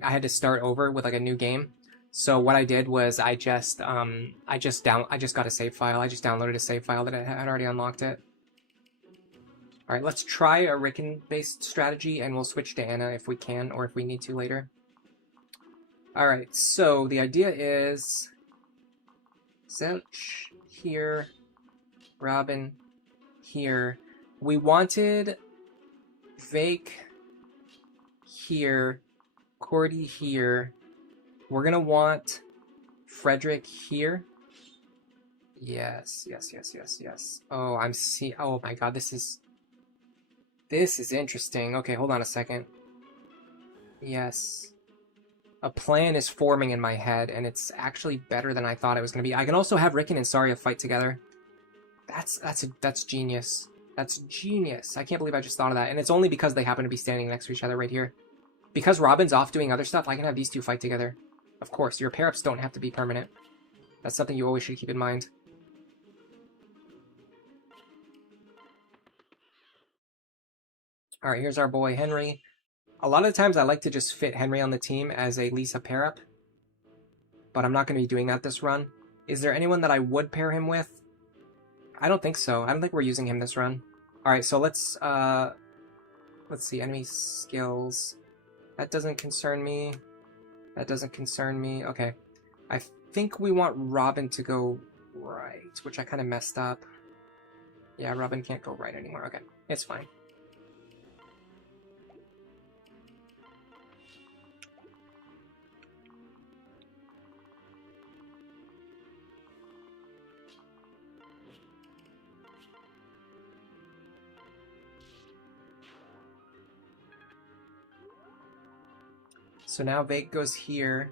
I had to start over with like a new game. So what I did was I just got a save file. I just downloaded a save file that I had already unlocked it. All right, let's try a Rickon-based strategy, and we'll switch to Anna if we can, or if we need to later. All right, so the idea is Zelch here, Robin here. We wanted Vaike here, Cordy here. We're gonna want Frederick here. Yes. Oh, oh my god, this is interesting. Okay, hold on a second. Yes. A plan is forming in my head, and it's actually better than I thought it was gonna be. I can also have Rickon and Saria fight together. That's genius. That's genius. I can't believe I just thought of that. And it's only because they happen to be standing next to each other right here. Because Robin's off doing other stuff, I can have these two fight together. Of course, your pair-ups don't have to be permanent. That's something you always should keep in mind. Alright, here's our boy Henry. A lot of the times I like to just fit Henry on the team as a Lisa pair-up. But I'm not going to be doing that this run. Is there anyone that I would pair him with? I don't think so. I don't think we're using him this run. Alright, so let's see, enemy skills. That doesn't concern me. That doesn't concern me. Okay. I think we want Robin to go right, which I kind of messed up. Yeah, Robin can't go right anymore. Okay, it's fine. So now Vaike goes here.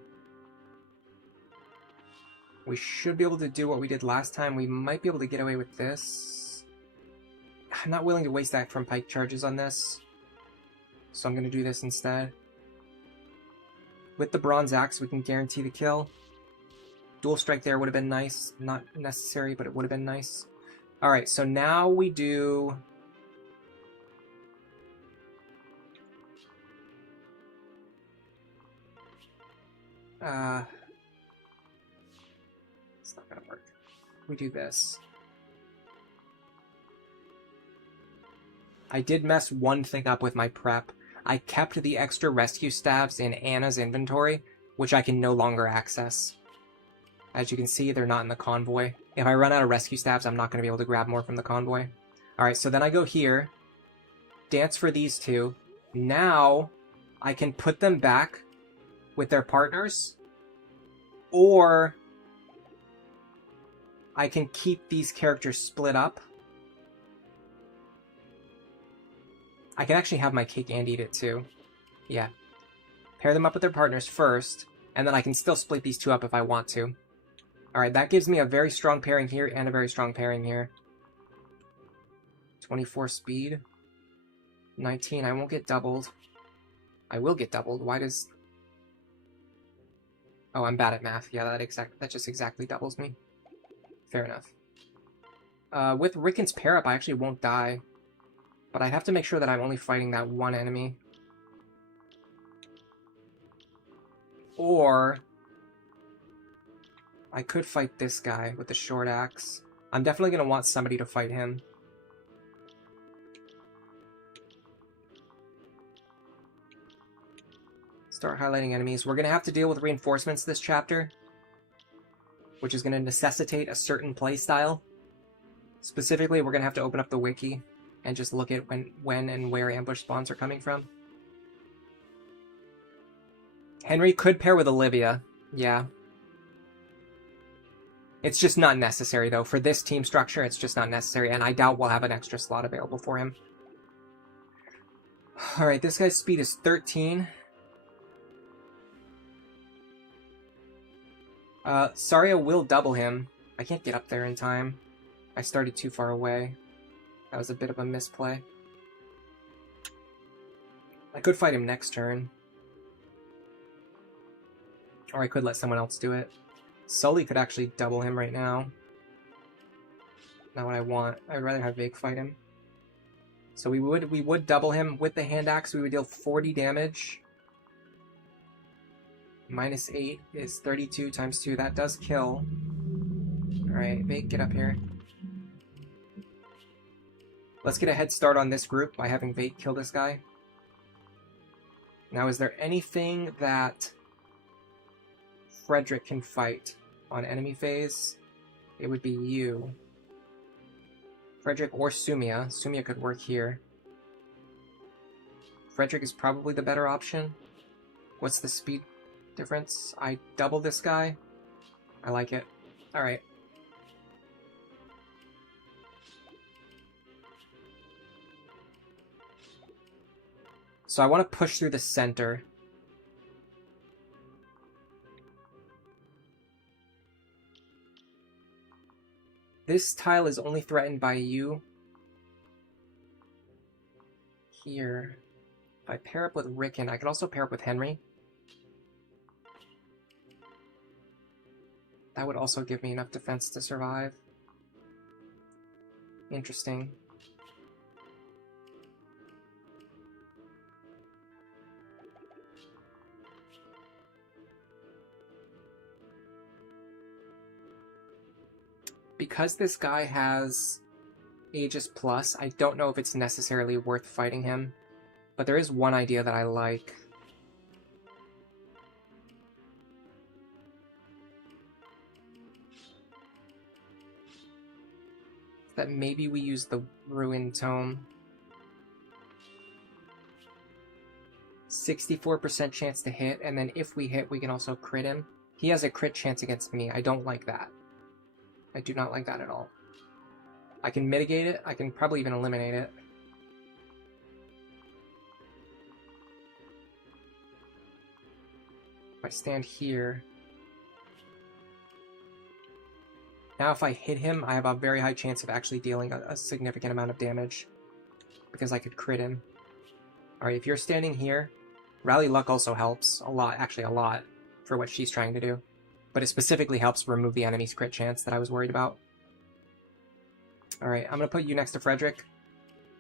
We should be able to do what we did last time. We might be able to get away with this. I'm not willing to waste that from pike charges on this. So I'm going to do this instead. With the bronze axe, we can guarantee the kill. Dual strike there would have been nice. Not necessary, but it would have been nice. Alright, so now we do... it's not gonna work. We do this. I did mess one thing up with my prep. I kept the extra rescue staves in Anna's inventory, which I can no longer access. As you can see, they're not in the convoy. If I run out of rescue staves, I'm not going to be able to grab more from the convoy. Alright, so then I go here, dance for these two. Now, I can put them back with their partners, or I can keep these characters split up. I can actually have my cake and eat it too. Yeah. Pair them up with their partners first, and then I can still split these two up if I want to. Alright, that gives me a very strong pairing here and a very strong pairing here. 24 speed. 19, I won't get doubled. I will get doubled. Why does... Oh, I'm bad at math. Yeah, that just exactly doubles me. Fair enough. With Rickon's pair-up, I actually won't die. But I have to make sure that I'm only fighting that one enemy. Or... I could fight this guy with the short axe. I'm definitely going to want somebody to fight him. Start highlighting enemies. We're going to have to deal with reinforcements this chapter, which is going to necessitate a certain playstyle. Specifically, we're going to have to open up the wiki and just look at when and where ambush spawns are coming from. Henry could pair with Olivia. Yeah. It's just not necessary, though. For this team structure, it's just not necessary, and I doubt we'll have an extra slot available for him. Alright, this guy's speed is 13. Saria will double him. I can't get up there in time. I started too far away. That was a bit of a misplay. I could fight him next turn. Or I could let someone else do it. Sully could actually double him right now. not what I want. I'd rather have Vaike fight him. So we would double him with the hand axe. We would deal 40 damage. Minus 8 is 32 times 2. That does kill. Alright, Vaike, get up here. Let's get a head start on this group by having Vaike kill this guy. Now, is there anything that Frederick can fight on enemy phase? It would be you. Frederick or Sumia. Sumia could work here. Frederick is probably the better option. What's the speed difference? I double this guy. I like it. Alright. So I want to push through the center. This tile is only threatened by you. Here. If I pair up with Rickon, I could also pair up with Henry. That would also give me enough defense to survive. Interesting. Because this guy has Aegis Plus, I don't know if it's necessarily worth fighting him. But there is one idea that I like. That maybe we use the Ruin Tome. 64% chance to hit, and then if we hit, we can also crit him. He has a crit chance against me. I don't like that. I do not like that at all. I can mitigate it. I can probably even eliminate it. If I stand here... Now if I hit him, I have a very high chance of actually dealing a significant amount of damage. Because I could crit him. Alright, if you're standing here, Rally Luck also helps. A lot, actually a lot, for what she's trying to do. But it specifically helps remove the enemy's crit chance that I was worried about. Alright, I'm going to put you next to Frederick.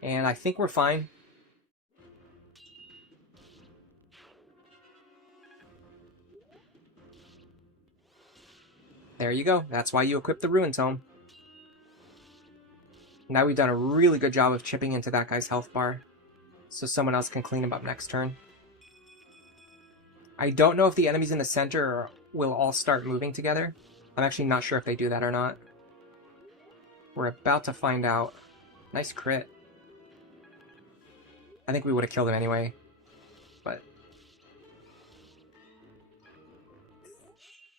And I think we're fine. There you go. That's why you equip the Ruin Tome. Now we've done a really good job of chipping into that guy's health bar. So someone else can clean him up next turn. I don't know if the enemies in the center will all start moving together. I'm actually not sure if they do that or not. We're about to find out. Nice crit. I think we would have killed him anyway. But...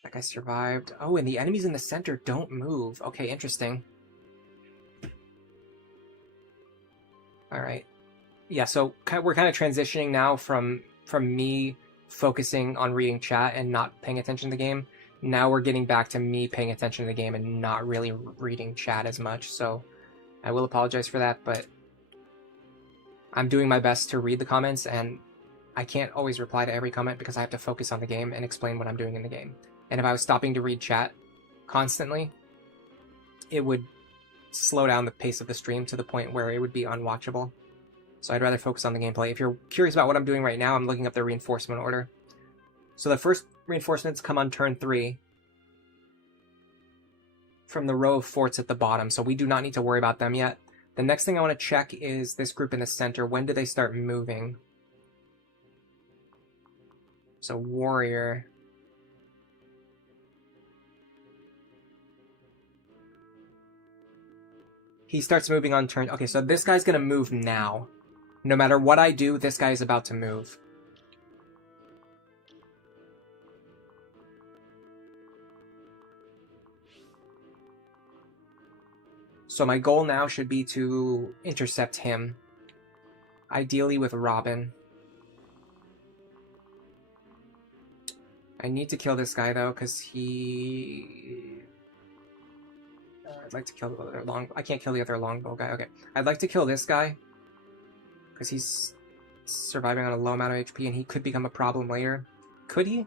that guy survived. Oh, and the enemies in the center don't move. Okay, interesting. Alright. Yeah, so we're kind of transitioning now from me focusing on reading chat and not paying attention to the game. Now we're getting back to me paying attention to the game and not really reading chat as much, so I will apologize for that, but I'm doing my best to read the comments, and I can't always reply to every comment because I have to focus on the game and explain what I'm doing in the game. And if I was stopping to read chat constantly, it would slow down the pace of the stream to the point where it would be unwatchable. So I'd rather focus on the gameplay. If you're curious about what I'm doing right now, I'm looking up the reinforcement order. So the first reinforcements come on turn 3 from the row of forts at the bottom, so we do not need to worry about them yet. The next thing I want to check is this group in the center. When do they start moving? So warrior. He starts moving on turn... Okay, so this guy's going to move now. No matter what I do, this guy is about to move. So my goal now should be to intercept him. Ideally with Robin. I need to kill this guy though, because he... I'd like to kill the other long... I can't kill the other longbow guy. Okay. I'd like to kill this guy. Because he's surviving on a low amount of HP and he could become a problem later. Could he?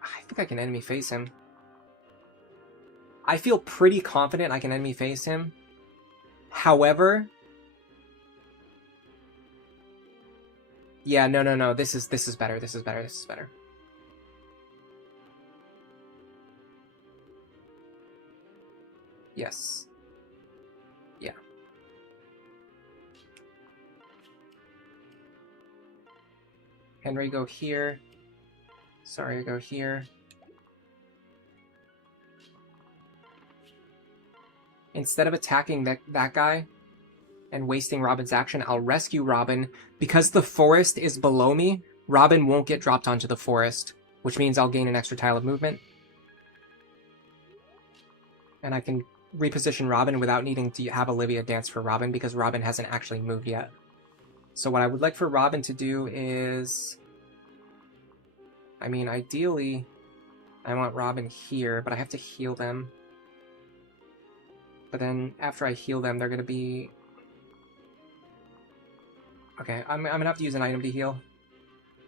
I think I can enemy face him. I feel pretty confident I can enemy face him. However, yeah, no. This is better. This is better. This is better. Yes. Yeah. Henry, go here. Sorry, go here. Instead of attacking that guy and wasting Robin's action, I'll rescue Robin. Because the forest is below me, Robin won't get dropped onto the forest, which means I'll gain an extra tile of movement. And I can reposition Robin without needing to have Olivia dance for Robin, because Robin hasn't actually moved yet. So what I would like for Robin to do is... I mean, ideally, I want Robin here, but I have to heal them. But then after I heal them, they're going to be... Okay, I'm going to have to use an item to heal.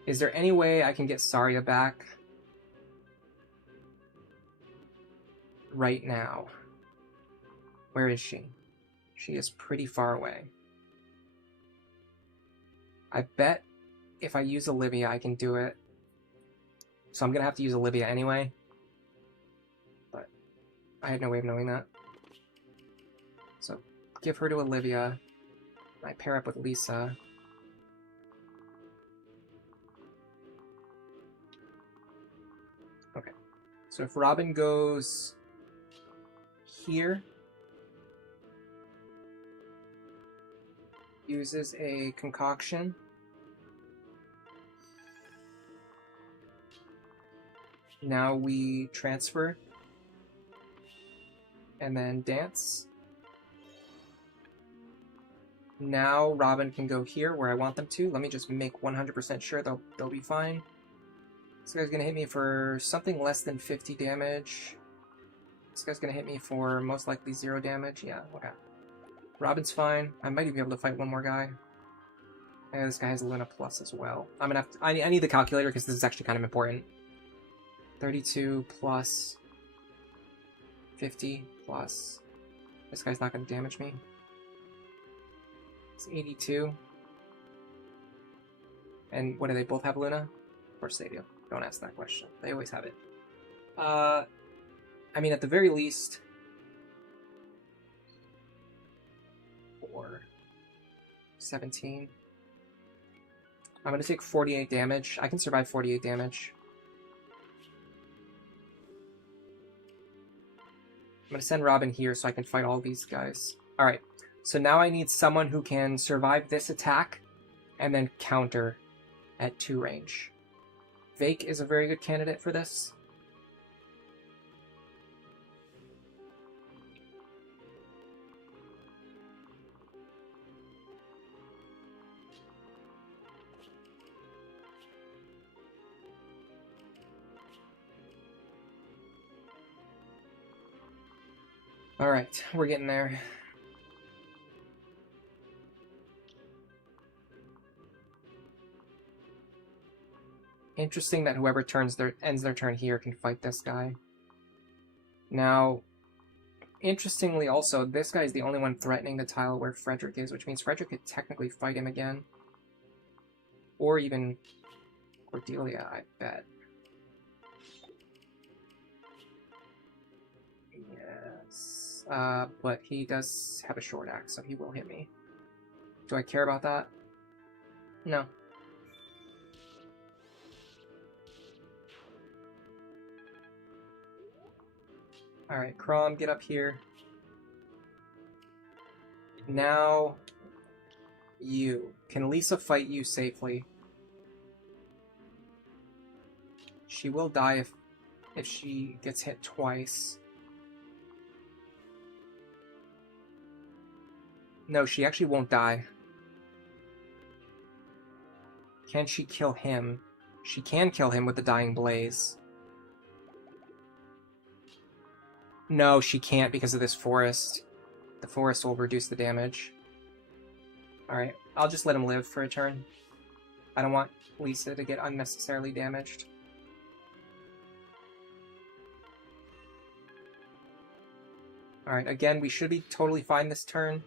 Is there any way I can get Saria back right now? Where is she? She is pretty far away. I bet if I use Olivia, I can do it. So I'm going to have to use Olivia anyway. But I had no way of knowing that. So give her to Olivia. I pair up with Lisa. Okay. So if Robin goes here, uses a concoction, now we transfer and then dance. Now Robin can go here where I want them to. Let me just make 100% sure they'll be fine. This guy's gonna hit me for something less than 50 damage. This guy's gonna hit me for most likely 0 damage. Yeah, okay. Robin's fine. I might even be able to fight one more guy. And this guy has Luna Plus as well. I'm gonna have to, I need the calculator because this is actually kind of important. 32 plus 50 plus... This guy's not gonna damage me. It's 82. And what do they both have, Luna? Of course they do. Don't ask that question. They always have it. I mean, at the very least... 4... 17... I'm gonna take 48 damage. I can survive 48 damage. I'm gonna send Robin here so I can fight all these guys. Alright, so now I need someone who can survive this attack and then counter at 2 range. Vaike is a very good candidate for this. Alright, we're getting there. Interesting that whoever ends their turn here can fight this guy. Now, interestingly also, this guy is the only one threatening the tile where Frederick is, which means Frederick could technically fight him again. Or even Cordelia, I bet. Yes. But he does have a short axe, so he will hit me. Do I care about that? No. Alright, Crom, get up here. Now, you. Can Lisa fight you safely? She will die if she gets hit twice. No, she actually won't die. Can she kill him? She can kill him with the Dying Blaze. No, she can't because of this forest. The forest will reduce the damage. Alright, I'll just let him live for a turn. I don't want Lisa to get unnecessarily damaged. Alright, again, we should be totally fine this turn.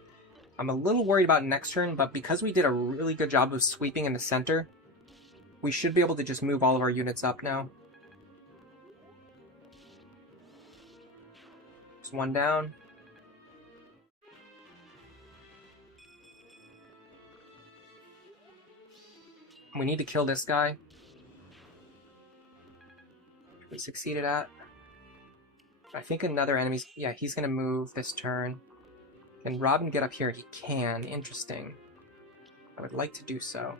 I'm a little worried about next turn, but because we did a really good job of sweeping in the center, we should be able to just move all of our units up now. Just one down. We need to kill this guy. We succeeded at. I think another enemy's... Yeah, he's going to move this turn. Can Robin get up here? He can. Interesting. I would like to do so.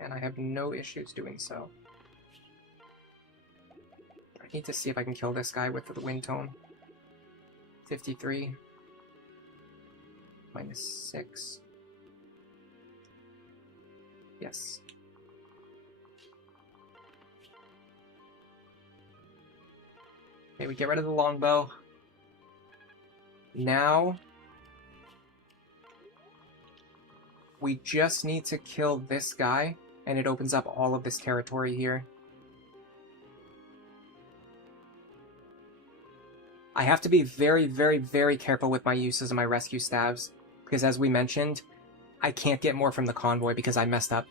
And I have no issues doing so. I need to see if I can kill this guy with the wind tone. 53. -6. Yes. Okay, we get rid of the longbow. Now, we just need to kill this guy, and it opens up all of this territory here. I have to be very, very, very careful with my uses of my rescue staves, because as we mentioned, I can't get more from the convoy because I messed up.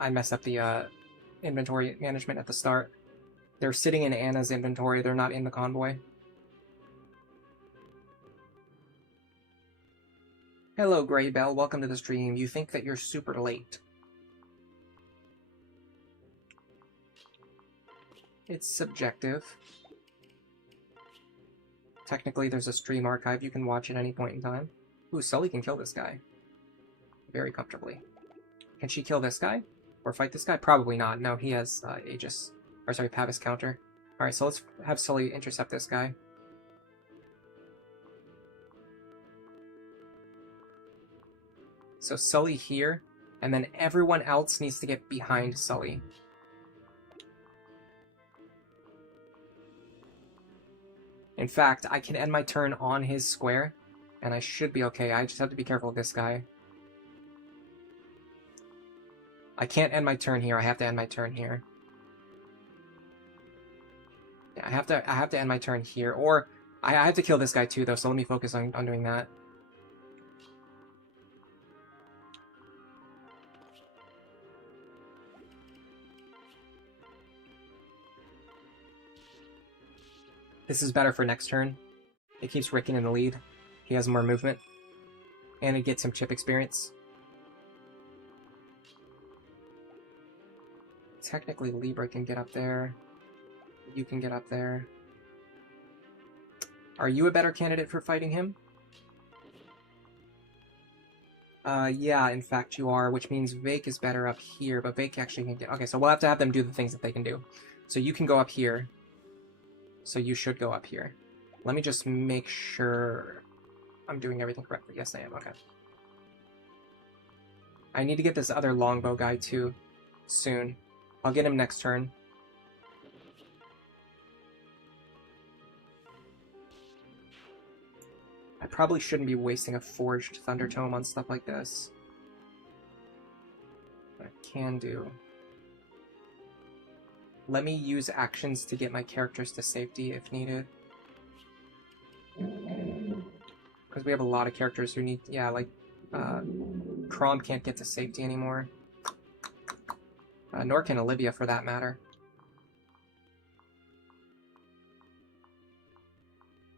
I messed up the inventory management at the start. They're sitting in Anna's inventory, they're not in the convoy. Hello, Grey Bell, welcome to the stream. You think that you're super late. It's subjective. Technically, there's a stream archive you can watch at any point in time. Ooh, Sully can kill this guy. Very comfortably. Can she kill this guy? Or fight this guy? Probably not. No, he has Aegis. Or sorry, Pavis counter. Alright, so let's have Sully intercept this guy. So Sully here, and then everyone else needs to get behind Sully. In fact, I can end my turn on his square, and I should be okay. I just have to be careful of this guy. I can't end my turn here. I have to end my turn here. Yeah, I have to end my turn here, or I have to kill this guy too, though. So let me focus on doing that. This is better for next turn. It keeps Rickon in the lead. He has more movement. And it gets him chip experience. Technically, Libra can get up there. You can get up there. Are you a better candidate for fighting him? Yeah, in fact you are, which means Vaike is better up here, but Vaike actually can get... Okay, so we'll have to have them do the things that they can do. So you can go up here. So you should go up here. Let me just make sure I'm doing everything correctly. Yes, I am. Okay. I need to get this other longbow guy, too, soon. I'll get him next turn. I probably shouldn't be wasting a forged Thunder Tome on stuff like this. But I can do. Let me use actions to get my characters to safety if needed. Because we have a lot of characters who need... Yeah, like... Crom can't get to safety anymore. Nor can Olivia, for that matter.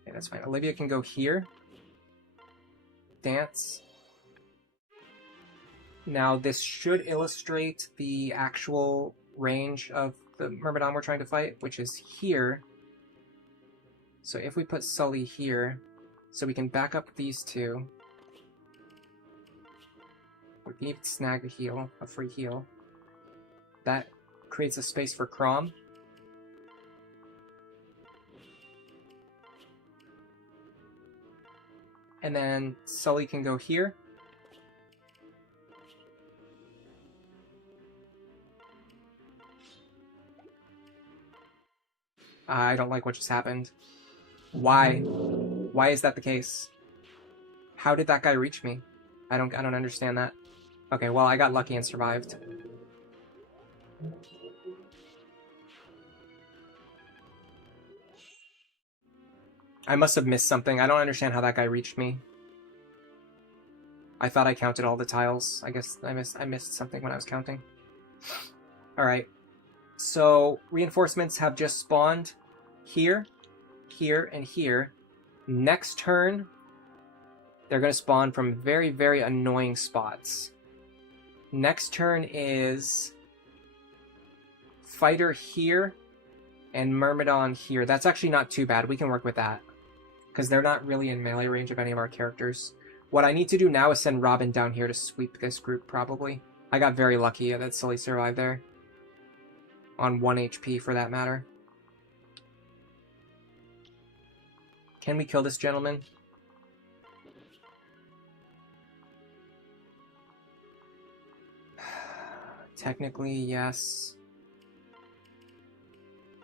Okay, that's fine. Olivia can go here. Dance. Now, this should illustrate the actual range of the Myrmidon we're trying to fight, which is here. So if we put Sully here, so we can back up these two. We can even snag a heal, a free heal. That creates a space for Crom. And then Sully can go here. I don't like what just happened. Why? Why is that the case? How did that guy reach me? I don't understand that. Okay, well, I got lucky and survived. I must have missed something. I don't understand how that guy reached me. I thought I counted all the tiles. I guess I missed something when I was counting. Alright. So, reinforcements have just spawned here, here, and here. Next turn, they're going to spawn from very, very annoying spots. Next turn is Fighter here and Myrmidon here. That's actually not too bad. We can work with that because they're not really in melee range of any of our characters. What I need to do now is send Robin down here to sweep this group, probably. I got very lucky that Sully survived there. On 1 HP, for that matter. Can we kill this gentleman? Technically, yes.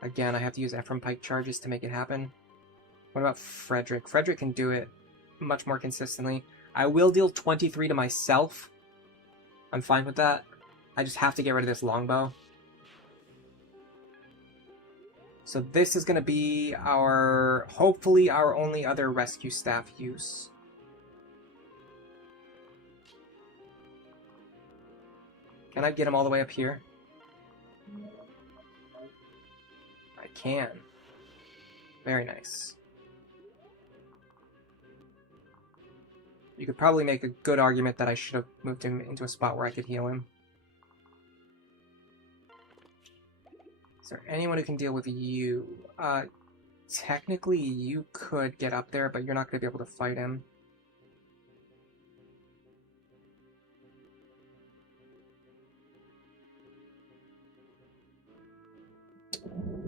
Again, I have to use Ephraim Pike charges to make it happen. What about Frederick? Frederick can do it much more consistently. I will deal 23 to myself. I'm fine with that. I just have to get rid of this longbow. So this is going to be our, hopefully, our only other rescue staff use. Can I get him all the way up here? I can. Very nice. You could probably make a good argument that I should have moved him into a spot where I could heal him. Is there anyone who can deal with you? Technically, you could get up there, but you're not going to be able to fight him.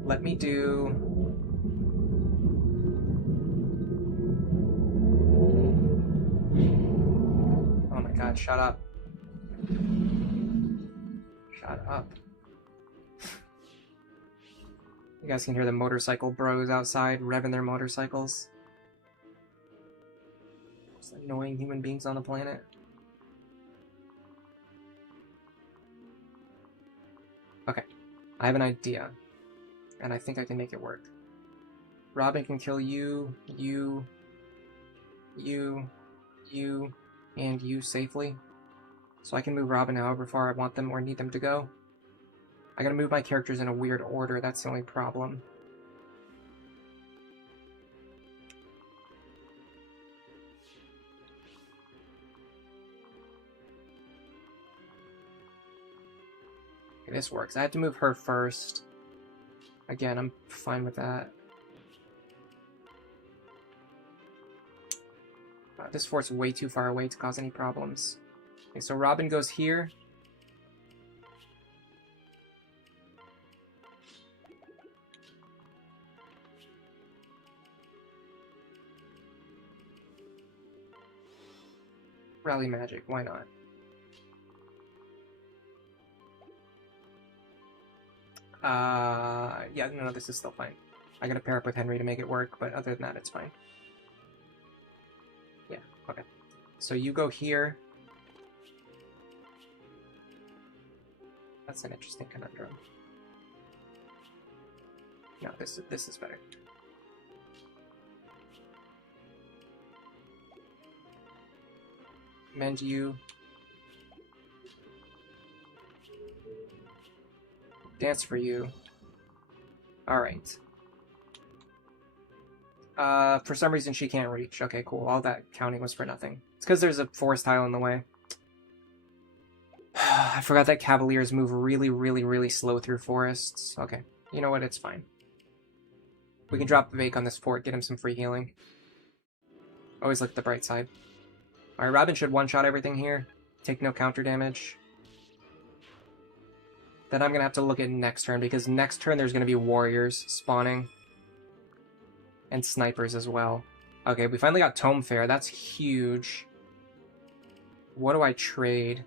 Let me do... Oh my god, shut up. Shut up. You guys can hear the motorcycle bros outside revving their motorcycles. Most annoying human beings on the planet. Okay, I have an idea. And I think I can make it work. Robin can kill you, you, and you safely. So I can move Robin however far I want them or need them to go. I gotta move my characters in a weird order, that's the only problem. Okay, this works. I have to move her first. Again, I'm fine with that. This fort's way too far away to cause any problems. Okay, so Robin goes here. Rally magic, why not? Yeah, no, this is still fine. I gotta pair up with Henry to make it work, but other than that, it's fine. Yeah, okay. So you go here. That's an interesting conundrum. No, this is better. Mend you. Dance for you. Alright. For some reason she can't reach. Okay, cool. All that counting was for nothing. It's because there's a forest tile in the way. I forgot that Cavaliers move really, really, really slow through forests. Okay. You know what? It's fine. We can drop Vaike on this fort, get him some free healing. Always look at the bright side. Alright, Robin should one-shot everything here. Take no counter damage. Then I'm going to have to look at next turn, because next turn there's going to be warriors spawning. And snipers as well. Okay, we finally got Tome Fair. That's huge. What do I trade?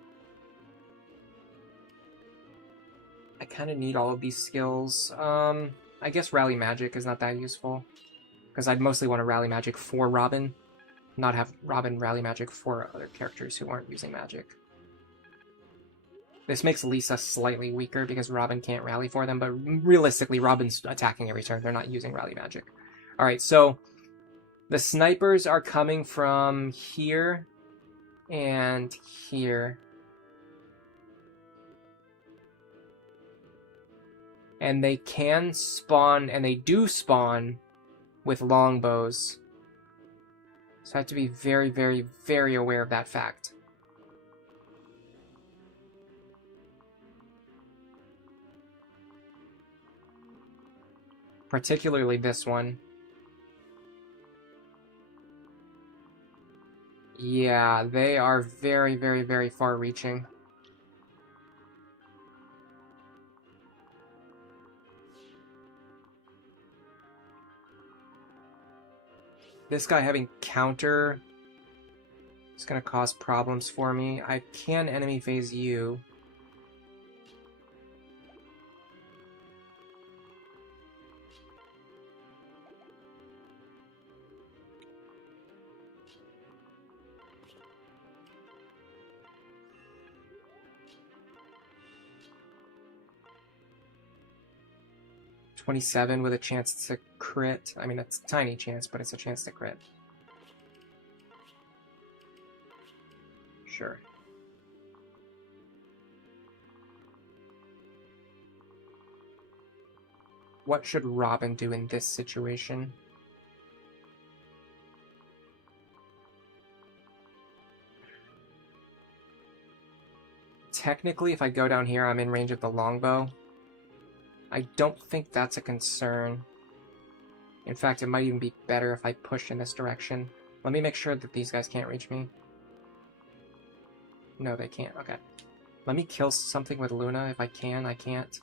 I kind of need all of these skills. I guess Rally Magic is not that useful. Because I'd mostly want to Rally Magic for Robin. Not have Robin Rally Magic for other characters who aren't using magic. This makes Lisa slightly weaker because Robin can't rally for them, but realistically, Robin's attacking every turn. They're not using Rally Magic. Alright, so The snipers are coming from here and here. And they can spawn, and they do spawn with longbows. So I have to be very, very, very aware of that fact. Particularly this one. Yeah, they are very, very, very far-reaching. This guy having counter is going to cause problems for me. I can enemy phase you. $27 with a chance to crit. I mean, it's a tiny chance, but it's a chance to crit. Sure. What should Robin do in this situation? Technically, if I go down here, I'm in range of the longbow. I don't think that's a concern. In fact, it might even be better if I push in this direction. Let me make sure that these guys can't reach me. No, they can't. Okay. Let me kill something with Luna if I can. I can't.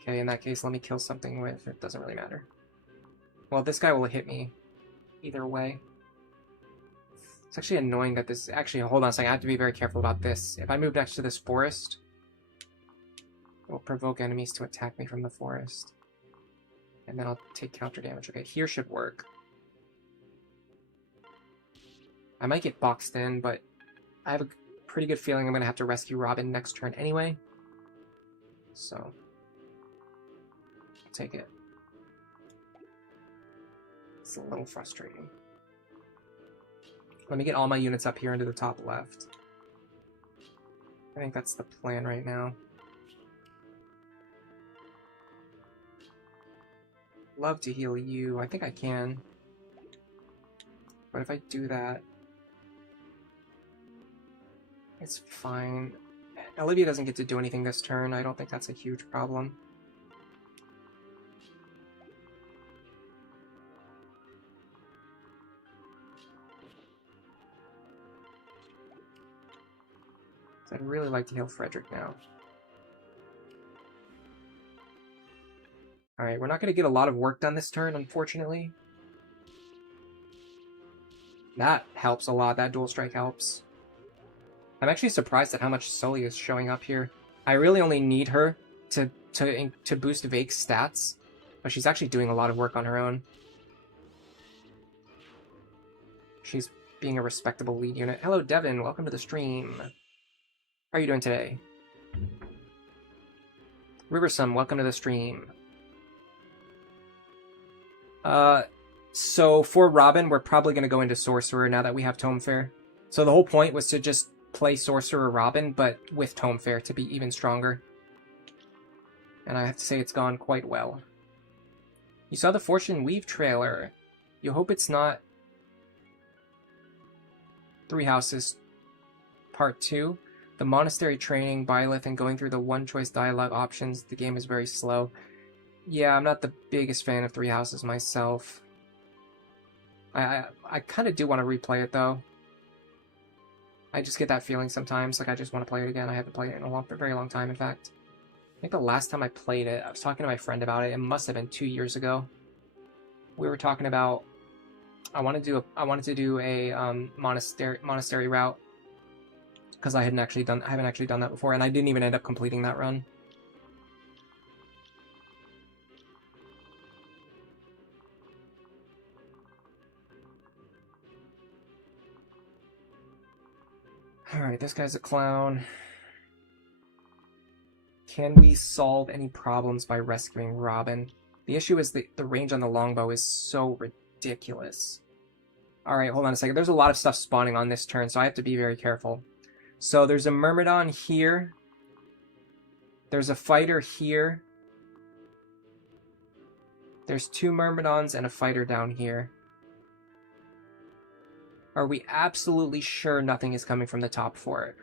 Okay, in that case, let me kill something with... It doesn't really matter. Well, this guy will hit me either way. It's actually annoying that this... Actually, hold on a second. I have to be very careful about this. If I move next to this forest, it will provoke enemies to attack me from the forest. And then I'll take counter damage. Okay, here should work. I might get boxed in, but I have a pretty good feeling I'm going to have to rescue Robin next turn anyway. So, I'll take it. It's a little frustrating. Let me get all my units up here into the top left. I think that's the plan right now. Love to heal you. I think I can. But if I do that, it's fine. Olivia doesn't get to do anything this turn. I don't think that's a huge problem. I'd really like to heal Frederick now. Alright, we're not going to get a lot of work done this turn, unfortunately. That helps a lot. That dual strike helps. I'm actually surprised at how much Sully is showing up here. I really only need her to boost Vaike's stats, but she's actually doing a lot of work on her own. She's being a respectable lead unit. Hello, Devin. Welcome to the stream. How are you doing today? Riversum, welcome to the stream. So for Robin, we're probably going to go into Sorcerer now that we have Tome Fair. So the whole point was to just play Sorcerer Robin, but with Tome Fair to be even stronger. And I have to say it's gone quite well. You saw the Fortune Weave trailer. You hope it's not Three Houses Part 2. The monastery training, Byleth, and going through the one-choice dialogue options, the game is very slow. Yeah, I'm not the biggest fan of Three Houses myself. I kind of do want to replay it, though. I just get that feeling sometimes, like I just want to play it again. I haven't played it in a very long time, in fact. I think the last time I played it, I was talking to my friend about it. It must have been 2 years ago. We were talking about I wanted to do a monastery route because I haven't actually done that before, and I didn't even end up completing that run. Alright, this guy's a clown. Can we solve any problems by rescuing Robin? The issue is the range on the longbow is so ridiculous. All right, hold on a second. There's a lot of stuff spawning on this turn, so I have to be very careful. So there's a Myrmidon here. There's a fighter here. There's 2 Myrmidons and a fighter down here. Are we absolutely sure nothing is coming from the top for it?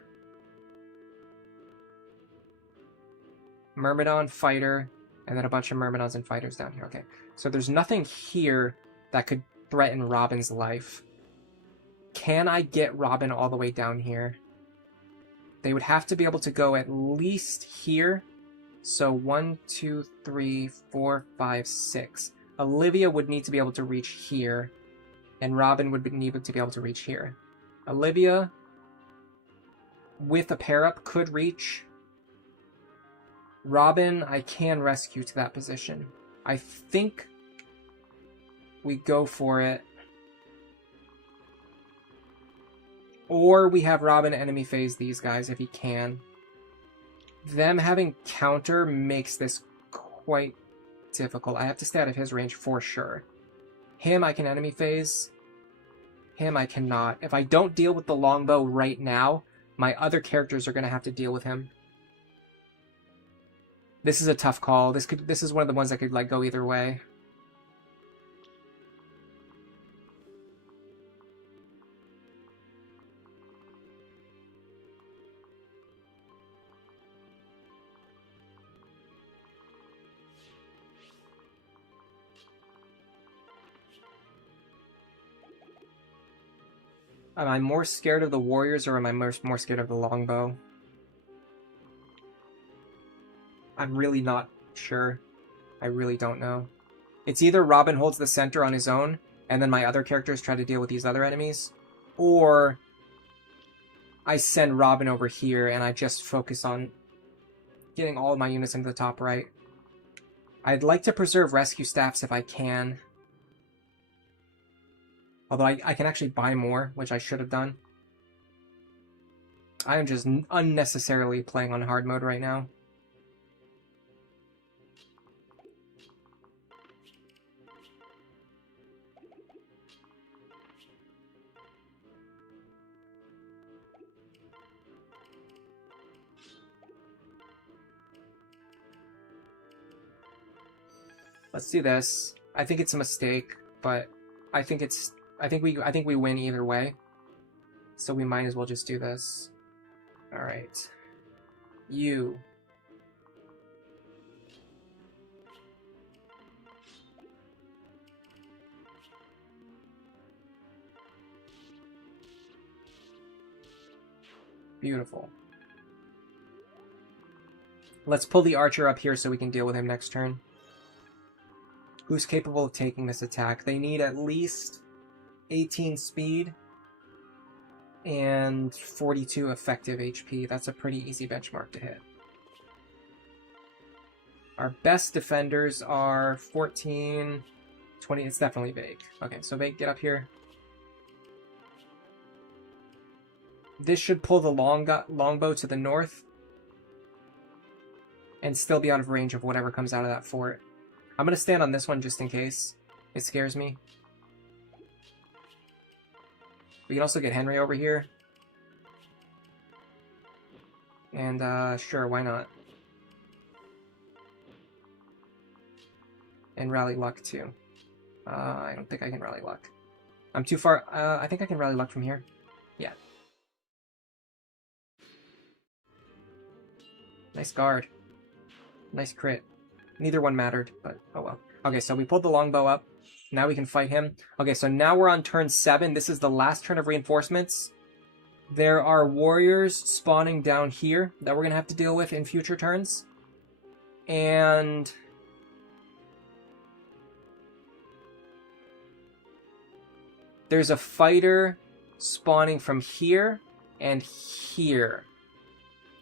Myrmidon, fighter, and then a bunch of Myrmidons and fighters down here. Okay, so there's nothing here that could threaten Robin's life. Can I get Robin all the way down here? They would have to be able to go at least here. So 1, 2, 3, 4, 5, 6. Olivia would need to be able to reach here. And Robin would need to be able to reach here. Olivia, with a pair-up, could reach. Robin, I can rescue to that position. I think we go for it. Or we have Robin enemy phase these guys if he can. Them having counter makes this quite difficult. I have to stay out of his range for sure. Him I can enemy phase. Him I cannot. If I don't deal with the longbow right now, my other characters are going to have to deal with him. This is a tough call. This is one of the ones that could like go either way. Am I more scared of the warriors or am I more scared of the longbow? I'm really not sure. I really don't know. It's either Robin holds the center on his own, and then my other characters try to deal with these other enemies, or I send Robin over here and I just focus on getting all of my units into the top right. I'd like to preserve rescue staffs if I can. Although I can actually buy more, which I should have done. I am just unnecessarily playing on hard mode right now. Let's do this. I think it's a mistake, but I think we win either way. So we might as well just do this. All right. You. Beautiful. Let's pull the archer up here so we can deal with him next turn. Who's capable of taking this attack? They need at least 18 speed and 42 effective HP. That's a pretty easy benchmark to hit. Our best defenders are 14, 20. It's definitely Vaike. Okay, so Vaike, get up here. This should pull the longbow to the north and still be out of range of whatever comes out of that fort. I'm going to stand on this one just in case. It scares me. We can also get Henry over here. And, sure, why not? And Rally Luck, too. I don't think I can Rally Luck. I'm too far. I think I can Rally Luck from here. Yeah. Nice guard. Nice crit. Neither one mattered, but oh well. Okay, so we pulled the longbow up. Now we can fight him. Okay, so now we're on turn 7. This is the last turn of reinforcements. There are warriors spawning down here that we're going to have to deal with in future turns. And there's a fighter spawning from here and here.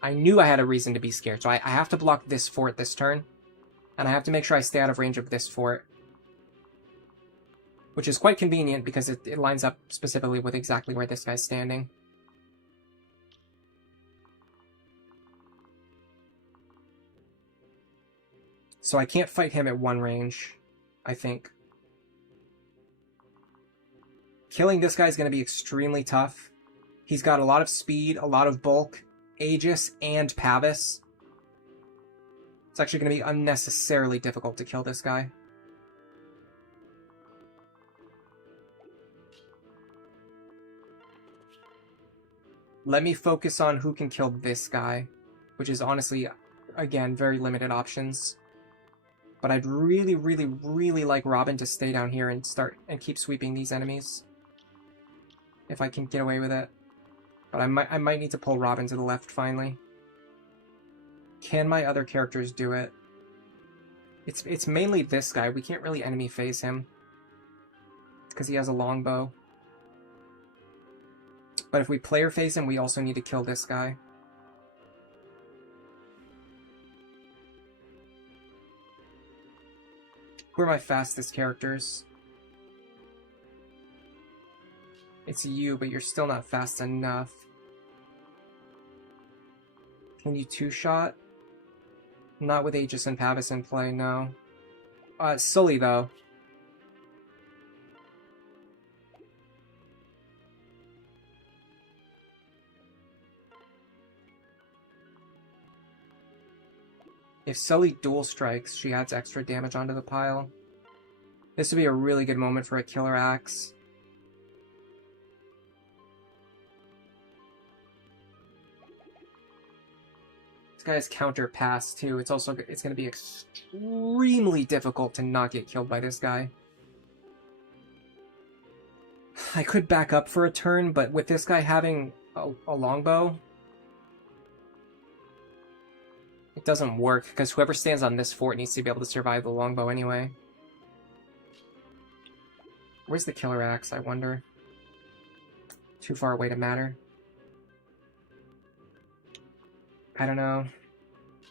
I knew I had a reason to be scared, so I have to block this fort this turn. And I have to make sure I stay out of range of this fort. Which is quite convenient because it lines up specifically with exactly where this guy's standing. So I can't fight him at one range, I think. Killing this guy is going to be extremely tough. He's got a lot of speed, a lot of bulk, Aegis, and Pavis. It's actually going to be unnecessarily difficult to kill this guy. Let me focus on who can kill this guy, which is honestly, again, very limited options. But I'd really, really, really like Robin to stay down here and keep sweeping these enemies. If I can get away with it. But I might need to pull Robin to the left finally. Can my other characters do it? It's mainly this guy. We can't really enemy phase him. Because he has a longbow. But if we player phase him, we also need to kill this guy. Who are my fastest characters? It's you, but you're still not fast enough. Can you two-shot? Not with Aegis and Pavis in play, no. Sully, though. If Sully dual strikes, she adds extra damage onto the pile. This would be a really good moment for a killer axe. This guy has counter pass too. It's going to be extremely difficult to not get killed by this guy. I could back up for a turn, but with this guy having a longbow, it doesn't work, because whoever stands on this fort needs to be able to survive the longbow anyway. Where's the killer axe, I wonder? Too far away to matter. I don't know.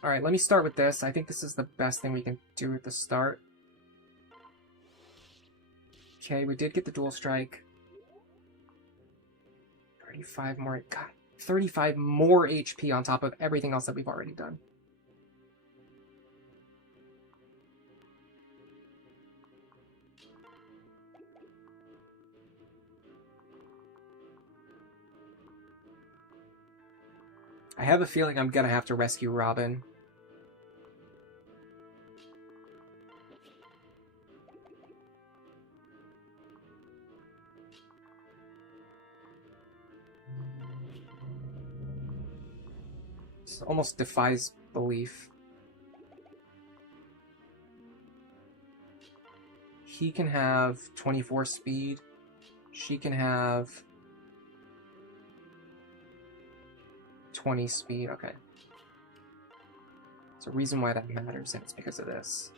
Alright, let me start with this. I think this is the best thing we can do at the start. Okay, we did get the dual strike. 35 more... God, 35 more HP on top of everything else that we've already done. I have a feeling I'm gonna have to rescue Robin. This almost defies belief. He can have 24 speed. She can have 20 speed, okay. There's a reason why that matters, and it's because of this.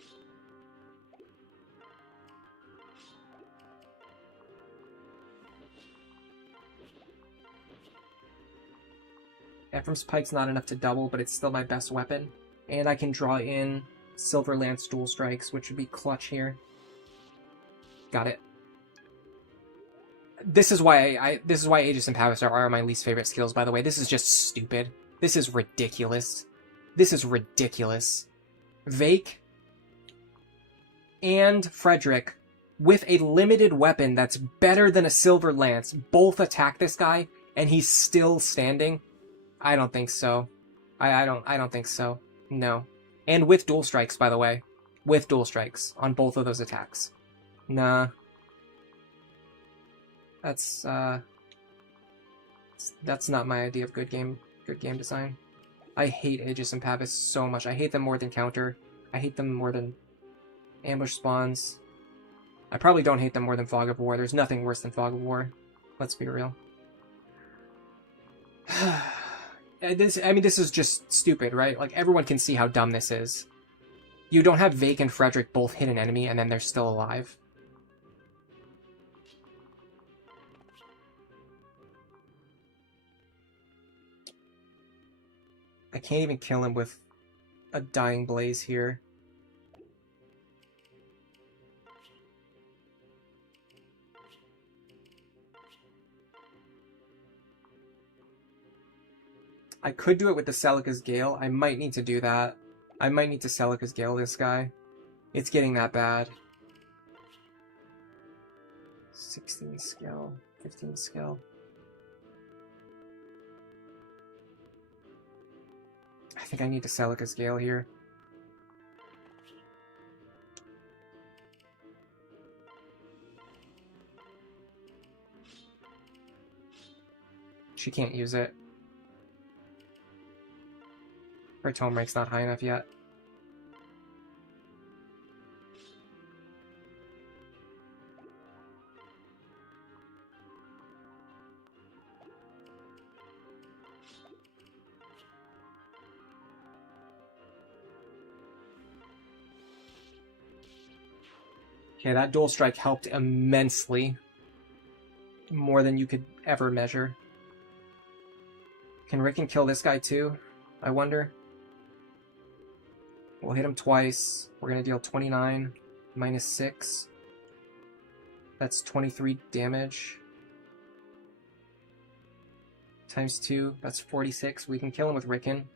Ephraim's Pike's not enough to double, but it's still my best weapon. And I can draw in Silver Lance dual strikes, which would be clutch here. Got it. This is why Aegis and Pavis are my least favorite skills, by the way. This is just stupid. This is ridiculous. This is ridiculous. Vaike and Frederick, with a limited weapon that's better than a Silver Lance, both attack this guy, and he's still standing? I don't think so. I don't think so. No. And with dual strikes, by the way. With dual strikes on both of those attacks. Nah. That's not my idea of good game design. I hate Aegis and Pavis so much. I hate them more than counter. I hate them more than ambush spawns. I probably don't hate them more than Fog of War. There's nothing worse than Fog of War. Let's be real. This is just stupid, right? Like, everyone can see how dumb this is. You don't have Vaike and Frederick both hit an enemy and then they're still alive. I can't even kill him with a Dying Blaze here. I could do it with the Celica's Gale. I might need to do that. I might need to Celica's Gale this guy. It's getting that bad. 16 skill, 15 skill. I think I need to Celica's Gale here. She can't use it. Her tome rank's not high enough yet. Okay, that dual strike helped immensely. More than you could ever measure. Can Rickon kill this guy too? I wonder. We'll hit him twice. We're going to deal 29 minus 6. That's 23 damage. Times 2, that's 46. We can kill him with Rickon.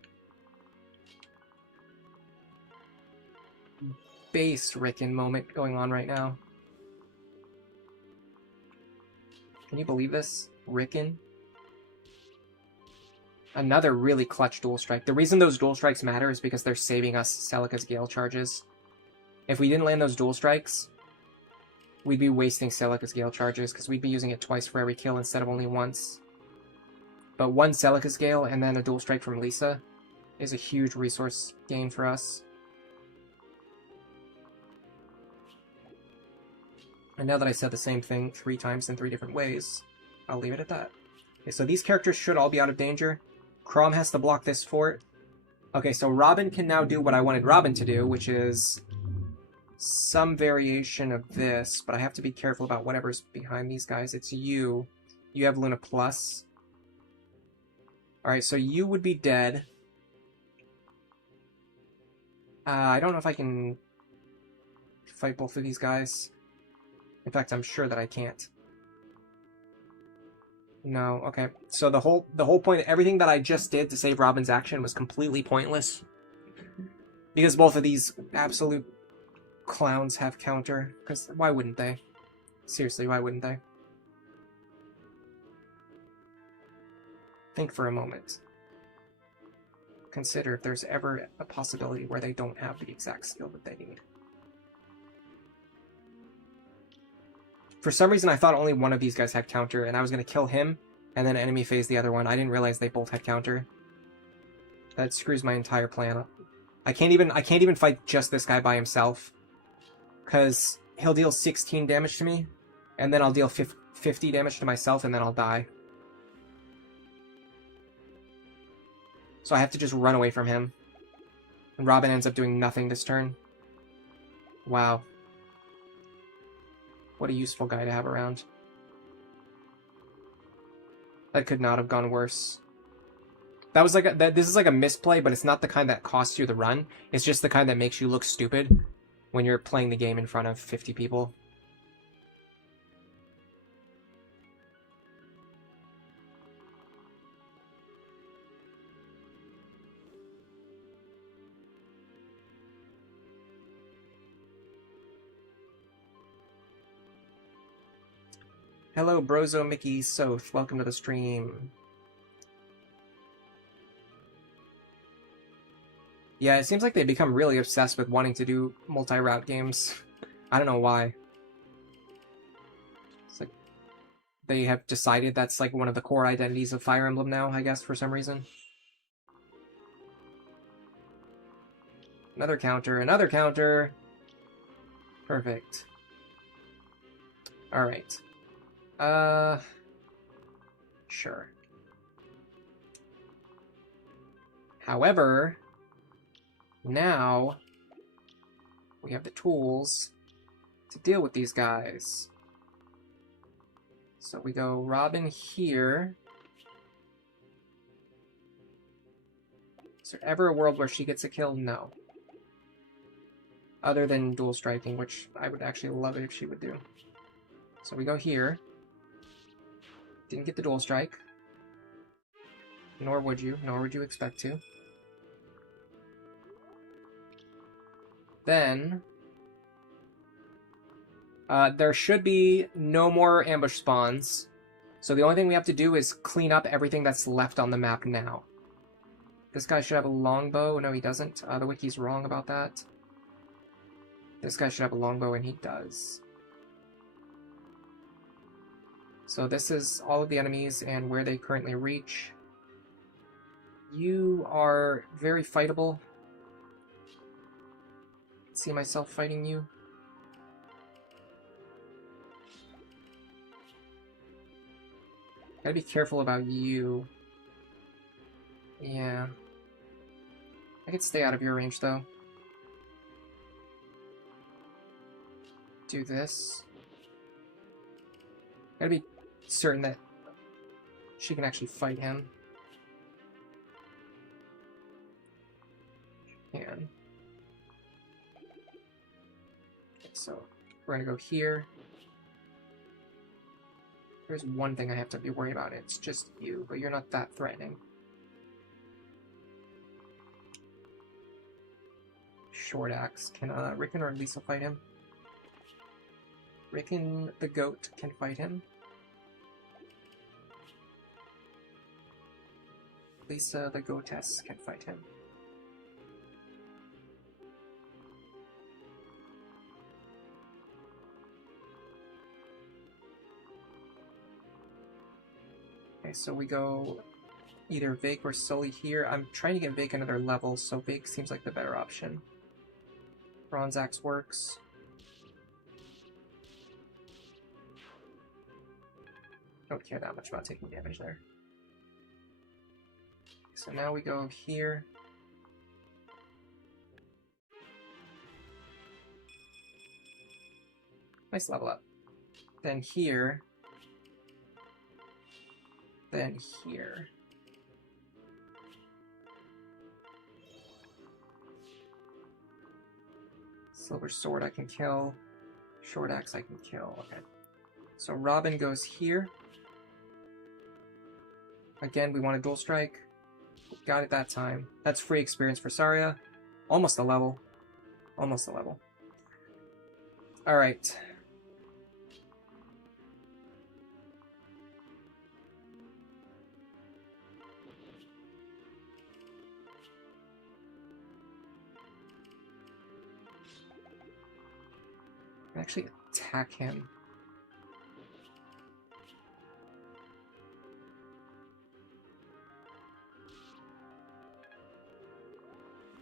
Base Rickon moment going on right now. Can you believe this? Rickon. Another really clutch dual strike. The reason those dual strikes matter is because they're saving us Celica's Gale charges. If we didn't land those dual strikes, we'd be wasting Celica's Gale charges because we'd be using it twice for every kill instead of only once. But one Celica's Gale and then a dual strike from Lisa is a huge resource gain for us. And now that I said the same thing 3 times in 3 different ways, I'll leave it at that. Okay, so these characters should all be out of danger. Chrom has to block this fort. Okay, so Robin can now do what I wanted Robin to do, which is some variation of this, but I have to be careful about whatever's behind these guys. It's you. You have Luna Plus. Alright, so you would be dead. I don't know if I can fight both of these guys. In fact, I'm sure that I can't. No, okay. So the whole point, everything that I just did to save Robin's action was completely pointless. Because both of these absolute clowns have counter. Because why wouldn't they? Seriously, why wouldn't they? Think for a moment. Consider if there's ever a possibility where they don't have the exact skill that they need. For some reason, I thought only one of these guys had counter, and I was going to kill him, and then enemy phase the other one. I didn't realize they both had counter. That screws my entire plan up. I can't even fight just this guy by himself, because he'll deal 16 damage to me, and then I'll deal 50 damage to myself, and then I'll die. So I have to just run away from him. And Robin ends up doing nothing this turn. Wow. What a useful guy to have around. That could not have gone worse. That was like this is like a misplay, but it's not the kind that costs you the run. It's just the kind that makes you look stupid when you're playing the game in front of 50 people. Hello, Brozo Mickey Soth. Welcome to the stream. Yeah, it seems like they become really obsessed with wanting to do multi-route games. I don't know why. It's like they have decided that's like one of the core identities of Fire Emblem now, I guess, for some reason. Another counter, another counter. Perfect. Alright. Sure. However, now we have the tools to deal with these guys. So we go Robin here. Is there ever a world where she gets a kill? No. Other than dual striking, which I would actually love it if she would do. So we go here. Didn't get the dual strike. Nor would you expect to. Then, There should be no more ambush spawns. So the only thing we have to do is clean up everything that's left on the map now. This guy should have a longbow. No, he doesn't. The wiki's wrong about that. This guy should have a longbow, and he does. So this is all of the enemies and where they currently reach. You are very fightable. See myself fighting you. Gotta be careful about you. Yeah. I could stay out of your range, though. Do this. Gotta be certain that she can actually fight him. She can. Okay, so we're gonna go here. There's one thing I have to be worried about. It's just you, but you're not that threatening. Short axe. Can Rickon or Lisa fight him? Rickon the goat can fight him. Lisa the goatess can fight him. Okay, so we go either Vaike or Sully here. I'm trying to get Vaike another level, so Vaike seems like the better option. Bronze Axe works. Don't care that much about taking damage there. So now we go here. Nice level up. Then here. Then here. Silver sword I can kill. Short axe I can kill. Okay. So Robin goes here. Again, we want a dual strike. Got it that time. That's free experience for Saria. Almost a level. Almost a level. Alright. Actually attack him.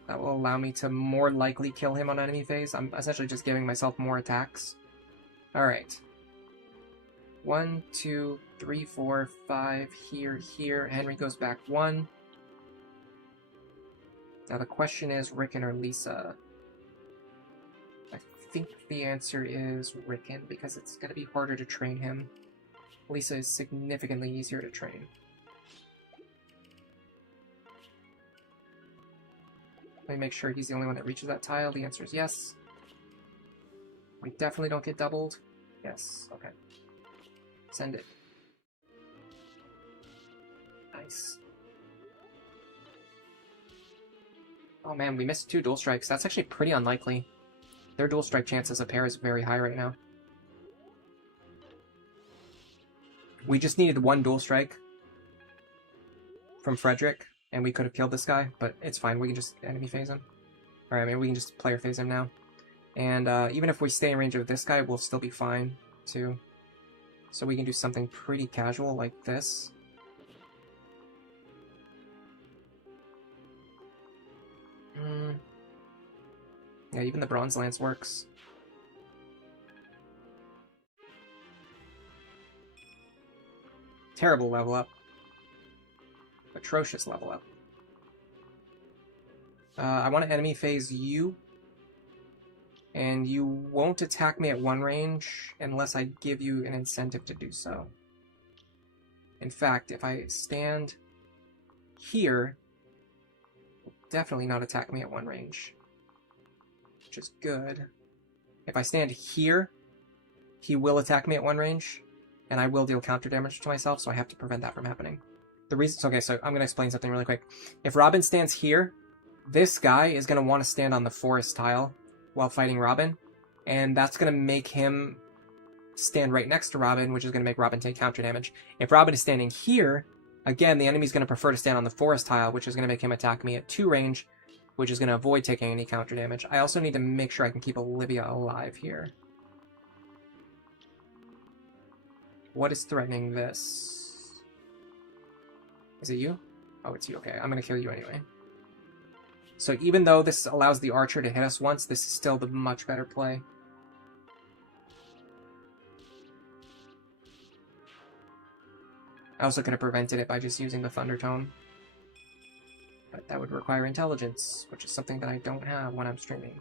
That will allow me to more likely kill him on enemy phase. I'm essentially just giving myself more attacks. Alright. 1, 2, 3, 4, 5, here. Henry goes back 1. Now the question is Rickon or Lisa. I think the answer is Rickon, because it's going to be harder to train him. Lisa is significantly easier to train. Let me make sure he's the only one that reaches that tile. The answer is yes. We definitely don't get doubled. Yes, okay. Send it. Nice. Oh man, we missed 2 dual strikes. That's actually pretty unlikely. Their dual strike chance as a pair is very high right now. We just needed 1 dual strike from Frederick, and we could have killed this guy, but it's fine. We can just enemy phase him. Alright, maybe we can just player phase him now. And even if we stay in range of this guy, we'll still be fine, too. So we can do something pretty casual like this. Yeah, even the Bronze Lance works. Terrible level up. Atrocious level up. I want to enemy phase you. And you won't attack me at 1 range unless I give you an incentive to do so. In fact, if I stand here, you'll definitely not attack me at 1 range. Which is good. If I stand here, he will attack me at 1 range, and I will deal counter damage to myself, so I have to prevent that from happening. The reason, okay, so I'm going to explain something really quick. If Robin stands here, this guy is going to want to stand on the forest tile while fighting Robin, and that's going to make him stand right next to Robin, which is going to make Robin take counter damage. If Robin is standing here, again, the enemy's going to prefer to stand on the forest tile, which is going to make him attack me at 2 range, which is going to avoid taking any counter damage. I also need to make sure I can keep Olivia alive here. What is threatening this? Is it you? Oh, it's you. Okay, I'm going to kill you anyway. So even though this allows the archer to hit us once, this is still the much better play. I also could have prevented it by just using the Thunder Tone. But that would require intelligence, which is something that I don't have when I'm streaming.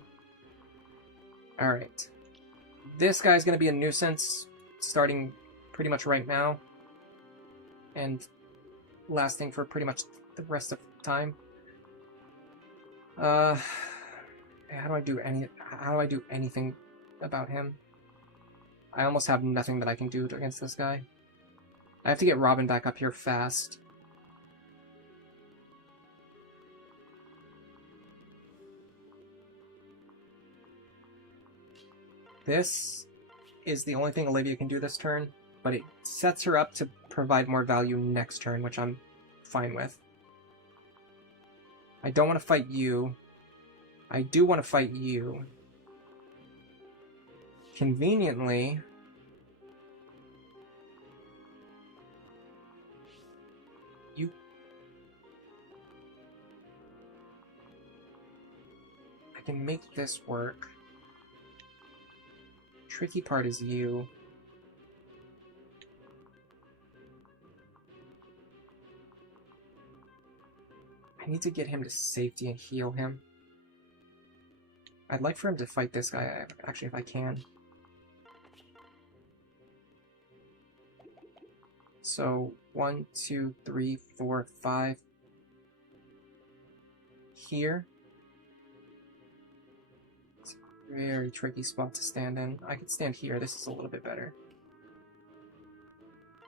Alright. This guy's going to be a nuisance, starting pretty much right now. And lasting for pretty much the rest of the time. How do I do anything about him? I almost have nothing that I can do against this guy. I have to get Robin back up here fast. This is the only thing Olivia can do this turn, but it sets her up to provide more value next turn, which I'm fine with. I don't want to fight you. I do want to fight you. Conveniently, I can make this work. Tricky part is you. I need to get him to safety and heal him. I'd like for him to fight this guy, actually, if I can. So, 1, 2, 3, 4, 5. Here. It's a very tricky spot to stand in. I could stand here, this is a little bit better.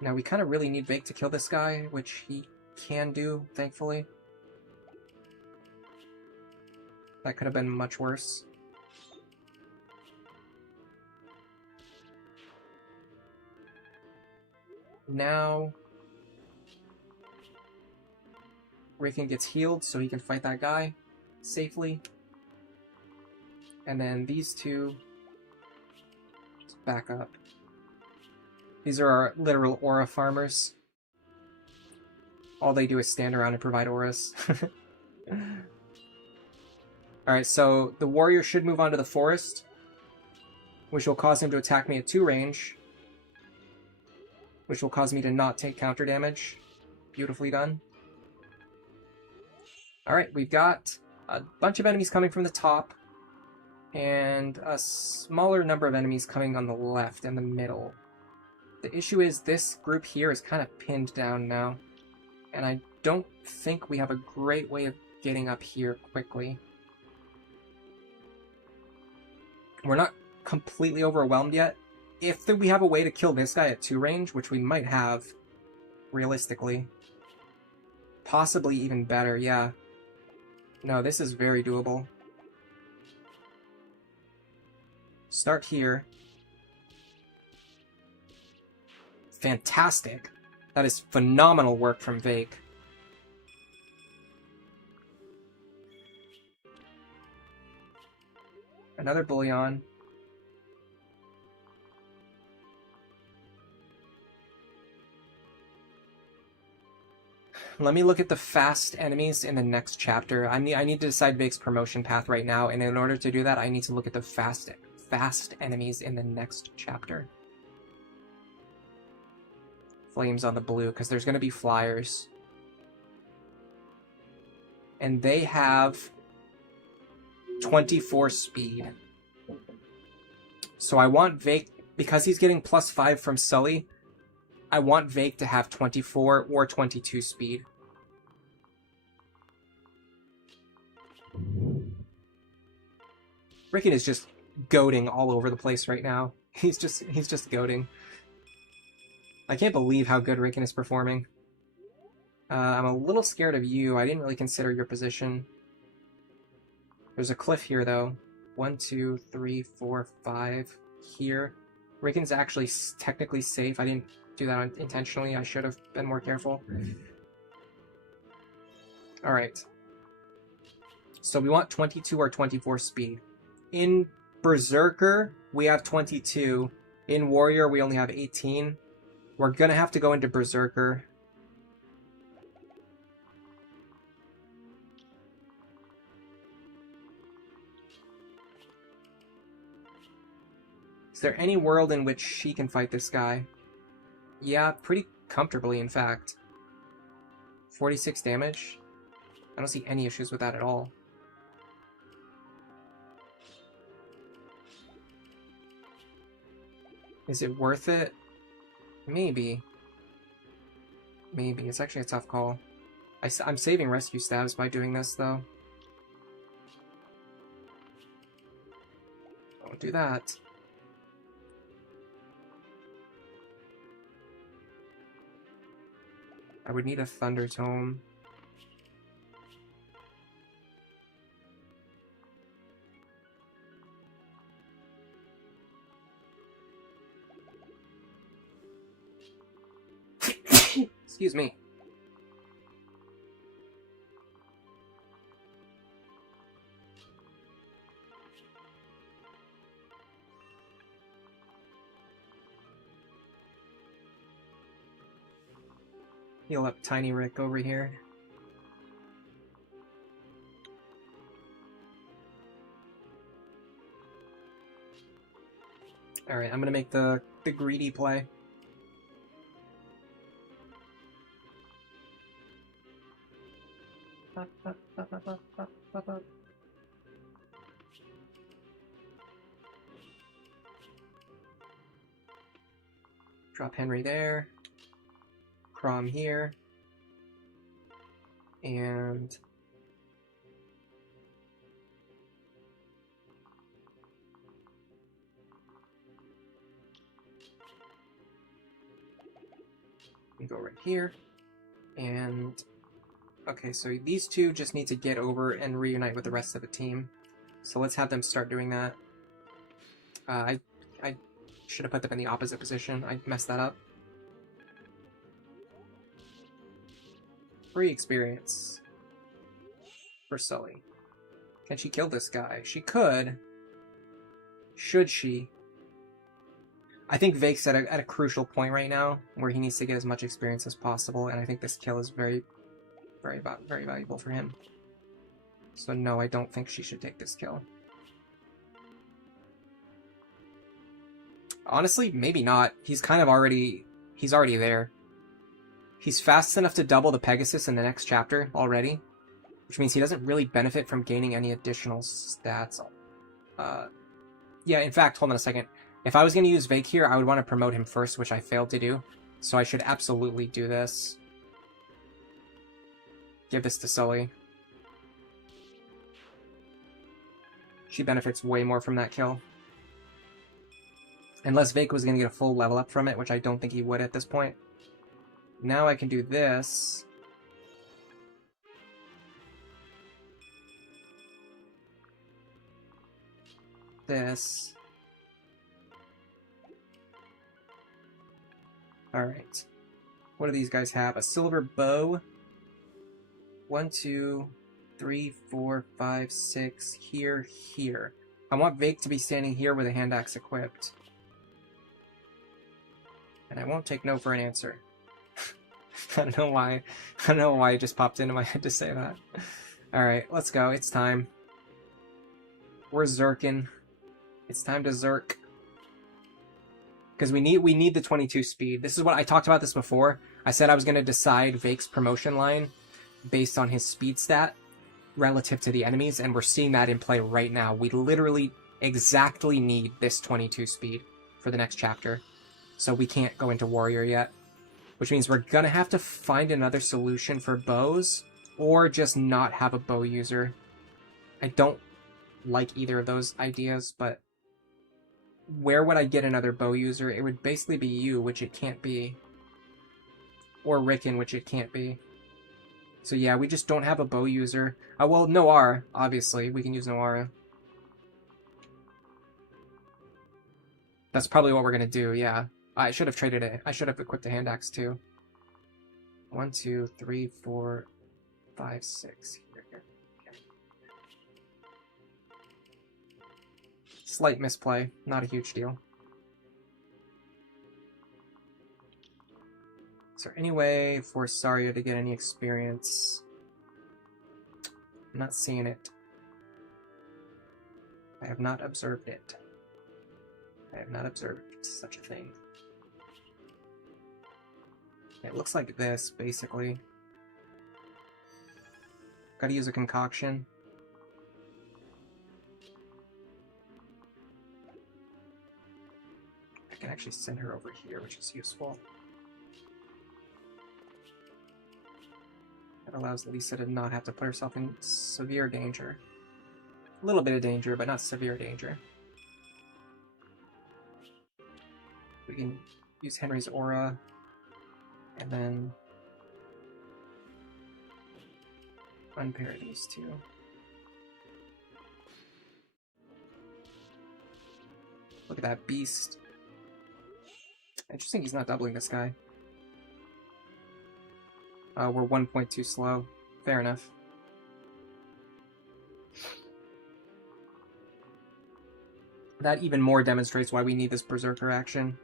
Now, we kind of really need Vaike to kill this guy, which he can do, thankfully. That could have been much worse. Now, Rickon gets healed so he can fight that guy safely. And then these two just back up. These are our literal aura farmers. All they do is stand around and provide auras. Alright, so the warrior should move on to the forest, which will cause him to attack me at 2 range, which will cause me to not take counter damage. Beautifully done. Alright, we've got a bunch of enemies coming from the top, and a smaller number of enemies coming on the left and the middle. The issue is this group here is kind of pinned down now, and I don't think we have a great way of getting up here quickly. We're not completely overwhelmed yet. If we have a way to kill this guy at 2 range, which we might have, realistically. Possibly even better, yeah. No, this is very doable. Start here. Fantastic. That is phenomenal work from Vaike. Another bullion. Let me look at the fast enemies in the next chapter. I need to decide Vaike's promotion path right now, and in order to do that, I need to look at the fast enemies in the next chapter. Flames on the blue, because there's going to be flyers. And they have 24 speed. So I want Vaike, because he's getting +5 from Sully, I want Vaike to have 24 or 22 speed. Rickon is just goading all over the place right now. He's just goading. I can't believe how good Rickon is performing. I'm a little scared of you. I didn't really consider your position. There's a cliff here, though. 1, 2, 3, 4, 5 here. Rickon's actually technically safe. I didn't do that intentionally. I should have been more careful. Alright. So we want 22 or 24 speed. In Berserker, we have 22. In Warrior, we only have 18. We're gonna have to go into Berserker. Is there any world in which she can fight this guy? Yeah, pretty comfortably, in fact. 46 damage? I don't see any issues with that at all. Is it worth it? Maybe. Maybe. It's actually a tough call. I'm saving rescue stabs by doing this, though. Don't do that. I would need a Thunder Tome. Excuse me. Heal up Tiny Rick over here. Alright, I'm gonna make the greedy play. Drop Henry there. Crom here. And we go right here. And okay, so these two just need to get over and reunite with the rest of the team. So let's have them start doing that. I should have put them in the opposite position. I messed that up. Free experience for Sully. Can she kill this guy? She could. Should she? I think Vake's at a crucial point right now where he needs to get as much experience as possible, and I think this kill is very valuable for him. So no, I don't think she should take this kill. Honestly, maybe not. He's kind of already... He's already there. He's fast enough to double the Pegasus in the next chapter already, which means he doesn't really benefit from gaining any additional stats. Yeah, in fact, hold on a second. If I was going to use Vaike here, I would want to promote him first, which I failed to do. So I should absolutely do this. Give this to Sully. She benefits way more from that kill. Unless Vaike was going to get a full level up from it, which I don't think he would at this point. Now I can do this. This. Alright. What do these guys have? A silver bow. 1, 2, 3, 4, 5, 6. Here, here. I want Vaike to be standing here with a hand axe equipped. And I won't take no for an answer. I don't know why. I don't know why it just popped into my head to say that. Alright, let's go. It's time. We're Zerking. It's time to Zerk. Because we need the 22 speed. This is what I talked about this before. I said I was going to decide Vake's promotion line based on his speed stat relative to the enemies, and we're seeing that in play right now. We literally exactly need this 22 speed for the next chapter. So we can't go into Warrior yet. Which means we're gonna have to find another solution for bows, or just not have a bow user. I don't like either of those ideas, but where would I get another bow user? It would basically be you, which it can't be. Or Rickon, which it can't be. So yeah, we just don't have a bow user. Well, Noir, obviously. We can use Noir. That's probably what we're gonna do, yeah. I should have traded it. I should have equipped a hand axe too. 1, 2, 3, 4, 5, 6. Here. Okay. Slight misplay, not a huge deal. Is there any way for Saria to get any experience? I'm not seeing it. I have not observed it. I have not observed such a thing. It looks like this, basically. Gotta use a concoction. I can actually send her over here, which is useful. That allows Lisa to not have to put herself in severe danger. A little bit of danger, but not severe danger. We can use Henry's aura, and then unpair these two. Look at that beast. Interesting he's not doubling this guy. We're 1.2 slow. Fair enough. That even more demonstrates why we need this Berserker action.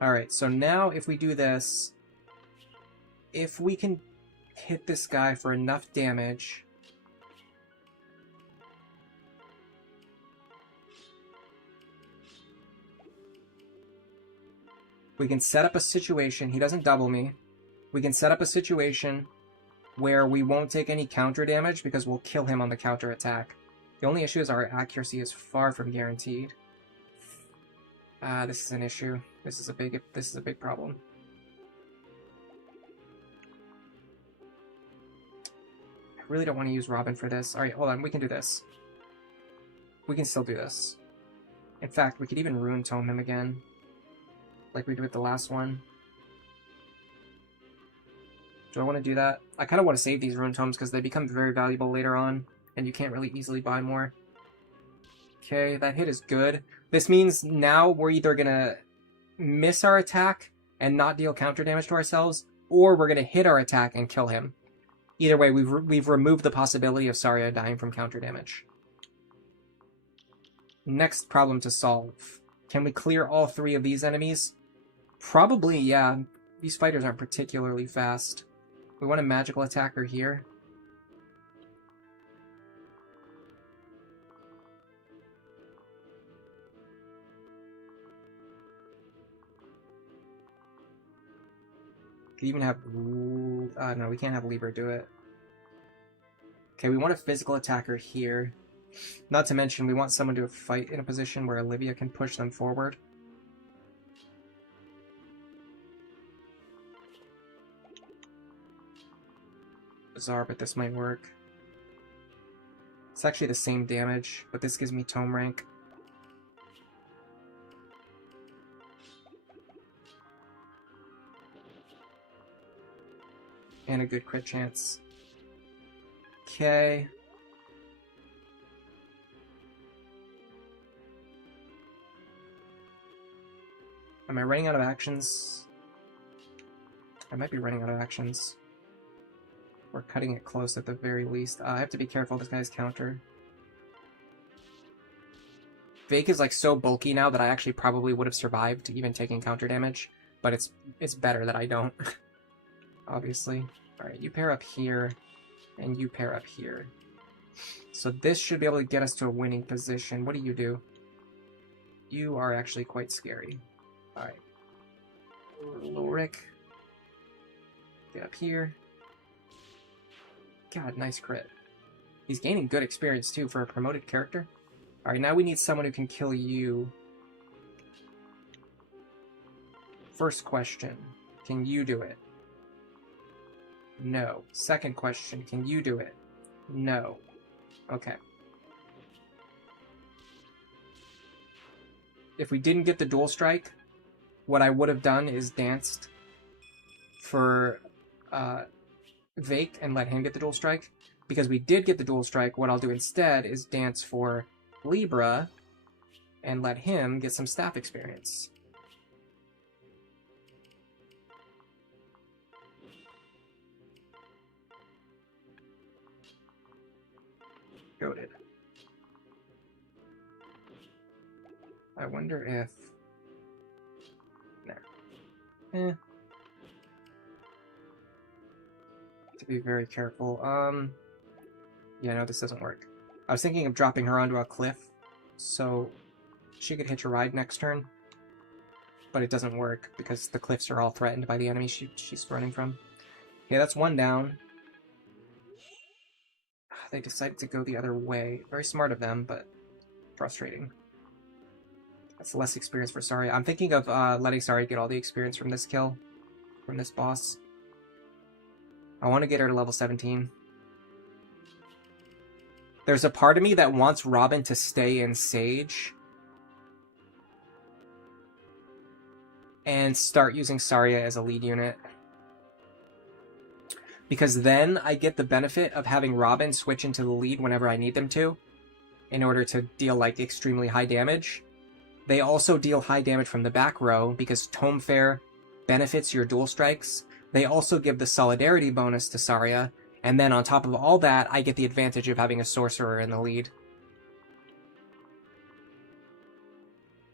Alright, so now if we do this, if we can hit this guy for enough damage, we can set up a situation, he doesn't double me, we can set up a situation where we won't take any counter damage because we'll kill him on the counter attack. The only issue is our accuracy is far from guaranteed. This is an issue. This is a big problem. I really don't want to use Robin for this. Alright, hold on, we can do this. We can still do this. In fact, we could even Rune Tome him again. Like we did with the last one. Do I want to do that? I kind of want to save these Rune Tomes because they become very valuable later on, and you can't really easily buy more. Okay, that hit is good. This means now we're either going to miss our attack and not deal counter damage to ourselves, or we're going to hit our attack and kill him. Either way, we've removed the possibility of Saria dying from counter damage. Next problem to solve. Can we clear all 3 of these enemies? Probably, yeah. These fighters aren't particularly fast. We want a magical attacker here. Could even have... no, we can't have Lieber do it. Okay, we want a physical attacker here. Not to mention, we want someone to fight in a position where Olivia can push them forward. Bizarre, but this might work. It's actually the same damage, but this gives me tome rank. And a good crit chance. Okay. Am I running out of actions? I might be running out of actions. We're cutting it close at the very least. I have to be careful, this guy's counter. Vaike is like so bulky now that I actually probably would have survived even taking counter damage, but it's better that I don't. Obviously. Alright, you pair up here, and you pair up here. So this should be able to get us to a winning position. What do? You are actually quite scary. Alright. Ulrich. Get up here. God, nice crit. He's gaining good experience, too, for a promoted character. Alright, now we need someone who can kill you. First question. Can you do it? No. Second question. Can you do it? No. Okay. If we didn't get the dual strike, what I would have done is danced for Vaike and let him get the dual strike. Because we did get the dual strike, what I'll do instead is dance for Libra and let him get some staff experience. Goated. I wonder if... Nah. To be very careful. Yeah, no, this doesn't work. I was thinking of dropping her onto a cliff, so she could hitch a ride next turn. But it doesn't work, because the cliffs are all threatened by the enemy she's running from. Okay, that's one down. They decided to go the other way. Very smart of them, but frustrating. That's less experience for Saria. I'm thinking of letting Saria get all the experience from this kill, from this boss. I want to get her to level 17. There's a part of me that wants Robin to stay in Sage and start using Saria as a lead unit. Because then I get the benefit of having Robin switch into the lead whenever I need them to, in order to deal, like, extremely high damage. They also deal high damage from the back row, because Tome Fair benefits your dual strikes. They also give the Solidarity bonus to Saria, and then on top of all that, I get the advantage of having a Sorcerer in the lead.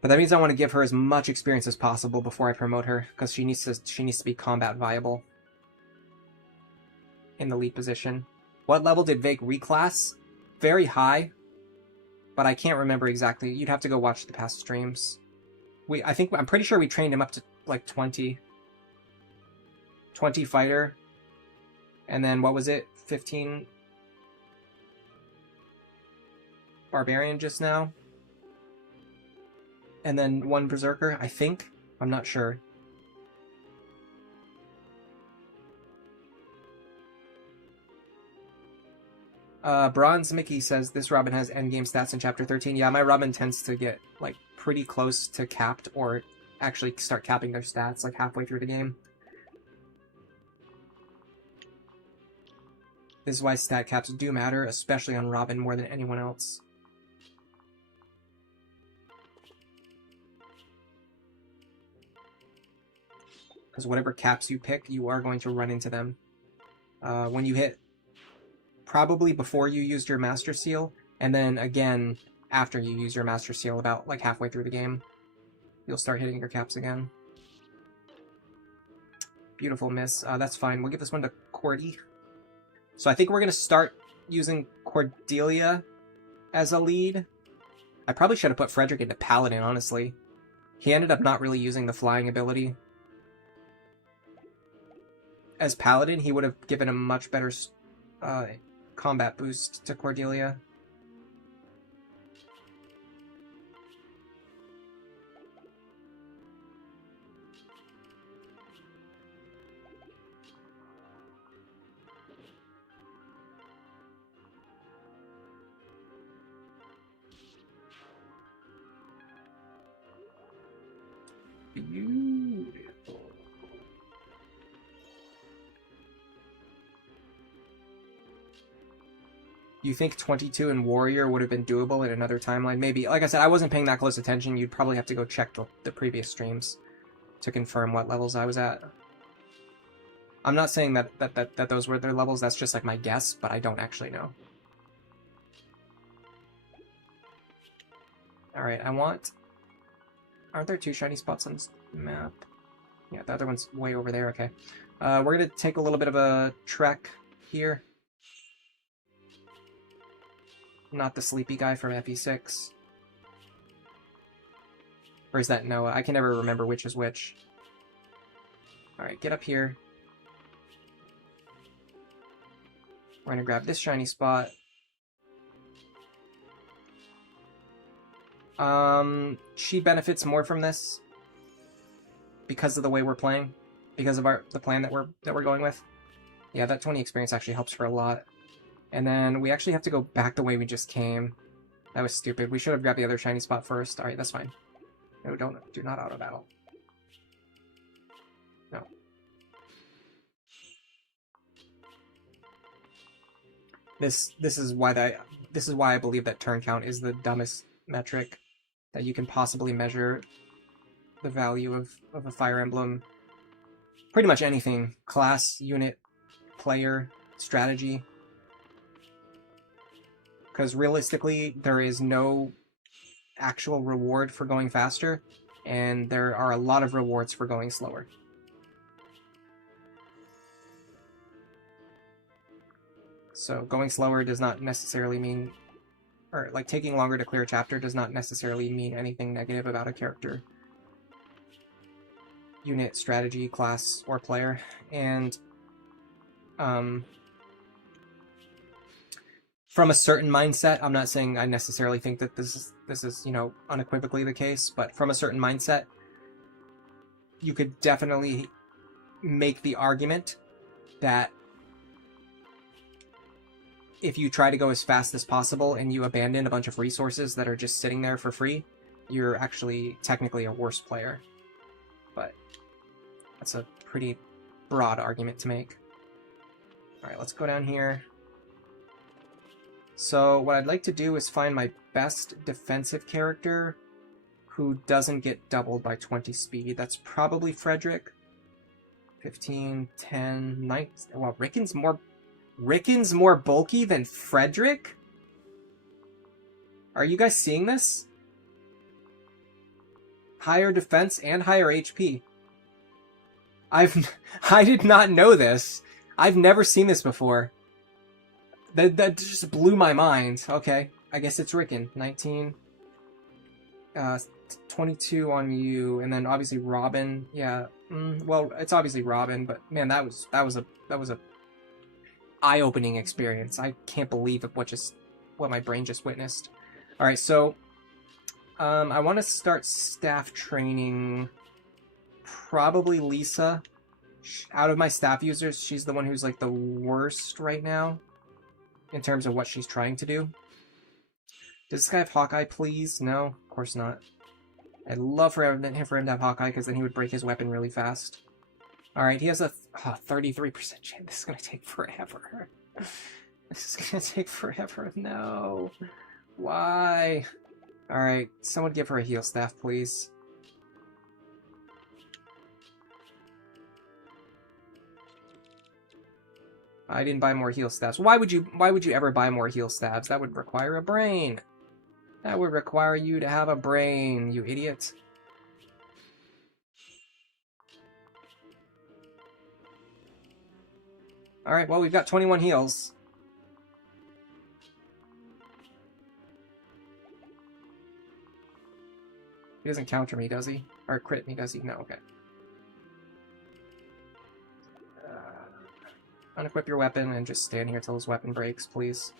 But that means I want to give her as much experience as possible before I promote her, because she needs to be combat viable in the lead position. What level did Vaike reclass? Very high, but I can't remember exactly. You'd have to go watch the past streams. I'm pretty sure we trained him up to like 20 fighter, and then what was it? 15 barbarian just now, and then 1 berserker, I think. I'm not sure. Bronze Mickey says this Robin has endgame stats in chapter 13. Yeah, my Robin tends to get like pretty close to capped, or actually start capping their stats like halfway through the game. This is why stat caps do matter, especially on Robin more than anyone else. Because whatever caps you pick, you are going to run into them. When you hit, probably before you used your Master Seal, and then again after you use your Master Seal about like halfway through the game, you'll start hitting your caps again. Beautiful miss. That's fine. We'll give this one to Cordy. So I think we're going to start using Cordelia as a lead. I probably should have put Frederick into Paladin, honestly. He ended up not really using the flying ability. As Paladin, he would have given a much better combat boost to Cordelia. Beautiful. You think 22 and Warrior would have been doable in another timeline? Maybe. Like I said, I wasn't paying that close attention. You'd probably have to go check the previous streams to confirm what levels I was at. I'm not saying that those were their levels. That's just like my guess, but I don't actually know. Alright, I want... Aren't there 2 shiny spots on this map? Yeah, the other one's way over there, okay. We're gonna take a little bit of a trek here. Not the sleepy guy from FE6. Or is that Noah? I can never remember which is which. Alright, get up here. We're gonna grab this shiny spot. She benefits more from this because of the way we're playing, because of the plan that we're going with. Yeah, that 20 experience actually helps her a lot. And then we actually have to go back the way we just came. That was stupid. We should have grabbed the other shiny spot first. Alright, that's fine. No, do not auto battle. No. This is why I believe that turn count is the dumbest metric. that you can possibly measure the value of a Fire Emblem. Pretty much anything. Class, unit, player, strategy. Because realistically, there is no actual reward for going faster, and there are a lot of rewards for going slower. So going slower does not necessarily mean, or like taking longer to clear a chapter does not necessarily mean anything negative about a character, unit, strategy, class, or player. And from a certain mindset, I'm not saying I necessarily think that this is you know, unequivocally the case, but from a certain mindset, you could definitely make the argument that if you try to go as fast as possible and you abandon a bunch of resources that are just sitting there for free, you're actually technically a worse player. But that's a pretty broad argument to make. Alright, let's go down here. So what I'd like to do is find my best defensive character who doesn't get doubled by 20 speed. That's probably Frederick. 15, 10, 9... Well, Ricken's more bulky than Frederick? Are you guys seeing this? Higher defense and higher HP. I did not know this. I've never seen this before. That just blew my mind. Okay, I guess it's Ricken. 19, 22 on you, and then obviously Robin. Yeah, well, it's obviously Robin, but man, that was a eye-opening experience. I can't believe what my brain just witnessed. All right, so I want to start staff training. Probably Lisa. Out of my staff users, she's the one who's like the worst right now in terms of what she's trying to do. Does this guy have Hawkeye, please? No, of course not. I'd love for him to have Hawkeye, because then he would break his weapon really fast. Alright, he has a 33% chance. This is going to take forever. This is going to take forever. No. Why? Alright, someone give her a heal staff, please. I didn't buy more heal staffs. Why would you ever buy more heal staffs? That would require a brain. That would require you to have a brain, you idiot. Alright, well, we've got 21 heals. He doesn't counter me, does he? Or crit me, does he? No, okay. Unequip your weapon and just stand here till his weapon breaks, please.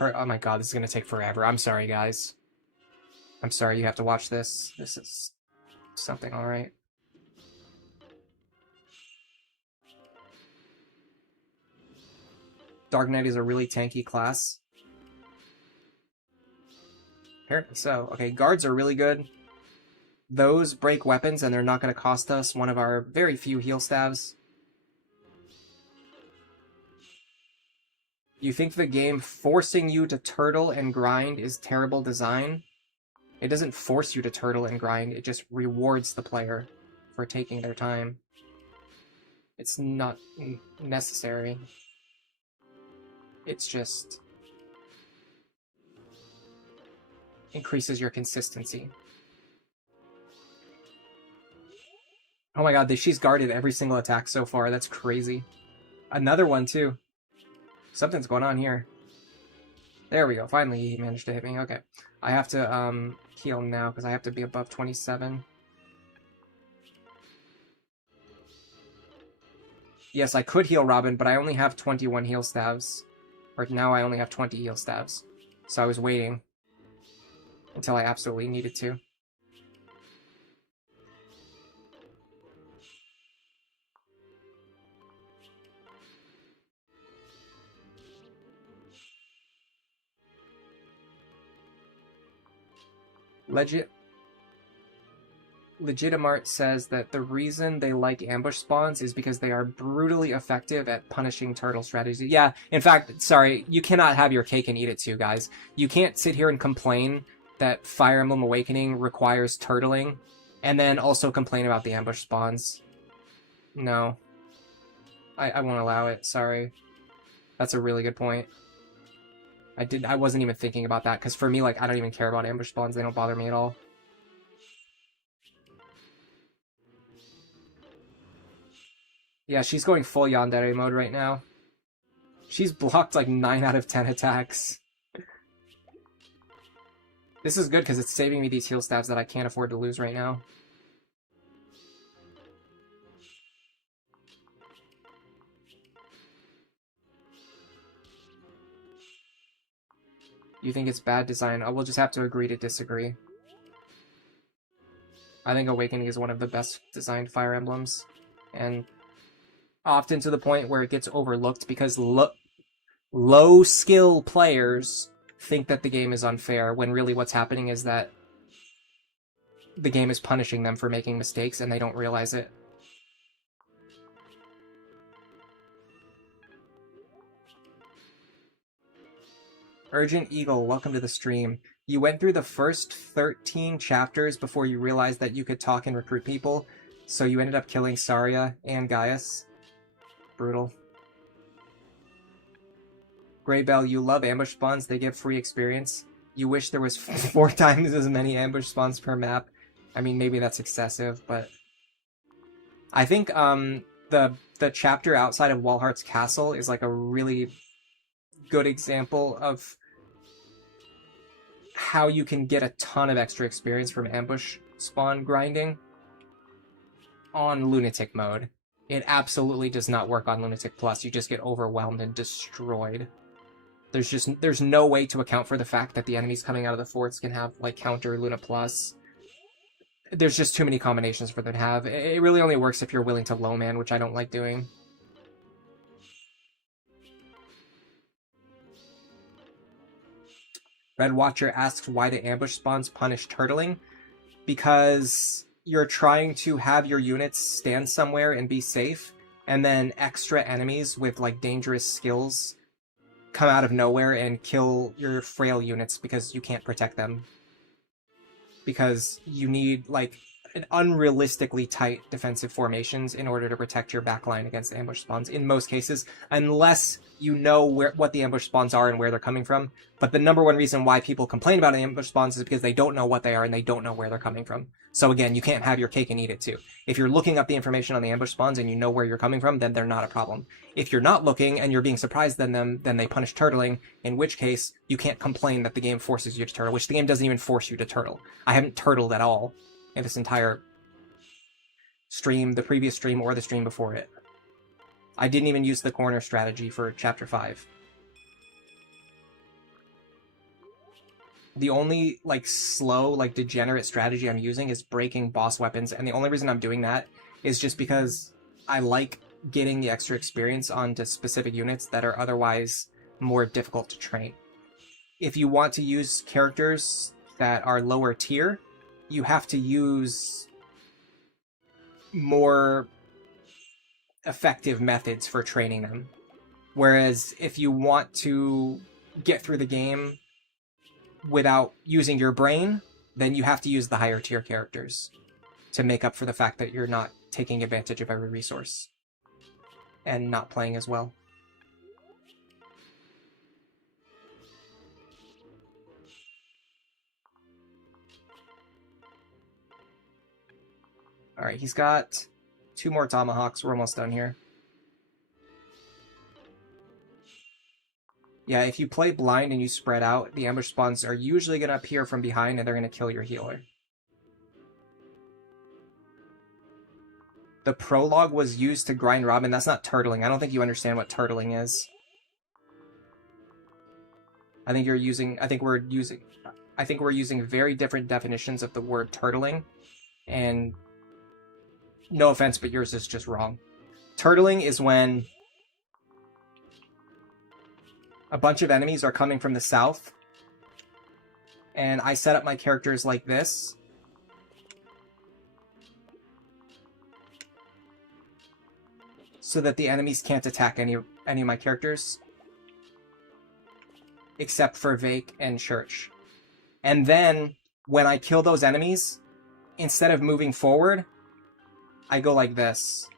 Oh my god, this is gonna take forever. I'm sorry, guys. I'm sorry you have to watch this. This is something, alright. Dark Knight is a really tanky class. Apparently so. Okay, guards are really good. Those break weapons, and they're not going to cost us one of our very few heal staves. You think the game forcing you to turtle and grind is terrible design? It doesn't force you to turtle and grind, it just rewards the player for taking their time. It's not necessary. It's just increases your consistency. Oh my god, she's guarded every single attack so far. That's crazy. Another one, too. Something's going on here. There we go. Finally, he managed to hit me. Okay. I have to heal now, because I have to be above 27. Yes, I could heal Robin, but I only have 21 heal staves. Or now I only have 20 heal staves. So I was waiting until I absolutely needed to. Legit. Legitimart says that the reason they like ambush spawns is because they are brutally effective at punishing turtle strategy. Yeah, in fact, sorry, you cannot have your cake and eat it too, guys. You can't sit here and complain that Fire Emblem Awakening requires turtling, and then also complain about the ambush spawns. No. I won't allow it, sorry. That's a really good point. I wasn't even thinking about that, because for me, like, I don't even care about ambush spawns, they don't bother me at all. Yeah, she's going full yandere mode right now. She's blocked like 9 out of 10 attacks. This is good because it's saving me these heal stabs that I can't afford to lose right now. You think it's bad design? I will just have to agree to disagree. I think Awakening is one of the best designed Fire Emblems. And often to the point where it gets overlooked because low skill players think that the game is unfair, when really what's happening is that the game is punishing them for making mistakes and they don't realize it. Urgent Eagle, welcome to the stream. You went through the first 13 chapters before you realized that you could talk and recruit people, so you ended up killing Saria and Gaius. Brutal. Greybell, you love ambush spawns, they give free experience. You wish there was 4 times as many ambush spawns per map. I mean, maybe that's excessive, but... I think the chapter outside of Walhart's castle is like a really good example of how you can get a ton of extra experience from ambush spawn grinding on Lunatic mode. It absolutely does not work on Lunatic Plus. You just get overwhelmed and destroyed. There's no way to account for the fact that the enemies coming out of the forts can have like counter Luna Plus. There's just too many combinations for them to have. It really only works if you're willing to low man, which I don't like doing. Red Watcher asks why do ambush spawns punish turtling? Because you're trying to have your units stand somewhere and be safe, and then extra enemies with like dangerous skills come out of nowhere and kill your frail units because you can't protect them. Because you need like an unrealistically tight defensive formations in order to protect your backline against ambush spawns in most cases, unless you know what the ambush spawns are and where they're coming from. But the number one reason why people complain about ambush spawns is because they don't know what they are and they don't know where they're coming from. So again, you can't have your cake and eat it too. If you're looking up the information on the ambush spawns and you know where you're coming from, then they're not a problem. If you're not looking and you're being surprised then they punish turtling, in which case you can't complain that the game forces you to turtle, which the game doesn't even force you to turtle. I haven't turtled at all in this entire stream, the previous stream, or the stream before it. I didn't even use the corner strategy for Chapter 5. The only, like, slow, like, degenerate strategy I'm using is breaking boss weapons, and the only reason I'm doing that is just because I like getting the extra experience onto specific units that are otherwise more difficult to train. If you want to use characters that are lower tier, you have to use more effective methods for training them. Whereas if you want to get through the game without using your brain, then you have to use the higher tier characters to make up for the fact that you're not taking advantage of every resource and not playing as well. Alright, he's got 2 more tomahawks. We're almost done here. Yeah, if you play blind and you spread out, the ambush spawns are usually going to appear from behind and they're going to kill your healer. The prologue was used to grind Robin. That's not turtling. I don't think you understand what turtling is. I think we're using very different definitions of the word turtling, and no offense, but yours is just wrong. Turtling is when a bunch of enemies are coming from the south, and I set up my characters like this, so that the enemies can't attack any of my characters, except for Vaike and Church. And then, when I kill those enemies, instead of moving forward, I go like this.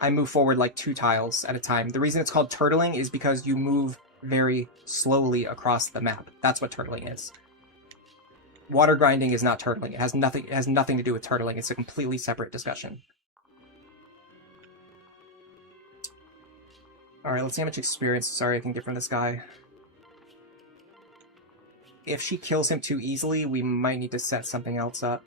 I move forward like 2 tiles at a time. The reason it's called turtling is because you move very slowly across the map. That's what turtling is. Water grinding is not turtling. It has nothing to do with turtling. It's a completely separate discussion. Alright, let's see how much experience I can get from this guy. If she kills him too easily, we might need to set something else up.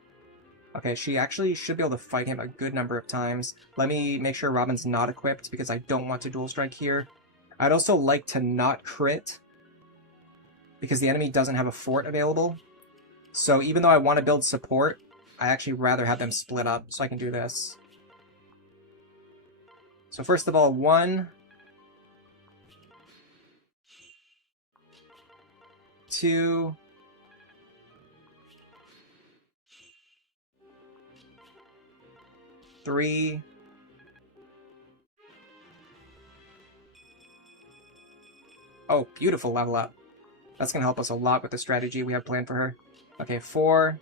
Okay, she actually should be able to fight him a good number of times. Let me make sure Robin's not equipped, because I don't want to dual strike here. I'd also like to not crit, because the enemy doesn't have a fort available. So even though I want to build support, I actually rather have them split up, so I can do this. So first of all, 1... 2... 3... Oh, beautiful level up. That's going to help us a lot with the strategy we have planned for her. Okay, 4.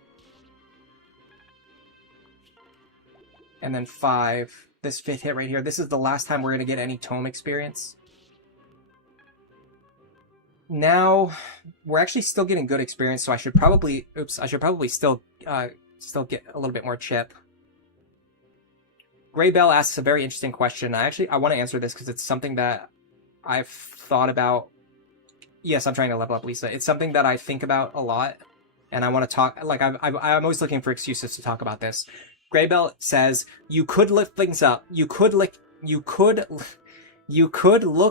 And then 5. This 5th hit right here. This is the last time we're going to get any tome experience. Now, we're actually still getting good experience, so I should probably... Oops, I should probably still get a little bit more chip. Gray Bell asks a very interesting question. I want to answer this because it's something that I've thought about. Yes, I'm trying to level up Lisa. It's something that I think about a lot, and I want to talk. Like I'm always looking for excuses to talk about this. Gray Bell says you could lift things up. You could look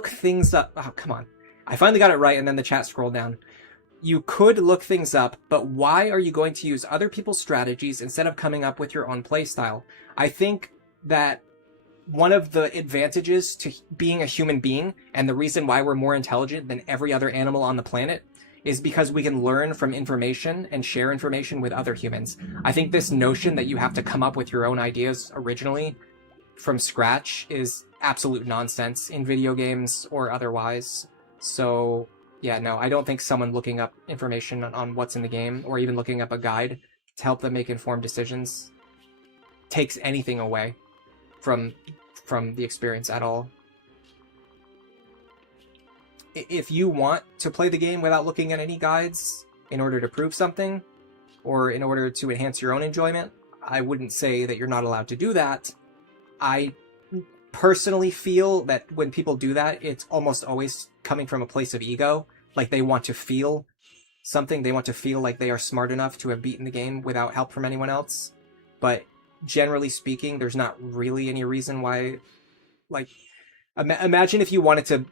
things up. Oh, come on! I finally got it right, and then the chat scrolled down. You could look things up, but why are you going to use other people's strategies instead of coming up with your own playstyle? I think that one of the advantages to being a human being, and the reason why we're more intelligent than every other animal on the planet, is because we can learn from information and share information with other humans. I think this notion that you have to come up with your own ideas originally from scratch is absolute nonsense in video games or otherwise. So, yeah, no, I don't think someone looking up information on what's in the game, or even looking up a guide to help them make informed decisions, takes anything away from the experience at all. If you want to play the game without looking at any guides in order to prove something, or in order to enhance your own enjoyment, I wouldn't say that you're not allowed to do that. I personally feel that when people do that, it's almost always coming from a place of ego. Like they want to feel something, they want to feel like they are smart enough to have beaten the game without help from anyone else. But generally speaking, there's not really any reason why. Like, imagine if you wanted to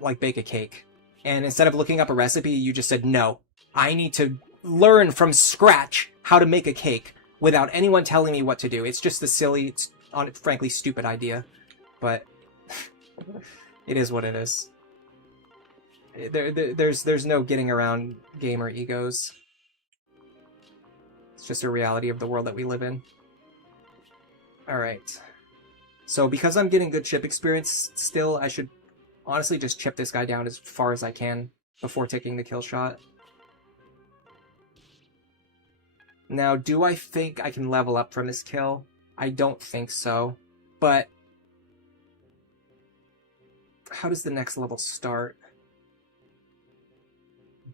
like bake a cake, and instead of looking up a recipe, you just said, no, I need to learn from scratch how to make a cake without anyone telling me what to do. It's just a silly, frankly stupid idea, but it is what it is. There's no getting around gamer egos. It's just a reality of the world that we live in. Alright. So because I'm getting good chip experience still, I should honestly just chip this guy down as far as I can before taking the kill shot. Now, do I think I can level up from this kill? I don't think so. But how does the next level start?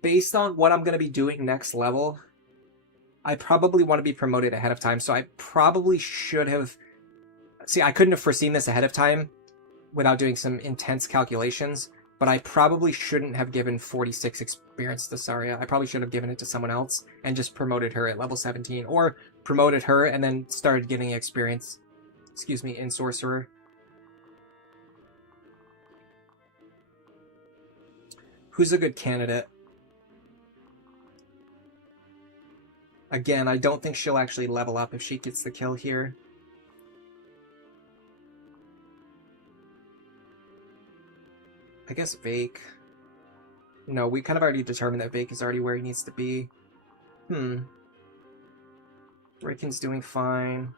Based on what I'm going to be doing next level, I probably want to be promoted ahead of time, so I probably should have... See, I couldn't have foreseen this ahead of time without doing some intense calculations, but I probably shouldn't have given 46 experience to Saria. I probably should have given it to someone else and just promoted her at level 17, or promoted her and then started getting experience, in Sorcerer. Who's a good candidate? Again, I don't think she'll actually level up if she gets the kill here. I guess Vaike. No, we kind of already determined that Vaike is already where he needs to be. Raiken's doing fine.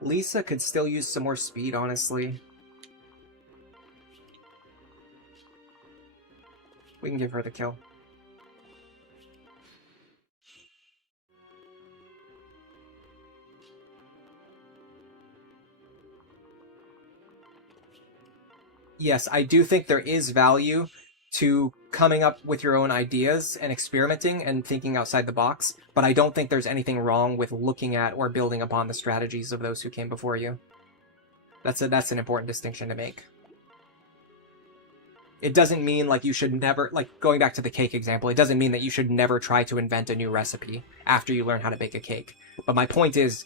Lisa could still use some more speed, honestly. We can give her the kill. Yes, I do think there is value to coming up with your own ideas and experimenting and thinking outside the box, but I don't think there's anything wrong with looking at or building upon the strategies of those who came before you. That's an important distinction to make. It doesn't mean like you should never, like going back to the cake example, it doesn't mean that you should never try to invent a new recipe after you learn how to bake a cake. But my point is,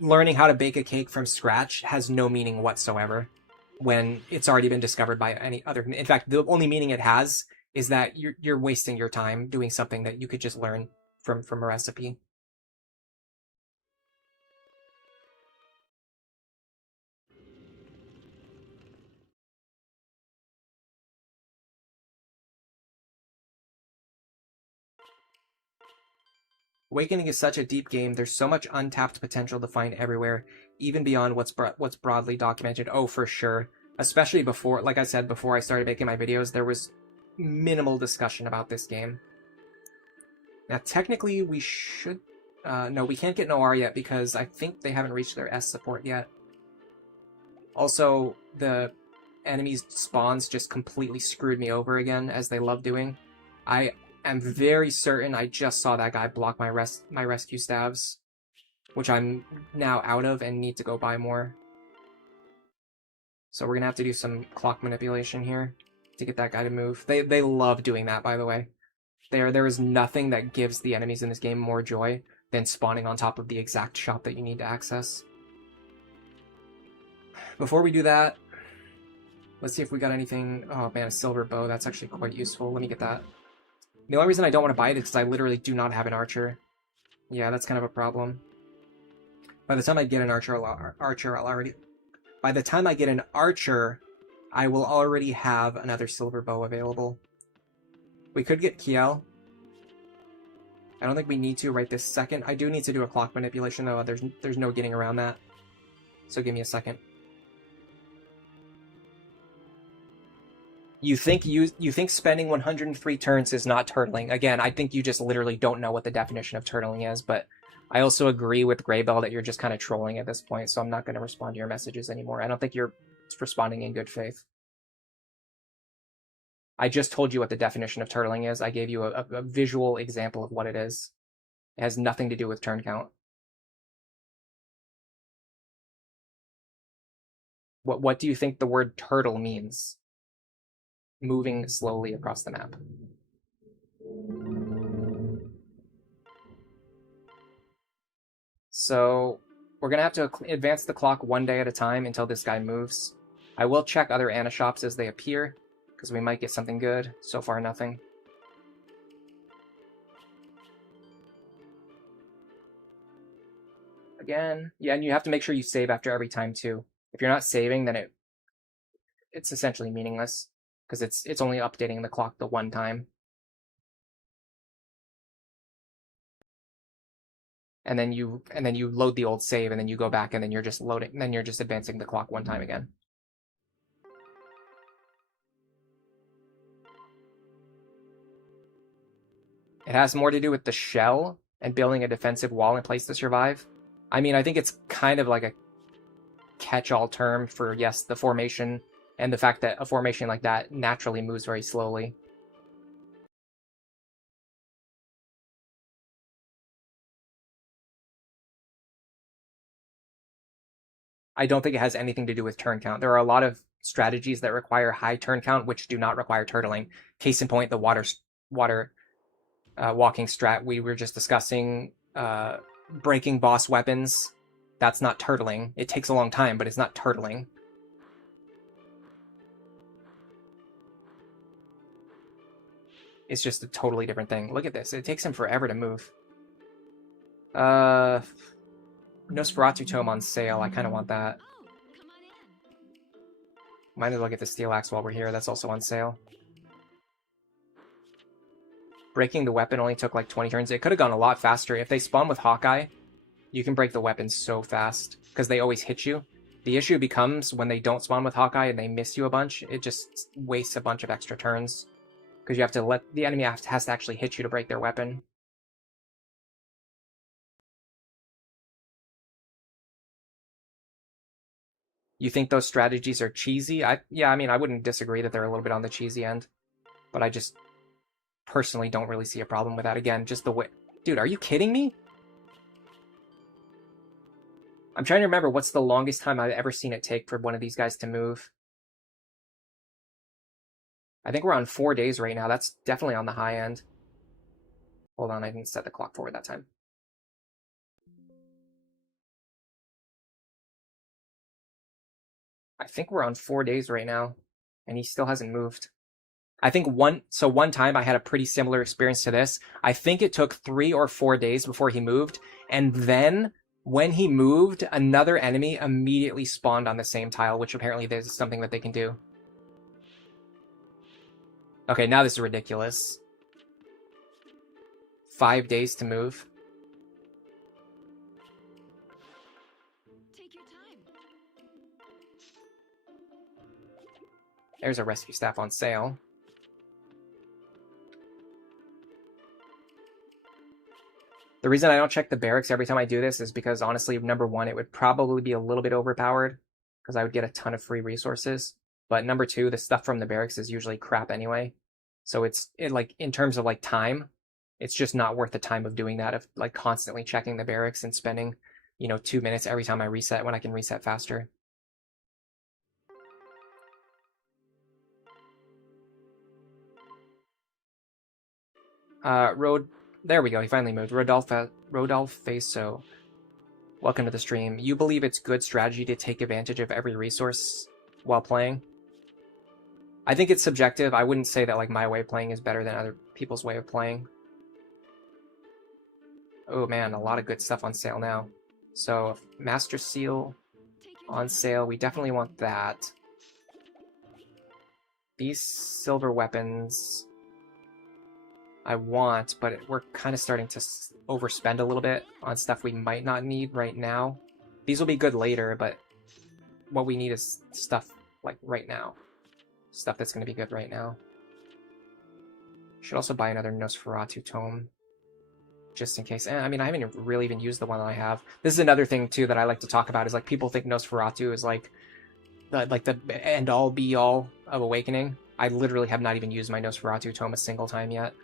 learning how to bake a cake from scratch has no meaning whatsoever when it's already been discovered by any other. In fact, the only meaning it has is that you're wasting your time doing something that you could just learn from a recipe. Awakening is such a deep game. There's so much untapped potential to find everywhere, even beyond what's broadly documented. Oh, for sure. Especially before, like I said, before I started making my videos, there was minimal discussion about this game. Now, technically, we should... no, we can't get Noir yet because I think they haven't reached their S support yet. Also, the enemies' spawns just completely screwed me over again, as they love doing. I am very certain I just saw that guy block my rescue stabs, which I'm now out of and need to go buy more. So we're gonna have to do some clock manipulation here to get that guy to move. They love doing that, by the way. There is nothing that gives the enemies in this game more joy than spawning on top of the exact shop that you need to access. Before we do that, let's see if we got anything. Oh man, a silver bow. That's actually quite useful. Let me get that. The only reason I don't want to buy it is because I literally do not have an archer. Yeah, that's kind of a problem. By the time I get an archer, I'll already... By the time I get an archer, I will already have another silver bow available. We could get Kiel. I don't think we need to right this second. I do need to do a clock manipulation, though. There's no getting around that. So give me a second. You think spending 103 turns is not turtling. Again, I think you just literally don't know what the definition of turtling is, but I also agree with Greybell that you're just kind of trolling at this point, so I'm not going to respond to your messages anymore. I don't think you're responding in good faith. I just told you what the definition of turtling is. I gave you a visual example of what it is. It has nothing to do with turn count. What do you think the word turtle means? Moving slowly across the map. So we're going to have to advance the clock one day at a time until this guy moves. I will check other Ana shops as they appear, because we might get something good. So far, nothing. Again, yeah, and you have to make sure you save after every time, too. If you're not saving, then it's essentially meaningless, because it's only updating the clock the one time. And then you load the old save, and then you go back, and then you're just loading, and then you're just advancing the clock one time again. It has more to do with the shell and building a defensive wall in place to survive. I mean, I think it's kind of like a catch-all term for, yes, the formation and the fact that a formation like that naturally moves very slowly. I don't think it has anything to do with turn count. There are a lot of strategies that require high turn count, which do not require turtling. Case in point, the water walking strat we were just discussing, breaking boss weapons. That's not turtling. It takes a long time, but it's not turtling. It's just a totally different thing. Look at this. It takes him forever to move. Nosferatu Tome on sale. I kind of want that. Might as well get the Steel Axe while we're here. That's also on sale. Breaking the weapon only took like 20 turns. It could have gone a lot faster. If they spawn with Hawkeye, You can break the weapons so fast because they always hit you. The issue becomes when they don't spawn with Hawkeye and they miss you a bunch, it just wastes a bunch of extra turns. Because you have to let the enemy has to actually hit you to break their weapon. You think those strategies are cheesy? Yeah, I mean, I wouldn't disagree that they're a little bit on the cheesy end. But I just personally don't really see a problem with that. Again, just the way... Dude, are you kidding me? I'm trying to remember what's the longest time I've ever seen it take for one of these guys to move. I think we're on 4 days right now. That's definitely on the high end. Hold on, I didn't set the clock forward that time. I think we're on 4 days right now, and he still hasn't moved. I think one time I had a pretty similar experience to this. I think it took 3 or 4 days before he moved, and then when he moved, another enemy immediately spawned on the same tile, which apparently there's something that they can do. Okay, now this is ridiculous. 5 days to move. Take your time. There's a rescue staff on sale. The reason I don't check the barracks every time I do this is because, honestly, number one, it would probably be a little bit overpowered because I would get a ton of free resources. But number two, the stuff from the barracks is usually crap anyway. So like in terms of like time, it's just not worth the time of doing that, of like constantly checking the barracks and spending, 2 minutes every time I reset when I can reset faster. There we go, he finally moved. Rodolfeso, welcome to the stream. You believe it's good strategy to take advantage of every resource while playing? I think it's subjective. I wouldn't say that like my way of playing is better than other people's way of playing. Oh man, a lot of good stuff on sale now. So, Master Seal on sale. We definitely want that. These silver weapons I want, but we're kind of starting to overspend a little bit on stuff we might not need right now. These will be good later, but what we need is stuff like right now. Stuff that's going to be good right now. Should also buy another Nosferatu tome, just in case. I mean, I haven't really even used the one that I have. This is another thing too that I like to talk about, is like people think Nosferatu is like the end-all be-all of Awakening. I literally have not even used my Nosferatu tome a single time yet.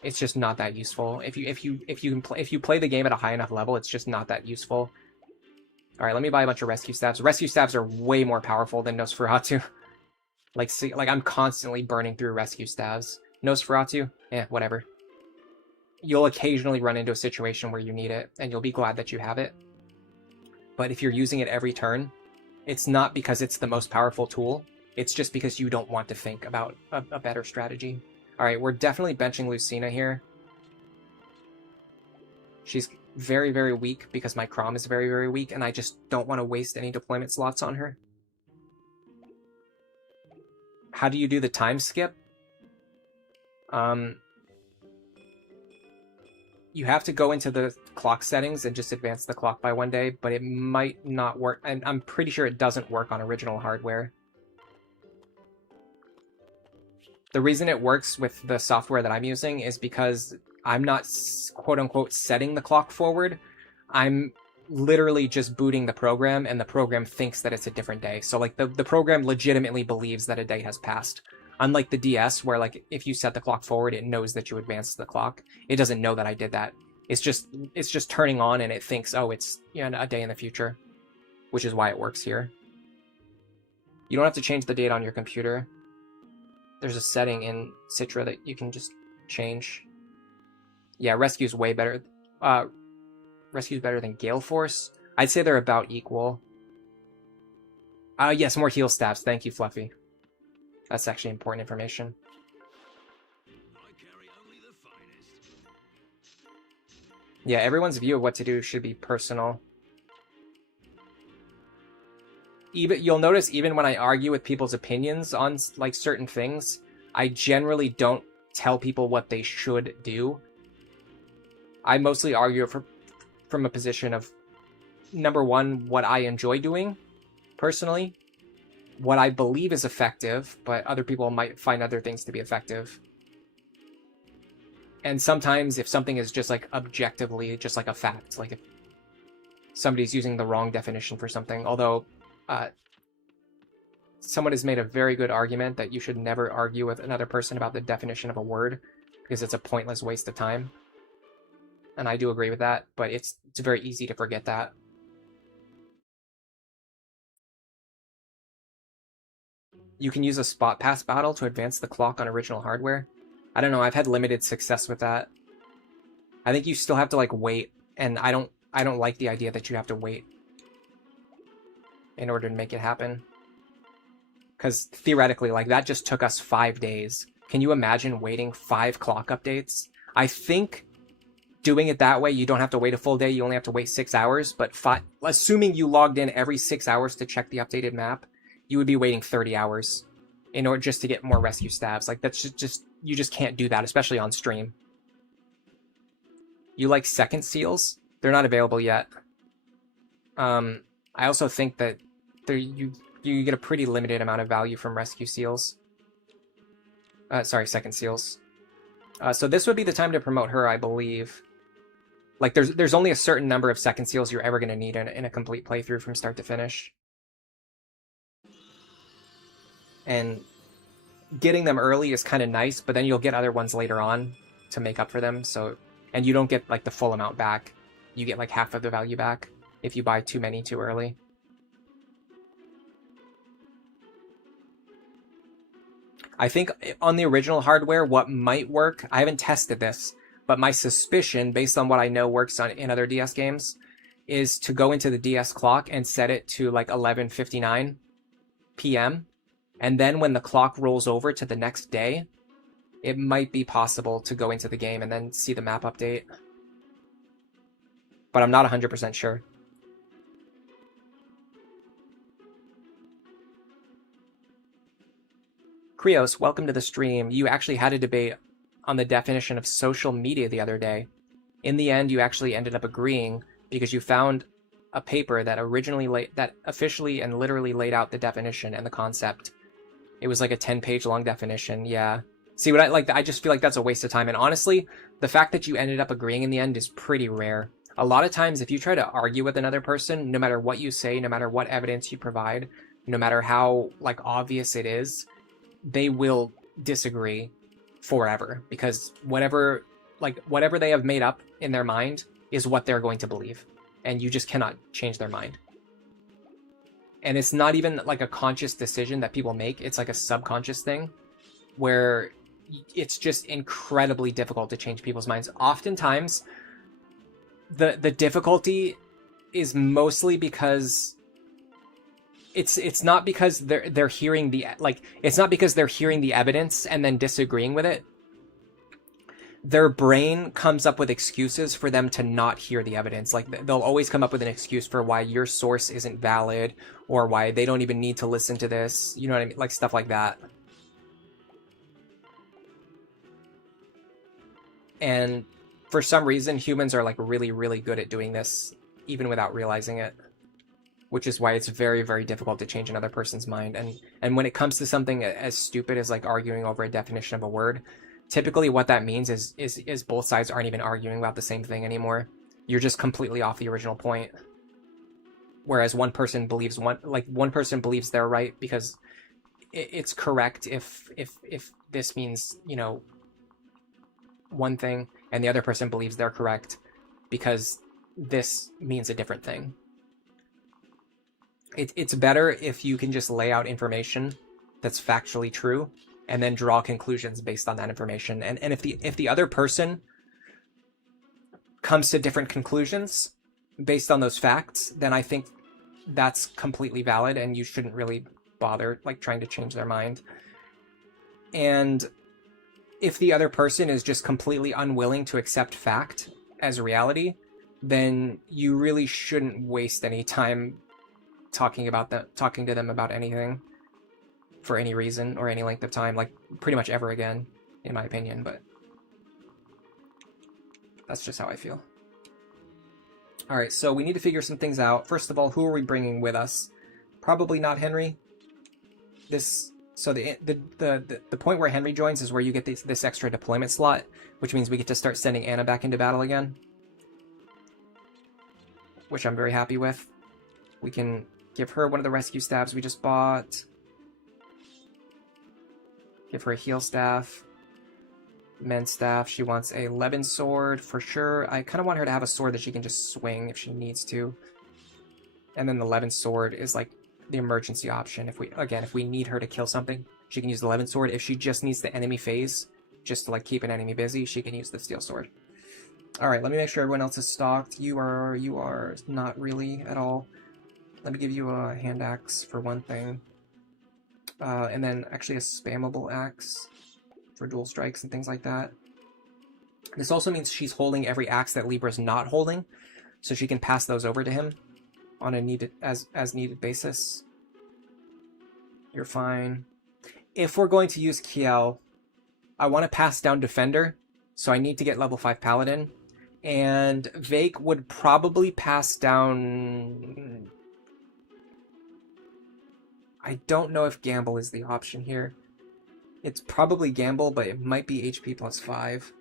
It's just not that useful. If you play the game at a high enough level, it's just not that useful. All right, let me buy a bunch of rescue staffs. Rescue staffs are way more powerful than Nosferatu. Like I'm constantly burning through rescue staffs. Nosferatu, whatever. You'll occasionally run into a situation where you need it, and you'll be glad that you have it. But if you're using it every turn, it's not because it's the most powerful tool. It's just because you don't want to think about a better strategy. All right, we're definitely benching Lucina here. She's very, very weak because my Crom is very, very weak, and I just don't want to waste any deployment slots on her. How do you do the time skip? You have to go into the clock settings and just advance the clock by 1 day, but it might not work, and I'm pretty sure it doesn't work on original hardware. The reason it works with the software that I'm using is because I'm not quote-unquote setting the clock forward. I'm literally just booting the program, and the program thinks that it's a different day. So like the program legitimately believes that a day has passed. Unlike the DS, where like if you set the clock forward, it knows that you advanced the clock. It doesn't know that I did that. It's just turning on, and it thinks, oh, it's a day in the future, which is why it works here. You don't have to change the date on your computer. There's a setting in Citra that you can just change. Yeah, Rescue's way better. Rescue's better than Gale Force. I'd say they're about equal. Yes, more heal staffs. Thank you, Fluffy. That's actually important information. I carry only the finest. Yeah, everyone's view of what to do should be personal. You'll notice even when I argue with people's opinions on like certain things, I generally don't tell people what they should do. I mostly argue from a position of, number one, what I enjoy doing personally, what I believe is effective, but other people might find other things to be effective. And sometimes if something is just like objectively just like a fact, like if somebody's using the wrong definition for something, although someone has made a very good argument that you should never argue with another person about the definition of a word because it's a pointless waste of time. And I do agree with that, but it's very easy to forget that. You can use a spot pass battle to advance the clock on original hardware. I don't know, I've had limited success with that. I think you still have to like wait, and I don't like the idea that you have to wait in order to make it happen. Because theoretically, like, that just took us 5 days. Can you imagine waiting 5 clock updates? I think doing it that way, you don't have to wait a full day, you only have to wait 6 hours, but assuming you logged in every 6 hours to check the updated map, you would be waiting 30 hours in order just to get more rescue stabs. Like, that's just you just can't do that, especially on stream. You like second seals? They're not available yet. I also think that you get a pretty limited amount of value from rescue seals. Second seals. So this would be the time to promote her, I believe. Like, there's only a certain number of second seals you're ever going to need in a complete playthrough from start to finish. And getting them early is kind of nice, but then you'll get other ones later on to make up for them. So, and you don't get like the full amount back. You get like half of the value back if you buy too many too early. I think on the original hardware, what might work, I haven't tested this, but my suspicion, based on what I know works in other DS games, is to go into the DS clock and set it to like 11:59 p.m. And then when the clock rolls over to the next day, it might be possible to go into the game and then see the map update. But I'm not 100% sure. Krios, welcome to the stream. You actually had a debate on the definition of social media the other day. In the end, you actually ended up agreeing because you found a paper that officially and literally laid out the definition and the concept. It was like a 10-page long definition. Yeah. See what I just feel like that's a waste of time. And honestly, the fact that you ended up agreeing in the end is pretty rare. A lot of times, if you try to argue with another person, no matter what you say, no matter what evidence you provide, no matter how like obvious it is, they will disagree forever, because whatever they have made up in their mind is what they're going to believe, and you just cannot change their mind. And it's not even like a conscious decision that people make, it's like a subconscious thing where it's just incredibly difficult to change people's minds. Oftentimes the difficulty is mostly because it's not because they're hearing it's not because they're hearing the evidence and then disagreeing with it. Their brain comes up with excuses for them to not hear the evidence. Like, they'll always come up with an excuse for why your source isn't valid, or why they don't even need to listen to this. You know what I mean? Like, stuff like that. And for some reason, humans are like really, really good at doing this, even without realizing it. Which is why it's very, very difficult to change another person's mind. And when it comes to something as stupid as like arguing over a definition of a word, typically what that means is both sides aren't even arguing about the same thing anymore. You're just completely off the original point. Whereas one person believes they're right because it's correct if this means, you know, one thing, and the other person believes they're correct because this means a different thing. It's better if you can just lay out information that's factually true and then draw conclusions based on that information. And if the other person comes to different conclusions based on those facts, then I think that's completely valid and you shouldn't really bother like trying to change their mind. And if the other person is just completely unwilling to accept fact as reality, then you really shouldn't waste any time talking to them about anything for any reason or any length of time, like pretty much ever again, in my opinion. But that's just how I feel. All right, so we need to figure some things out. First of all, who are we bringing with us? Probably not Henry. So the point where Henry joins is where you get this extra deployment slot, which means we get to start sending Anna back into battle again, which I'm very happy with. We can give her one of the rescue staffs we just bought. Give her a heal staff. Men's staff. She wants a Levin sword for sure. I kind of want her to have a sword that she can just swing if she needs to. And then the Levin sword is like the emergency option. If we need her to kill something, she can use the Levin sword. If she just needs the enemy phase, just to like keep an enemy busy, she can use the steel sword. All right, let me make sure everyone else is stocked. You are not really at all. Let me give you a hand axe for one thing. And then actually a spammable axe for dual strikes and things like that. This also means she's holding every axe that Libra's not holding, so she can pass those over to him on a needed as needed basis. You're fine. If we're going to use Kiel, I want to pass down Defender, so I need to get level 5 Paladin. And Vaike would probably pass down... I don't know if Gamble is the option here. It's probably Gamble, but it might be HP plus 5.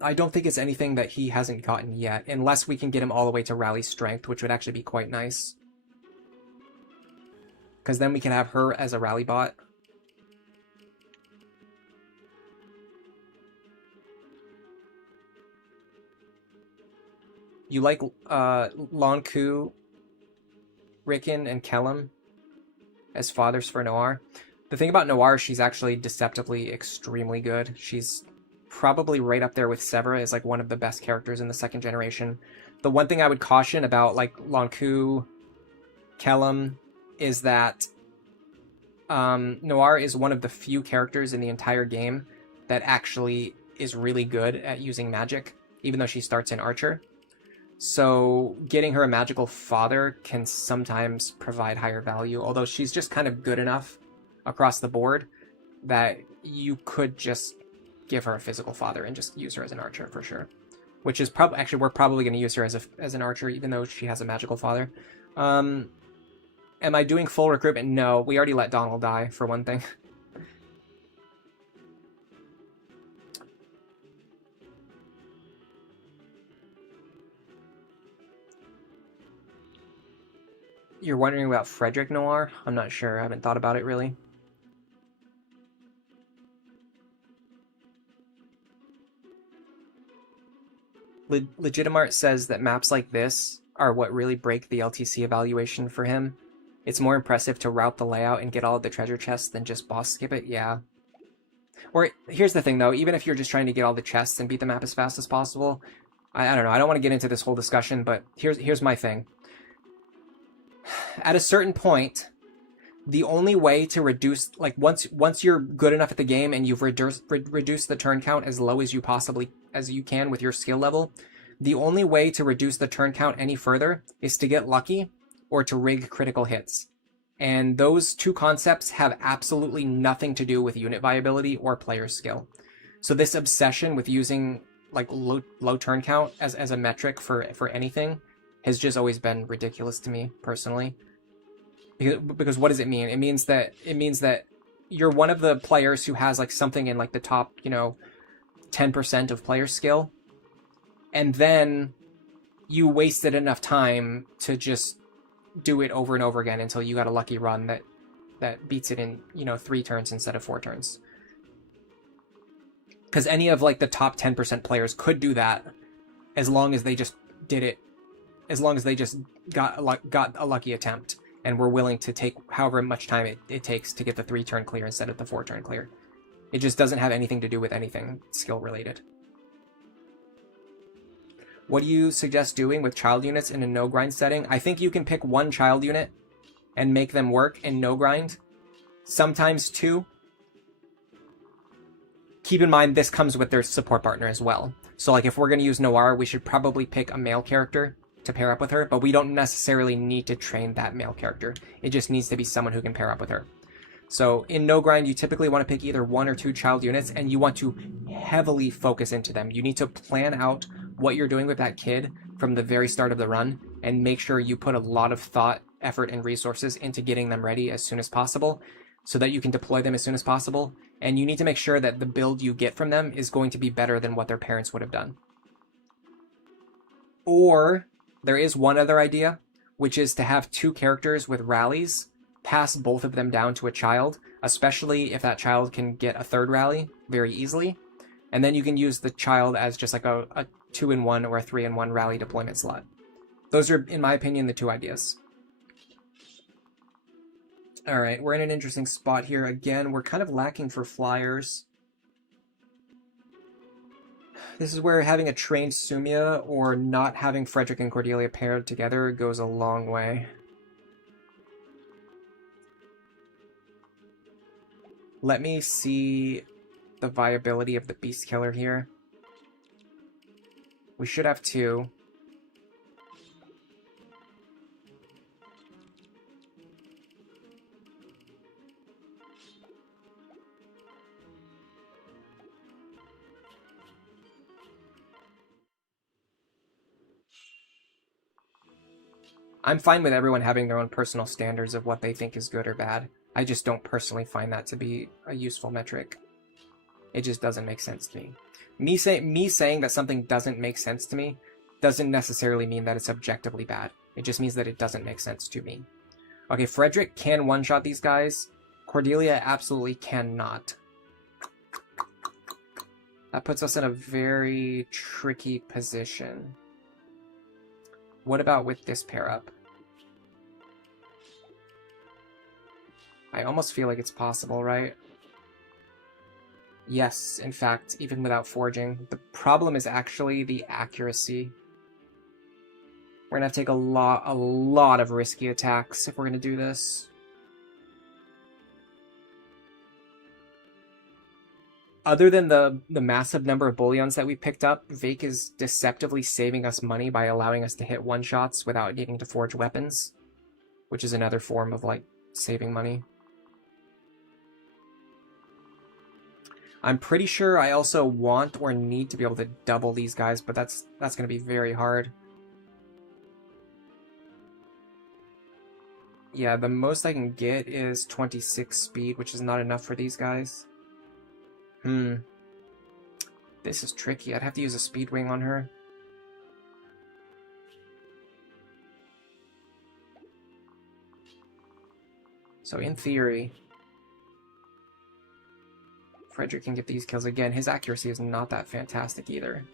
I don't think it's anything that he hasn't gotten yet, unless we can get him all the way to Rally Strength, which would actually be quite nice. Because then we can have her as a rally bot. You like Lonku, Rickon, and Kellum as fathers for Noir. The thing about Noir, she's actually deceptively extremely good. She's probably right up there with Severa as like one of the best characters in the second generation. The one thing I would caution about like Lonku, Kellum, is that Noir is one of the few characters in the entire game that actually is really good at using magic, even though she starts in Archer. So getting her a magical father can sometimes provide higher value, although she's just kind of good enough across the board that you could just give her a physical father and just use her as an archer for sure. Which is probably, actually, we're probably going to use her as an archer, even though she has a magical father. Am I doing full recruitment? No, we already let Donald die, for one thing. You're wondering about Frederick Noir? I'm not sure. I haven't thought about it, really. Legitimart says that maps like this are what really break the LTC evaluation for him. It's more impressive to route the layout and get all of the treasure chests than just boss skip it, yeah. Or, here's the thing though, even if you're just trying to get all the chests and beat the map as fast as possible, I don't know, I don't want to get into this whole discussion, but here's my thing. At a certain point, the only way to reduce, like, once you're good enough at the game and you've reduced the turn count as low as you can with your skill level, the only way to reduce the turn count any further is to get lucky or to rig critical hits. And those two concepts have absolutely nothing to do with unit viability or player skill. So this obsession with using like low turn count as a metric for anything has just always been ridiculous to me personally. Because what does it mean? It means that you're one of the players who has like something in like the top, 10% of player skill, and then you wasted enough time to just do it over and over again until you got a lucky run that beats it in 3 turns instead of 4 turns. Because any of like the top 10% players could do that as long as they just did it, as long as they just got a lucky attempt and were willing to take however much time it takes to get the 3-turn clear instead of the 4-turn clear. It just doesn't have anything to do with anything skill related. What do you suggest doing with child units in a no grind setting? I think you can pick 1 child unit and make them work in no grind. Sometimes 2. Keep in mind this comes with their support partner as well. So like if we're going to use Noir, we should probably pick a male character to pair up with her, but we don't necessarily need to train that male character. It just needs to be someone who can pair up with her. So in no grind, you typically want to pick either 1 or 2 child units, and you want to heavily focus into them. You need to plan out what you're doing with that kid from the very start of the run, and make sure you put a lot of thought, effort, and resources into getting them ready as soon as possible so that you can deploy them as soon as possible. And you need to make sure that the build you get from them is going to be better than what their parents would have done. Or there is one other idea, which is to have two characters with rallies, pass both of them down to a child, especially if that child can get a third rally very easily. And then you can use the child as just like a 2-in-1 or a 3-in-1 rally deployment slot. Those are, in my opinion, the two ideas. All right, we're in an interesting spot here. Again, we're kind of lacking for flyers. This is where having a trained Sumia or not having Frederick and Cordelia paired together goes a long way. Let me see the viability of the Beast Killer here. We should have two. I'm fine with everyone having their own personal standards of what they think is good or bad. I just don't personally find that to be a useful metric. It just doesn't make sense to me. Me saying that something doesn't make sense to me doesn't necessarily mean that it's objectively bad. It just means that it doesn't make sense to me. Okay, Frederick can one-shot these guys. Cordelia absolutely cannot. That puts us in a very tricky position. What about with this pair up? I almost feel like it's possible, right? Yes, in fact, even without forging. The problem is actually the accuracy. We're gonna have to take a lot of risky attacks if we're gonna do this. Other than the massive number of bullions that we picked up, Vaike is deceptively saving us money by allowing us to hit one-shots without needing to forge weapons, which is another form of, like, saving money. I'm pretty sure I also want or need to be able to double these guys, but that's going to be very hard. Yeah, the most I can get is 26 speed, which is not enough for these guys. This is tricky. I'd have to use a speed wing on her. So in theory, Frederick can get these kills again. His accuracy is not that fantastic either.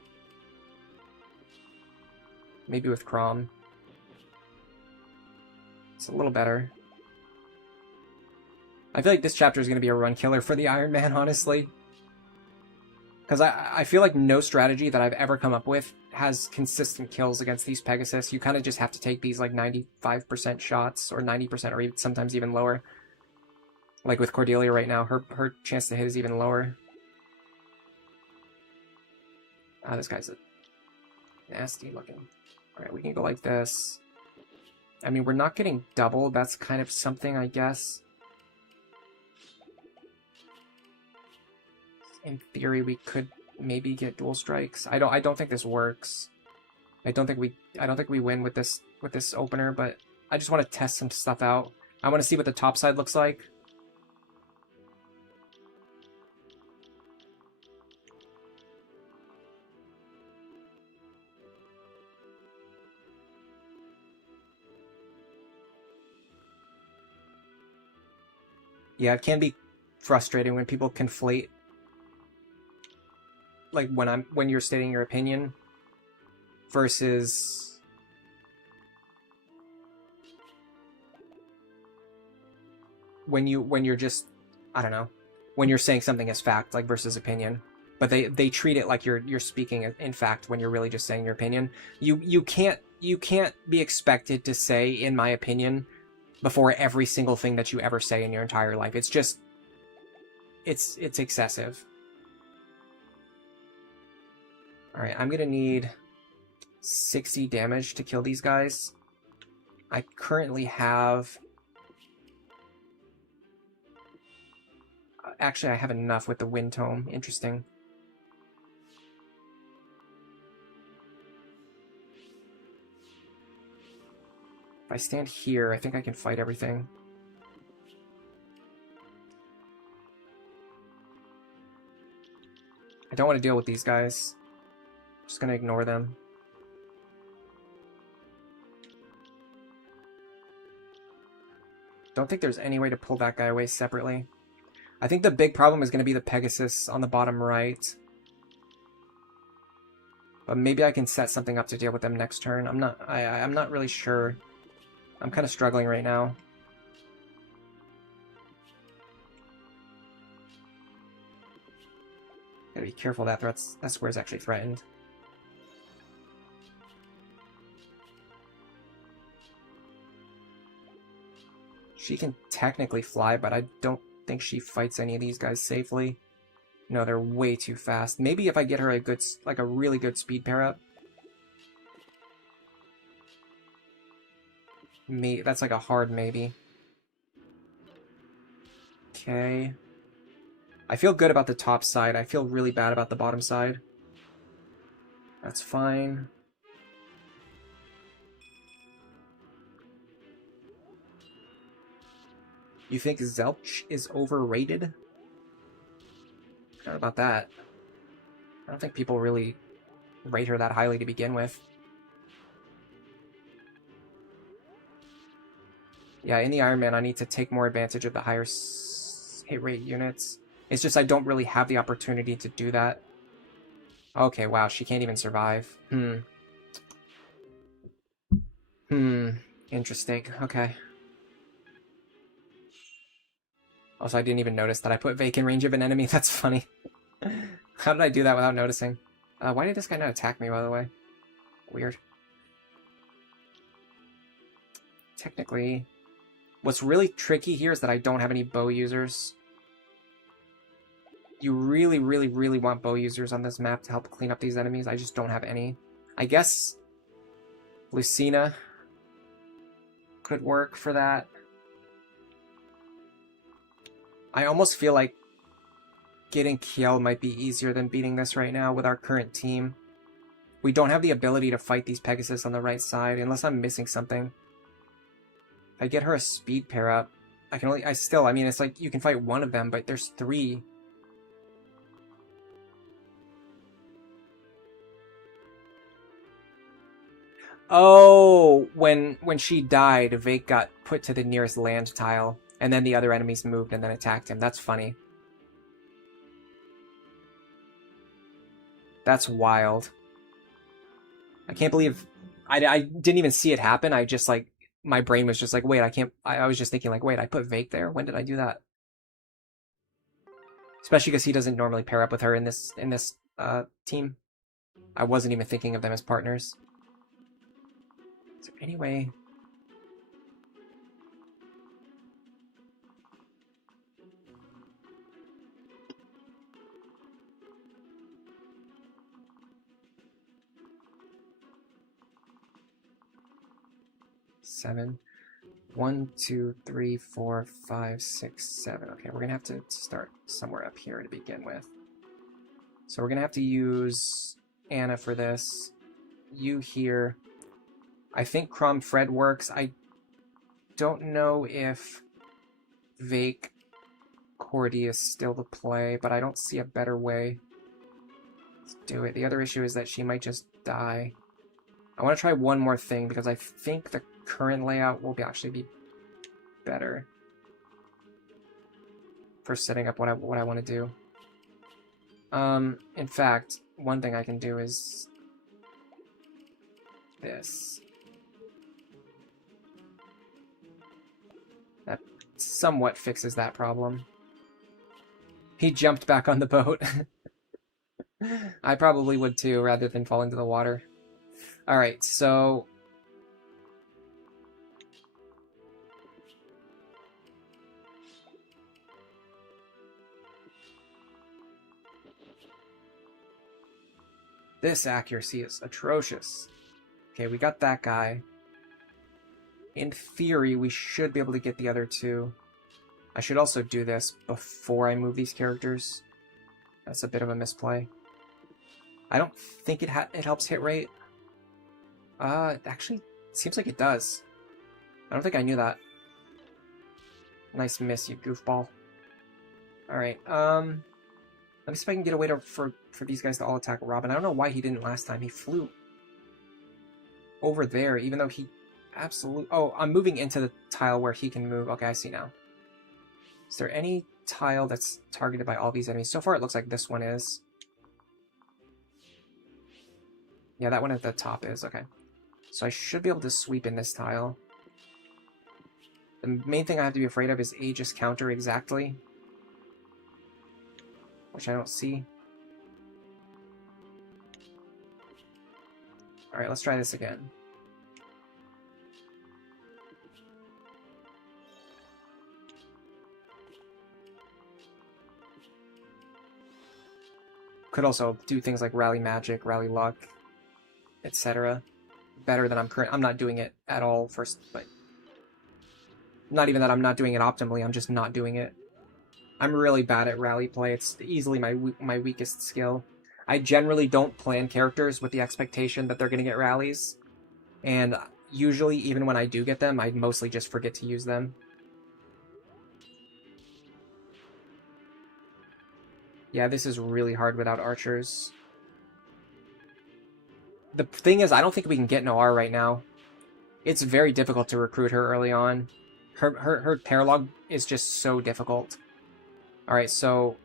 Maybe with Crom. It's a little better. I feel like this chapter is going to be a run killer for the Iron Man, honestly. Because I feel like no strategy that I've ever come up with has consistent kills against these Pegasus. You kind of just have to take these like 95% shots or 90% or even, sometimes even lower. Like with Cordelia right now, her chance to hit is even lower. Ah, this guy's a nasty looking. Alright, we can go like this. I mean, we're not getting double. That's kind of something, I guess. In theory, we could maybe get dual strikes. I don't think this works. I don't think we win with this opener, but I just want to test some stuff out. I want to see what the top side looks like. Yeah, it can be frustrating when people conflate, like when you're stating your opinion versus when you're just, I don't know, when you're saying something as fact, like versus opinion. But they treat it like you're speaking in fact when you're really just saying your opinion. You can't be expected to say in my opinion before every single thing that you ever say in your entire life. It's just it's excessive. Alright, I'm gonna need 60 damage to kill these guys. I currently have... Actually, I have enough with the Wind Tome. Interesting. If I stand here, I think I can fight everything. I don't want to deal with these guys. I'm just gonna ignore them. Don't think there's any way to pull that guy away separately. I think the big problem is going to be the Pegasus on the bottom right. But maybe I can set something up to deal with them next turn. I'm not really sure. I'm kind of struggling right now. Gotta be careful that square is actually threatened. She can technically fly, but I don't think she fights any of these guys safely. No, they're way too fast. Maybe if I get her a really good speed pair up. That's like a hard maybe. Okay. I feel good about the top side. I feel really bad about the bottom side. That's fine. You think Zelch is overrated? I don't know about that. I don't think people really rate her that highly to begin with. Yeah, in the Iron Man, I need to take more advantage of the higher hit rate units. It's just I don't really have the opportunity to do that. Okay, wow, she can't even survive. Interesting. Okay. Also, I didn't even notice that I put Vaike in range of an enemy. That's funny. How did I do that without noticing? Why did this guy not attack me, by the way? Weird. Technically, what's really tricky here is that I don't have any bow users. You really, really, really want bow users on this map to help clean up these enemies. I just don't have any. I guess Lucina could work for that. I almost feel like getting Kiel might be easier than beating this right now with our current team. We don't have the ability to fight these Pegasus on the right side unless I'm missing something. If I get her a speed pair up, I mean, it's like you can fight one of them, but there's three. Oh, when she died, Vaike got put to the nearest land tile, and then the other enemies moved and then attacked him. That's funny. That's wild. I can't believe I didn't even see it happen. I just like my brain was just like, wait, I was just thinking like, wait, I put Vaike there? When did I do that? Especially because he doesn't normally pair up with her in this team. I wasn't even thinking of them as partners. Is there any way? Seven. 1, 2, 3, 4, 5, 6, 7. Okay, we're gonna have to start somewhere up here to begin with. So we're gonna have to use Anna for this. You here. I think Crom Fred works. I don't know if Vaike Cordy is still the play, but I don't see a better way. Let's do it. The other issue is that she might just die. I want to try one more thing because I think the current layout will actually be better for setting up what I want to do. In fact, one thing I can do is this. That somewhat fixes that problem. He jumped back on the boat. I probably would too, rather than fall into the water. Alright, so... this accuracy is atrocious. Okay, we got that guy. In theory, we should be able to get the other two. I should also do this before I move these characters. That's a bit of a misplay. I don't think it helps hit rate. Actually, seems like it does. I don't think I knew that. Nice miss, you goofball. Alright, let me see if I can get a way for these guys to all attack Robin. I don't know why he didn't last time. He flew over there, even though he absolutely... Oh, I'm moving into the tile where he can move. Okay, I see now. Is there any tile that's targeted by all these enemies? So far, it looks like this one is. Yeah, that one at the top is. Okay. So I should be able to sweep in this tile. The main thing I have to be afraid of is Aegis counter exactly. Which I don't see. Alright, let's try this again. Could also do things like Rally Magic, Rally Luck, etc. Better than I'm not doing it at all first, but... Not even that I'm not doing it optimally, I'm just not doing it. I'm really bad at rally play. It's easily my weakest skill. I generally don't plan characters with the expectation that they're going to get rallies. And usually, even when I do get them, I mostly just forget to use them. Yeah, this is really hard without archers. The thing is, I don't think we can get Noir right now. It's very difficult to recruit her early on. Her paralog is just so difficult. Alright, so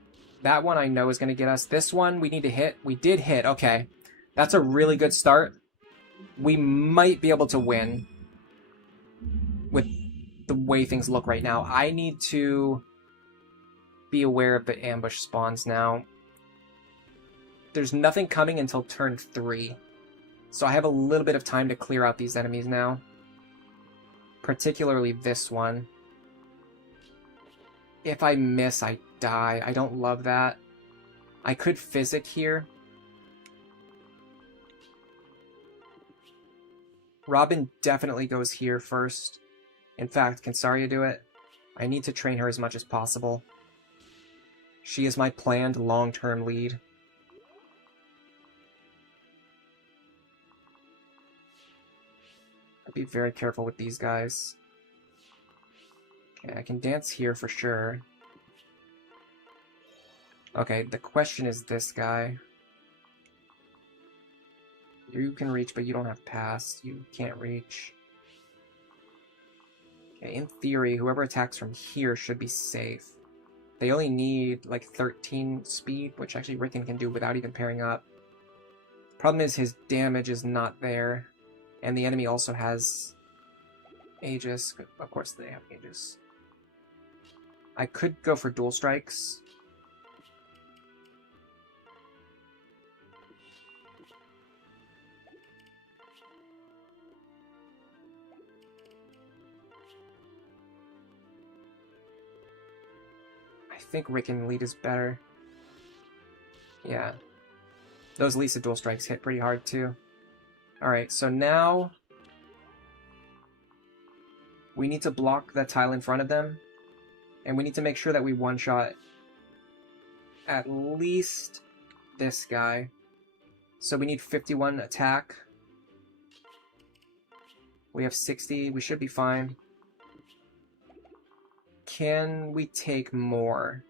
that one I know is going to get us. This one we need to hit. We did hit. Okay. That's a really good start. We might be able to win with the way things look right now. I need to be aware of the ambush spawns now. There's nothing coming until turn 3. So I have a little bit of time to clear out these enemies now. Particularly this one. If I miss, I die. I don't love that. I could physic here. Robin definitely goes here first. In fact, can Saria do it? I need to train her as much as possible. She is my planned long-term lead. I'll be very careful with these guys. Okay, I can dance here for sure. Okay, the question is this guy. You can reach, but you don't have pass. You can't reach. Okay, in theory, whoever attacks from here should be safe. They only need, like, 13 speed, which actually Rickon can do without even pairing up. Problem is, his damage is not there. And the enemy also has Aegis. Of course they have Aegis. I could go for dual strikes. I think Rickon lead is better. Yeah. Those Lisa dual strikes hit pretty hard too. Alright, so now we need to block that tile in front of them. And we need to make sure that we one-shot at least this guy. So we need 51 attack. We have 60. We should be fine. Can we take more?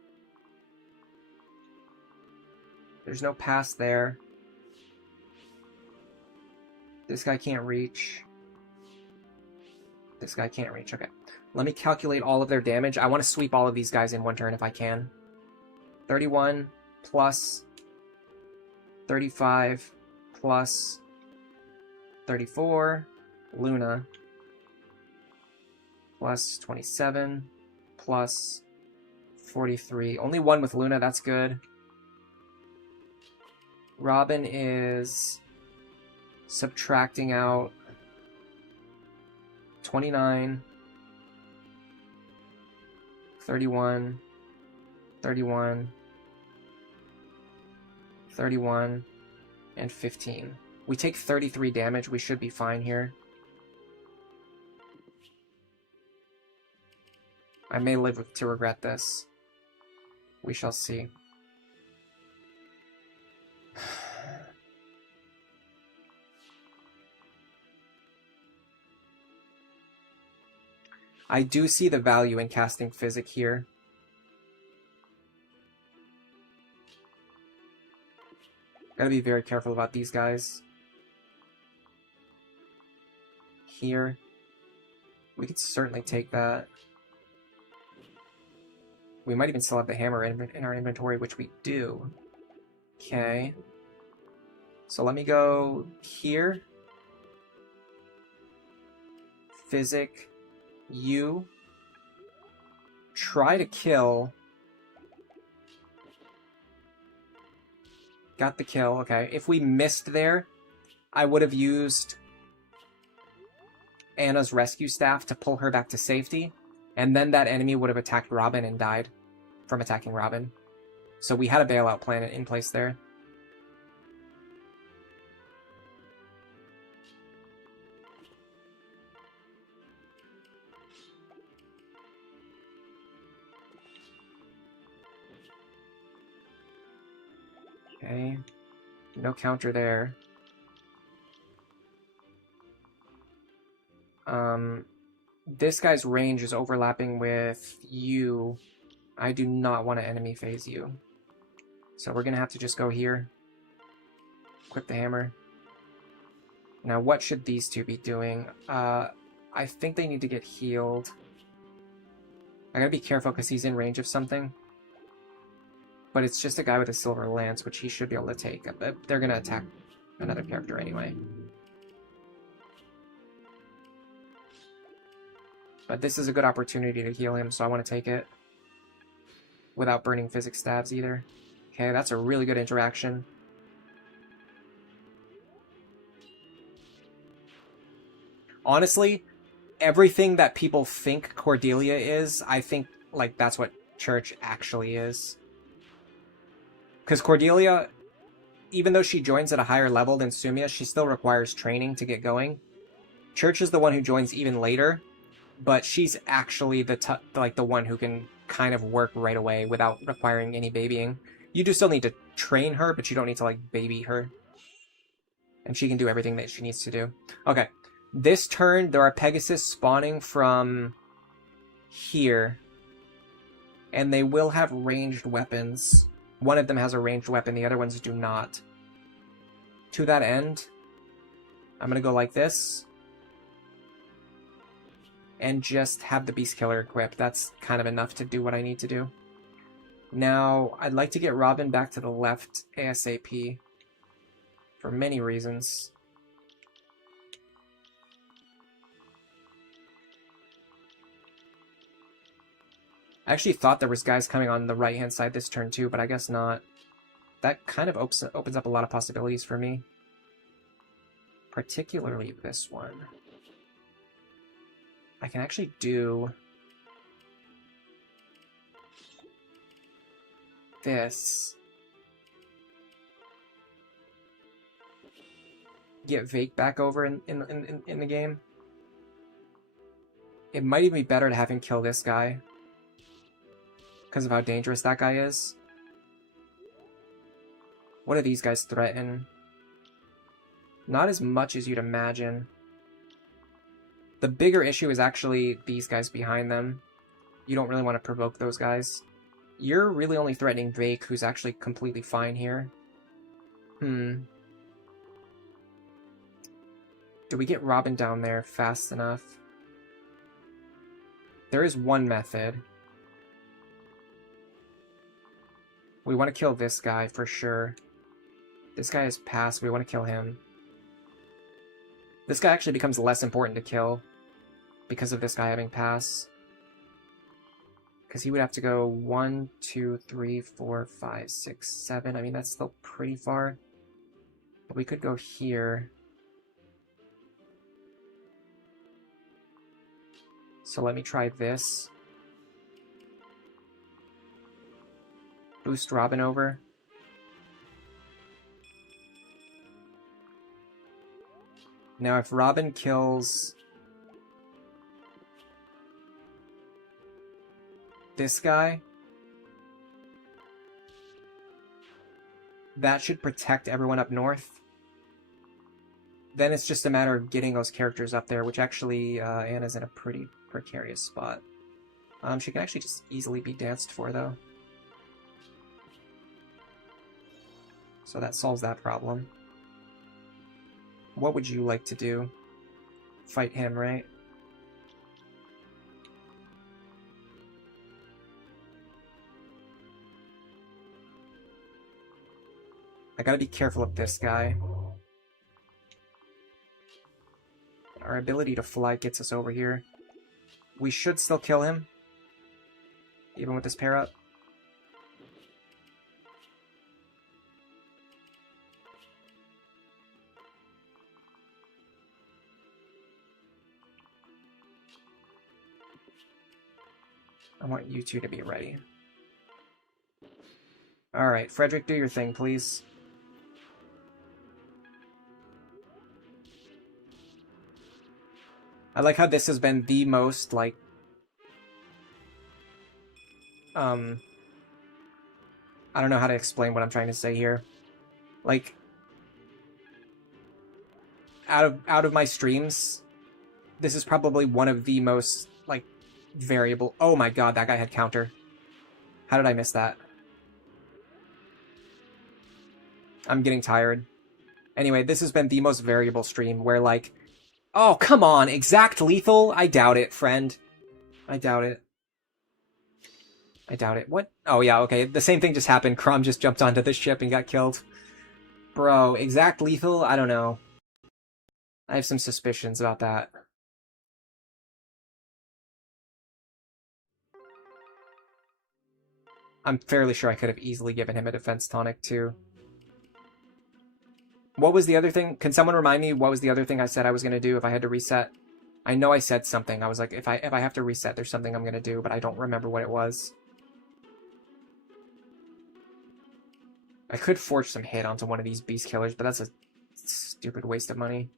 There's no pass there. This guy can't reach. This guy can't reach. Okay. Let me calculate all of their damage. I want to sweep all of these guys in one turn if I can. 31 plus 35 plus 34. Luna. Plus 27 plus 43. Only one with Luna. That's good. Robin is subtracting out 29, 31, 31, 31, and 15. We take 33 damage. We should be fine here. I may live to regret this. We shall see. I do see the value in casting Physic here. Gotta be very careful about these guys. Here. We could certainly take that. We might even still have the hammer in our inventory, which we do. Okay. So let me go here. Physic. You. Try to kill. Got the kill, okay. If we missed there, I would have used Anna's rescue staff to pull her back to safety, and then that enemy would have attacked Robin and died from attacking Robin. So we had a bailout plan in place there. Okay. No counter there. This guy's range is overlapping with you. I do not want to enemy phase you. So we're going to have to just go here. Equip the hammer. Now, what should these two be doing? I think they need to get healed. I gotta be careful because he's in range of something. But it's just a guy with a silver lance, which he should be able to take. They're going to attack another character anyway. But this is a good opportunity to heal him, so I want to take it. Without burning physics stabs either. Okay, that's a really good interaction. Honestly, everything that people think Cordelia is, I think, like, that's what Church actually is. Because Cordelia, even though she joins at a higher level than Sumia, she still requires training to get going. Church is the one who joins even later, but she's actually the one who can kind of work right away without requiring any babying. You do still need to train her, but you don't need to, like, baby her. And she can do everything that she needs to do. Okay. This turn, there are Pegasus spawning from here. And they will have ranged weapons. One of them has a ranged weapon, the other ones do not. To that end, I'm going to go like this. And just have the Beast Killer equipped. That's kind of enough to do what I need to do. Now, I'd like to get Robin back to the left ASAP. For many reasons. I actually thought there was guys coming on the right-hand side this turn too, but I guess not. That kind of opens up a lot of possibilities for me. Particularly this one. I can actually do this. Get Vaike back over in the game. It might even be better to have him kill this guy. Because of how dangerous that guy is. What do these guys threaten? Not as much as you'd imagine. The bigger issue is actually these guys behind them. You don't really want to provoke those guys. You're really only threatening Vaike, who's actually completely fine here. Do we get Robin down there fast enough? There is one method. We want to kill this guy for sure. This guy is passed. We want to kill him. This guy actually becomes less important to kill because of this guy having pass. Because he would have to go 1, 2, 3, 4, 5, 6, 7. I mean, that's still pretty far. But we could go here. So let me try this. Boost Robin over. Now if Robin kills this guy, that should protect everyone up north. Then it's just a matter of getting those characters up there, which actually Anna's in a pretty precarious spot. She can actually just easily be danced for, though. So that solves that problem. What would you like to do? Fight him, right? I gotta be careful of this guy. Our ability to fly gets us over here. We should still kill him, even with this pair up. I want you two to be ready. Alright, Frederick, do your thing, please. I like how this has been the most, like... I don't know how to explain what I'm trying to say here. Like... Out of my streams, this is probably one of the most, like, variable... Oh my god, that guy had counter. How did I miss that? I'm getting tired. Anyway, this has been the most variable stream where, like... Oh, come on! Exact lethal? I doubt it, friend. I doubt it. I doubt it. What? Oh, yeah, okay. The same thing just happened. Crom just jumped onto the ship and got killed. Bro, exact lethal? I don't know. I have some suspicions about that. I'm fairly sure I could have easily given him a defense tonic, too. What was the other thing? Can someone remind me what was the other thing I said I was going to do if I had to reset? I know I said something. I was like, if I have to reset, there's something I'm going to do, but I don't remember what it was. I could forge some hit onto one of these beast killers, but that's a stupid waste of money.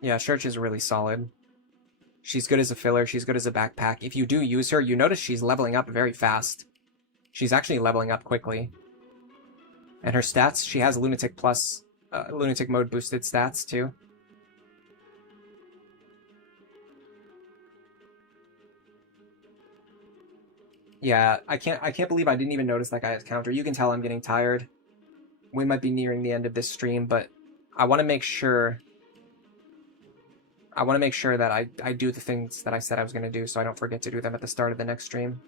Yeah, Church is really solid. She's good as a filler. She's good as a backpack. If you do use her, you notice she's leveling up very fast. She's actually leveling up quickly. And her stats, she has Lunatic plus, Lunatic mode boosted stats, too. Yeah, I can't believe I didn't even notice that guy has counter. You can tell I'm getting tired. We might be nearing the end of this stream, but I want to make sure... that I do the things that I said I was going to do so I don't forget to do them at the start of the next stream.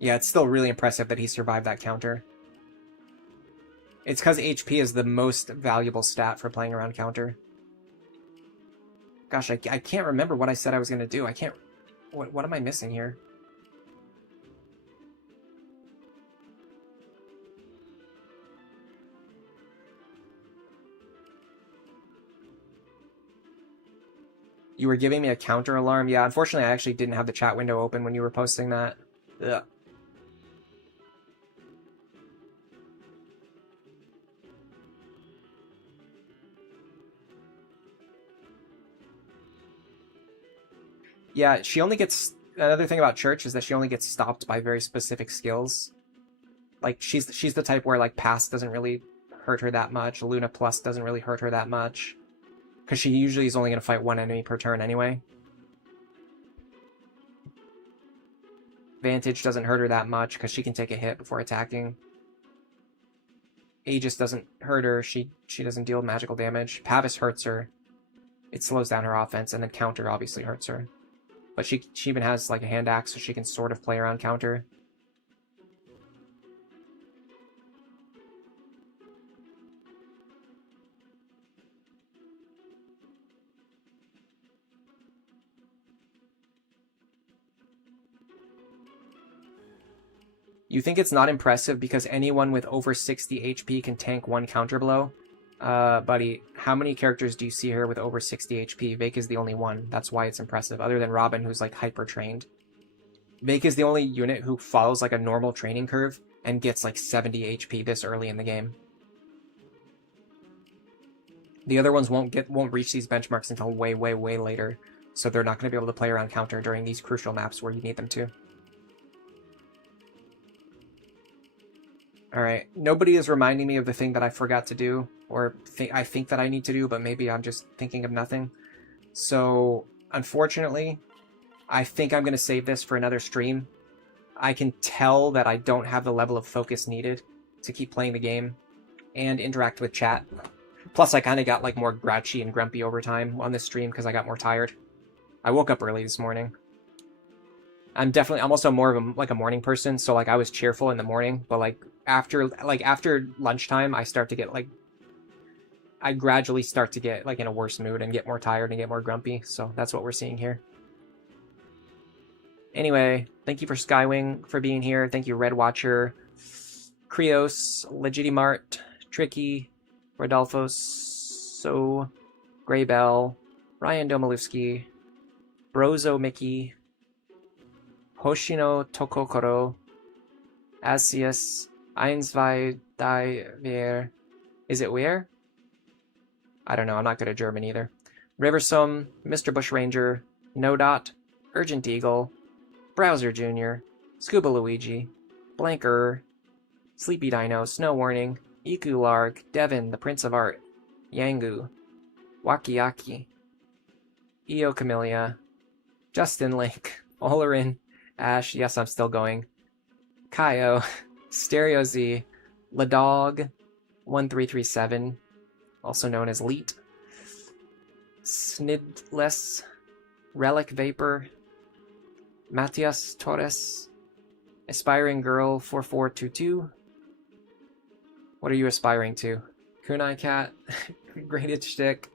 Yeah, it's still really impressive that he survived that counter. It's because HP is the most valuable stat for playing around counter. Gosh, I can't remember what I said I was going to do. I can't... What am I missing here? You were giving me a counter alarm? Yeah, unfortunately I actually didn't have the chat window open when you were posting that. Ugh. Yeah, she only gets... Another thing about Church is that she only gets stopped by very specific skills. Like, she's the type where, like, Pass doesn't really hurt her that much. Luna Plus doesn't really hurt her that much. Because she usually is only going to fight one enemy per turn anyway. Vantage doesn't hurt her that much because she can take a hit before attacking. Aegis doesn't hurt her. She doesn't deal magical damage. Pavis hurts her. It slows down her offense, and then Counter obviously hurts her. But she even has like a hand axe, so she can sort of play around Counter. You think it's not impressive because anyone with over 60 HP can tank one counter blow? Buddy, how many characters do you see here with over 60 HP? Vaike is the only one. That's why it's impressive, other than Robin, who's like hyper-trained. Vaike is the only unit who follows like a normal training curve and gets like 70 HP this early in the game. The other ones won't reach these benchmarks until way, way, way later. So they're not going to be able to play around counter during these crucial maps where you need them to. Alright, nobody is reminding me of the thing that I forgot to do, or I think that I need to do, but maybe I'm just thinking of nothing. So, unfortunately, I think I'm going to save this for another stream. I can tell that I don't have the level of focus needed to keep playing the game and interact with chat. Plus, I kind of got like more grouchy and grumpy over time on this stream because I got more tired. I woke up early this morning. I'm also more of a morning person, so like I was cheerful in the morning, but after lunchtime, I gradually start to get like in a worse mood and get more tired and get more grumpy. So that's what we're seeing here. Anyway, thank you for Skywing for being here. Thank you, Red Watcher, Krios, Legitimart, Tricky, Rodolfos, So, Graybell, Ryan Domalewski, Brozo Mickey, Hoshino Tokokoro, Asius, Einsvei Die Wer. Is it where? I don't know, I'm not good at German either. Riversome, Mr. Bushranger, Nodot, Urgent Eagle, Browser Jr., Scuba Luigi, Blanker, Sleepy Dino, Snow Warning, Iku Larg, Devin, the Prince of Art, Yangu, Wakiaki, Io Camellia, Justin Link, Olerin, Ash, yes, I'm still going, Kaio, Stereo Z, Ladog, 1337, also known as Leet, Snidless, Relic Vapor, Matias Torres, Aspiring Girl 4422. What are you aspiring to? Kunai Cat, Graded Shtick,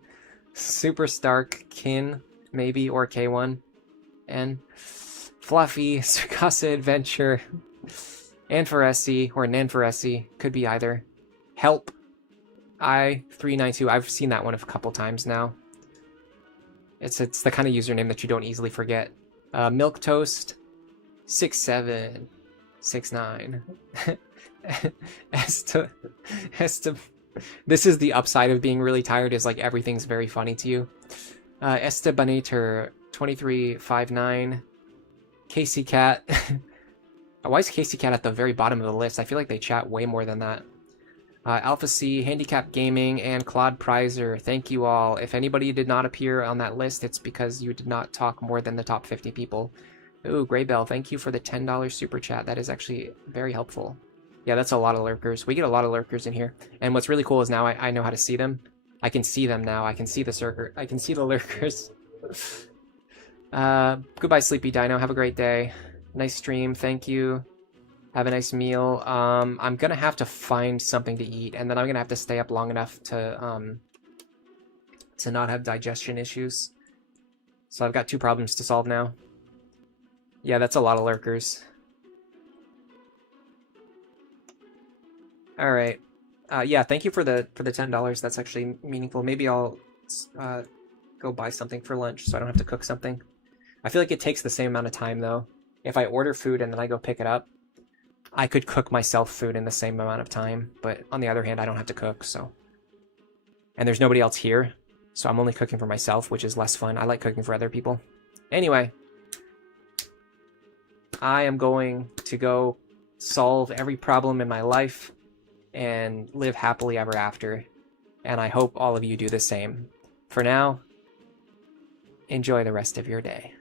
Super Stark, Kin, maybe, or K1, and Fluffy, Sukasa Adventure, Anfaresi, or Nanfaresi, could be either. Help, I392, I've seen that one a couple times now. It's the kind of username that you don't easily forget. Milk Toast, 6769. This is the upside of being really tired, is like everything's very funny to you. Estebaneter, 2359. Casey Cat. Why is Casey Cat at the very bottom of the list? I feel like they chat way more than that. Alpha C, Handicap Gaming, and Claude Prizer. Thank you all. If anybody did not appear on that list, it's because you did not talk more than the top 50 people. Ooh, Graybell, thank you for the $10 super chat. That is actually very helpful. Yeah, that's a lot of lurkers. We get a lot of lurkers in here. And what's really cool is now I know how to see them. I can see them now. I can see I can see the lurkers. Goodbye, Sleepy Dino. Have a great day. Nice stream. Thank you. Have a nice meal. I'm gonna have to find something to eat, and then I'm gonna have to stay up long enough to not have digestion issues. So I've got two problems to solve now. Yeah, that's a lot of lurkers. All right. Yeah, thank you for the $10. That's actually meaningful. Maybe I'll go buy something for lunch so I don't have to cook something. I feel like it takes the same amount of time though. If I order food and then I go pick it up, I could cook myself food in the same amount of time, but on the other hand, I don't have to cook, so. And there's nobody else here, so I'm only cooking for myself, which is less fun. I like cooking for other people. Anyway, I am going to go solve every problem in my life and live happily ever after, and I hope all of you do the same. For now, enjoy the rest of your day.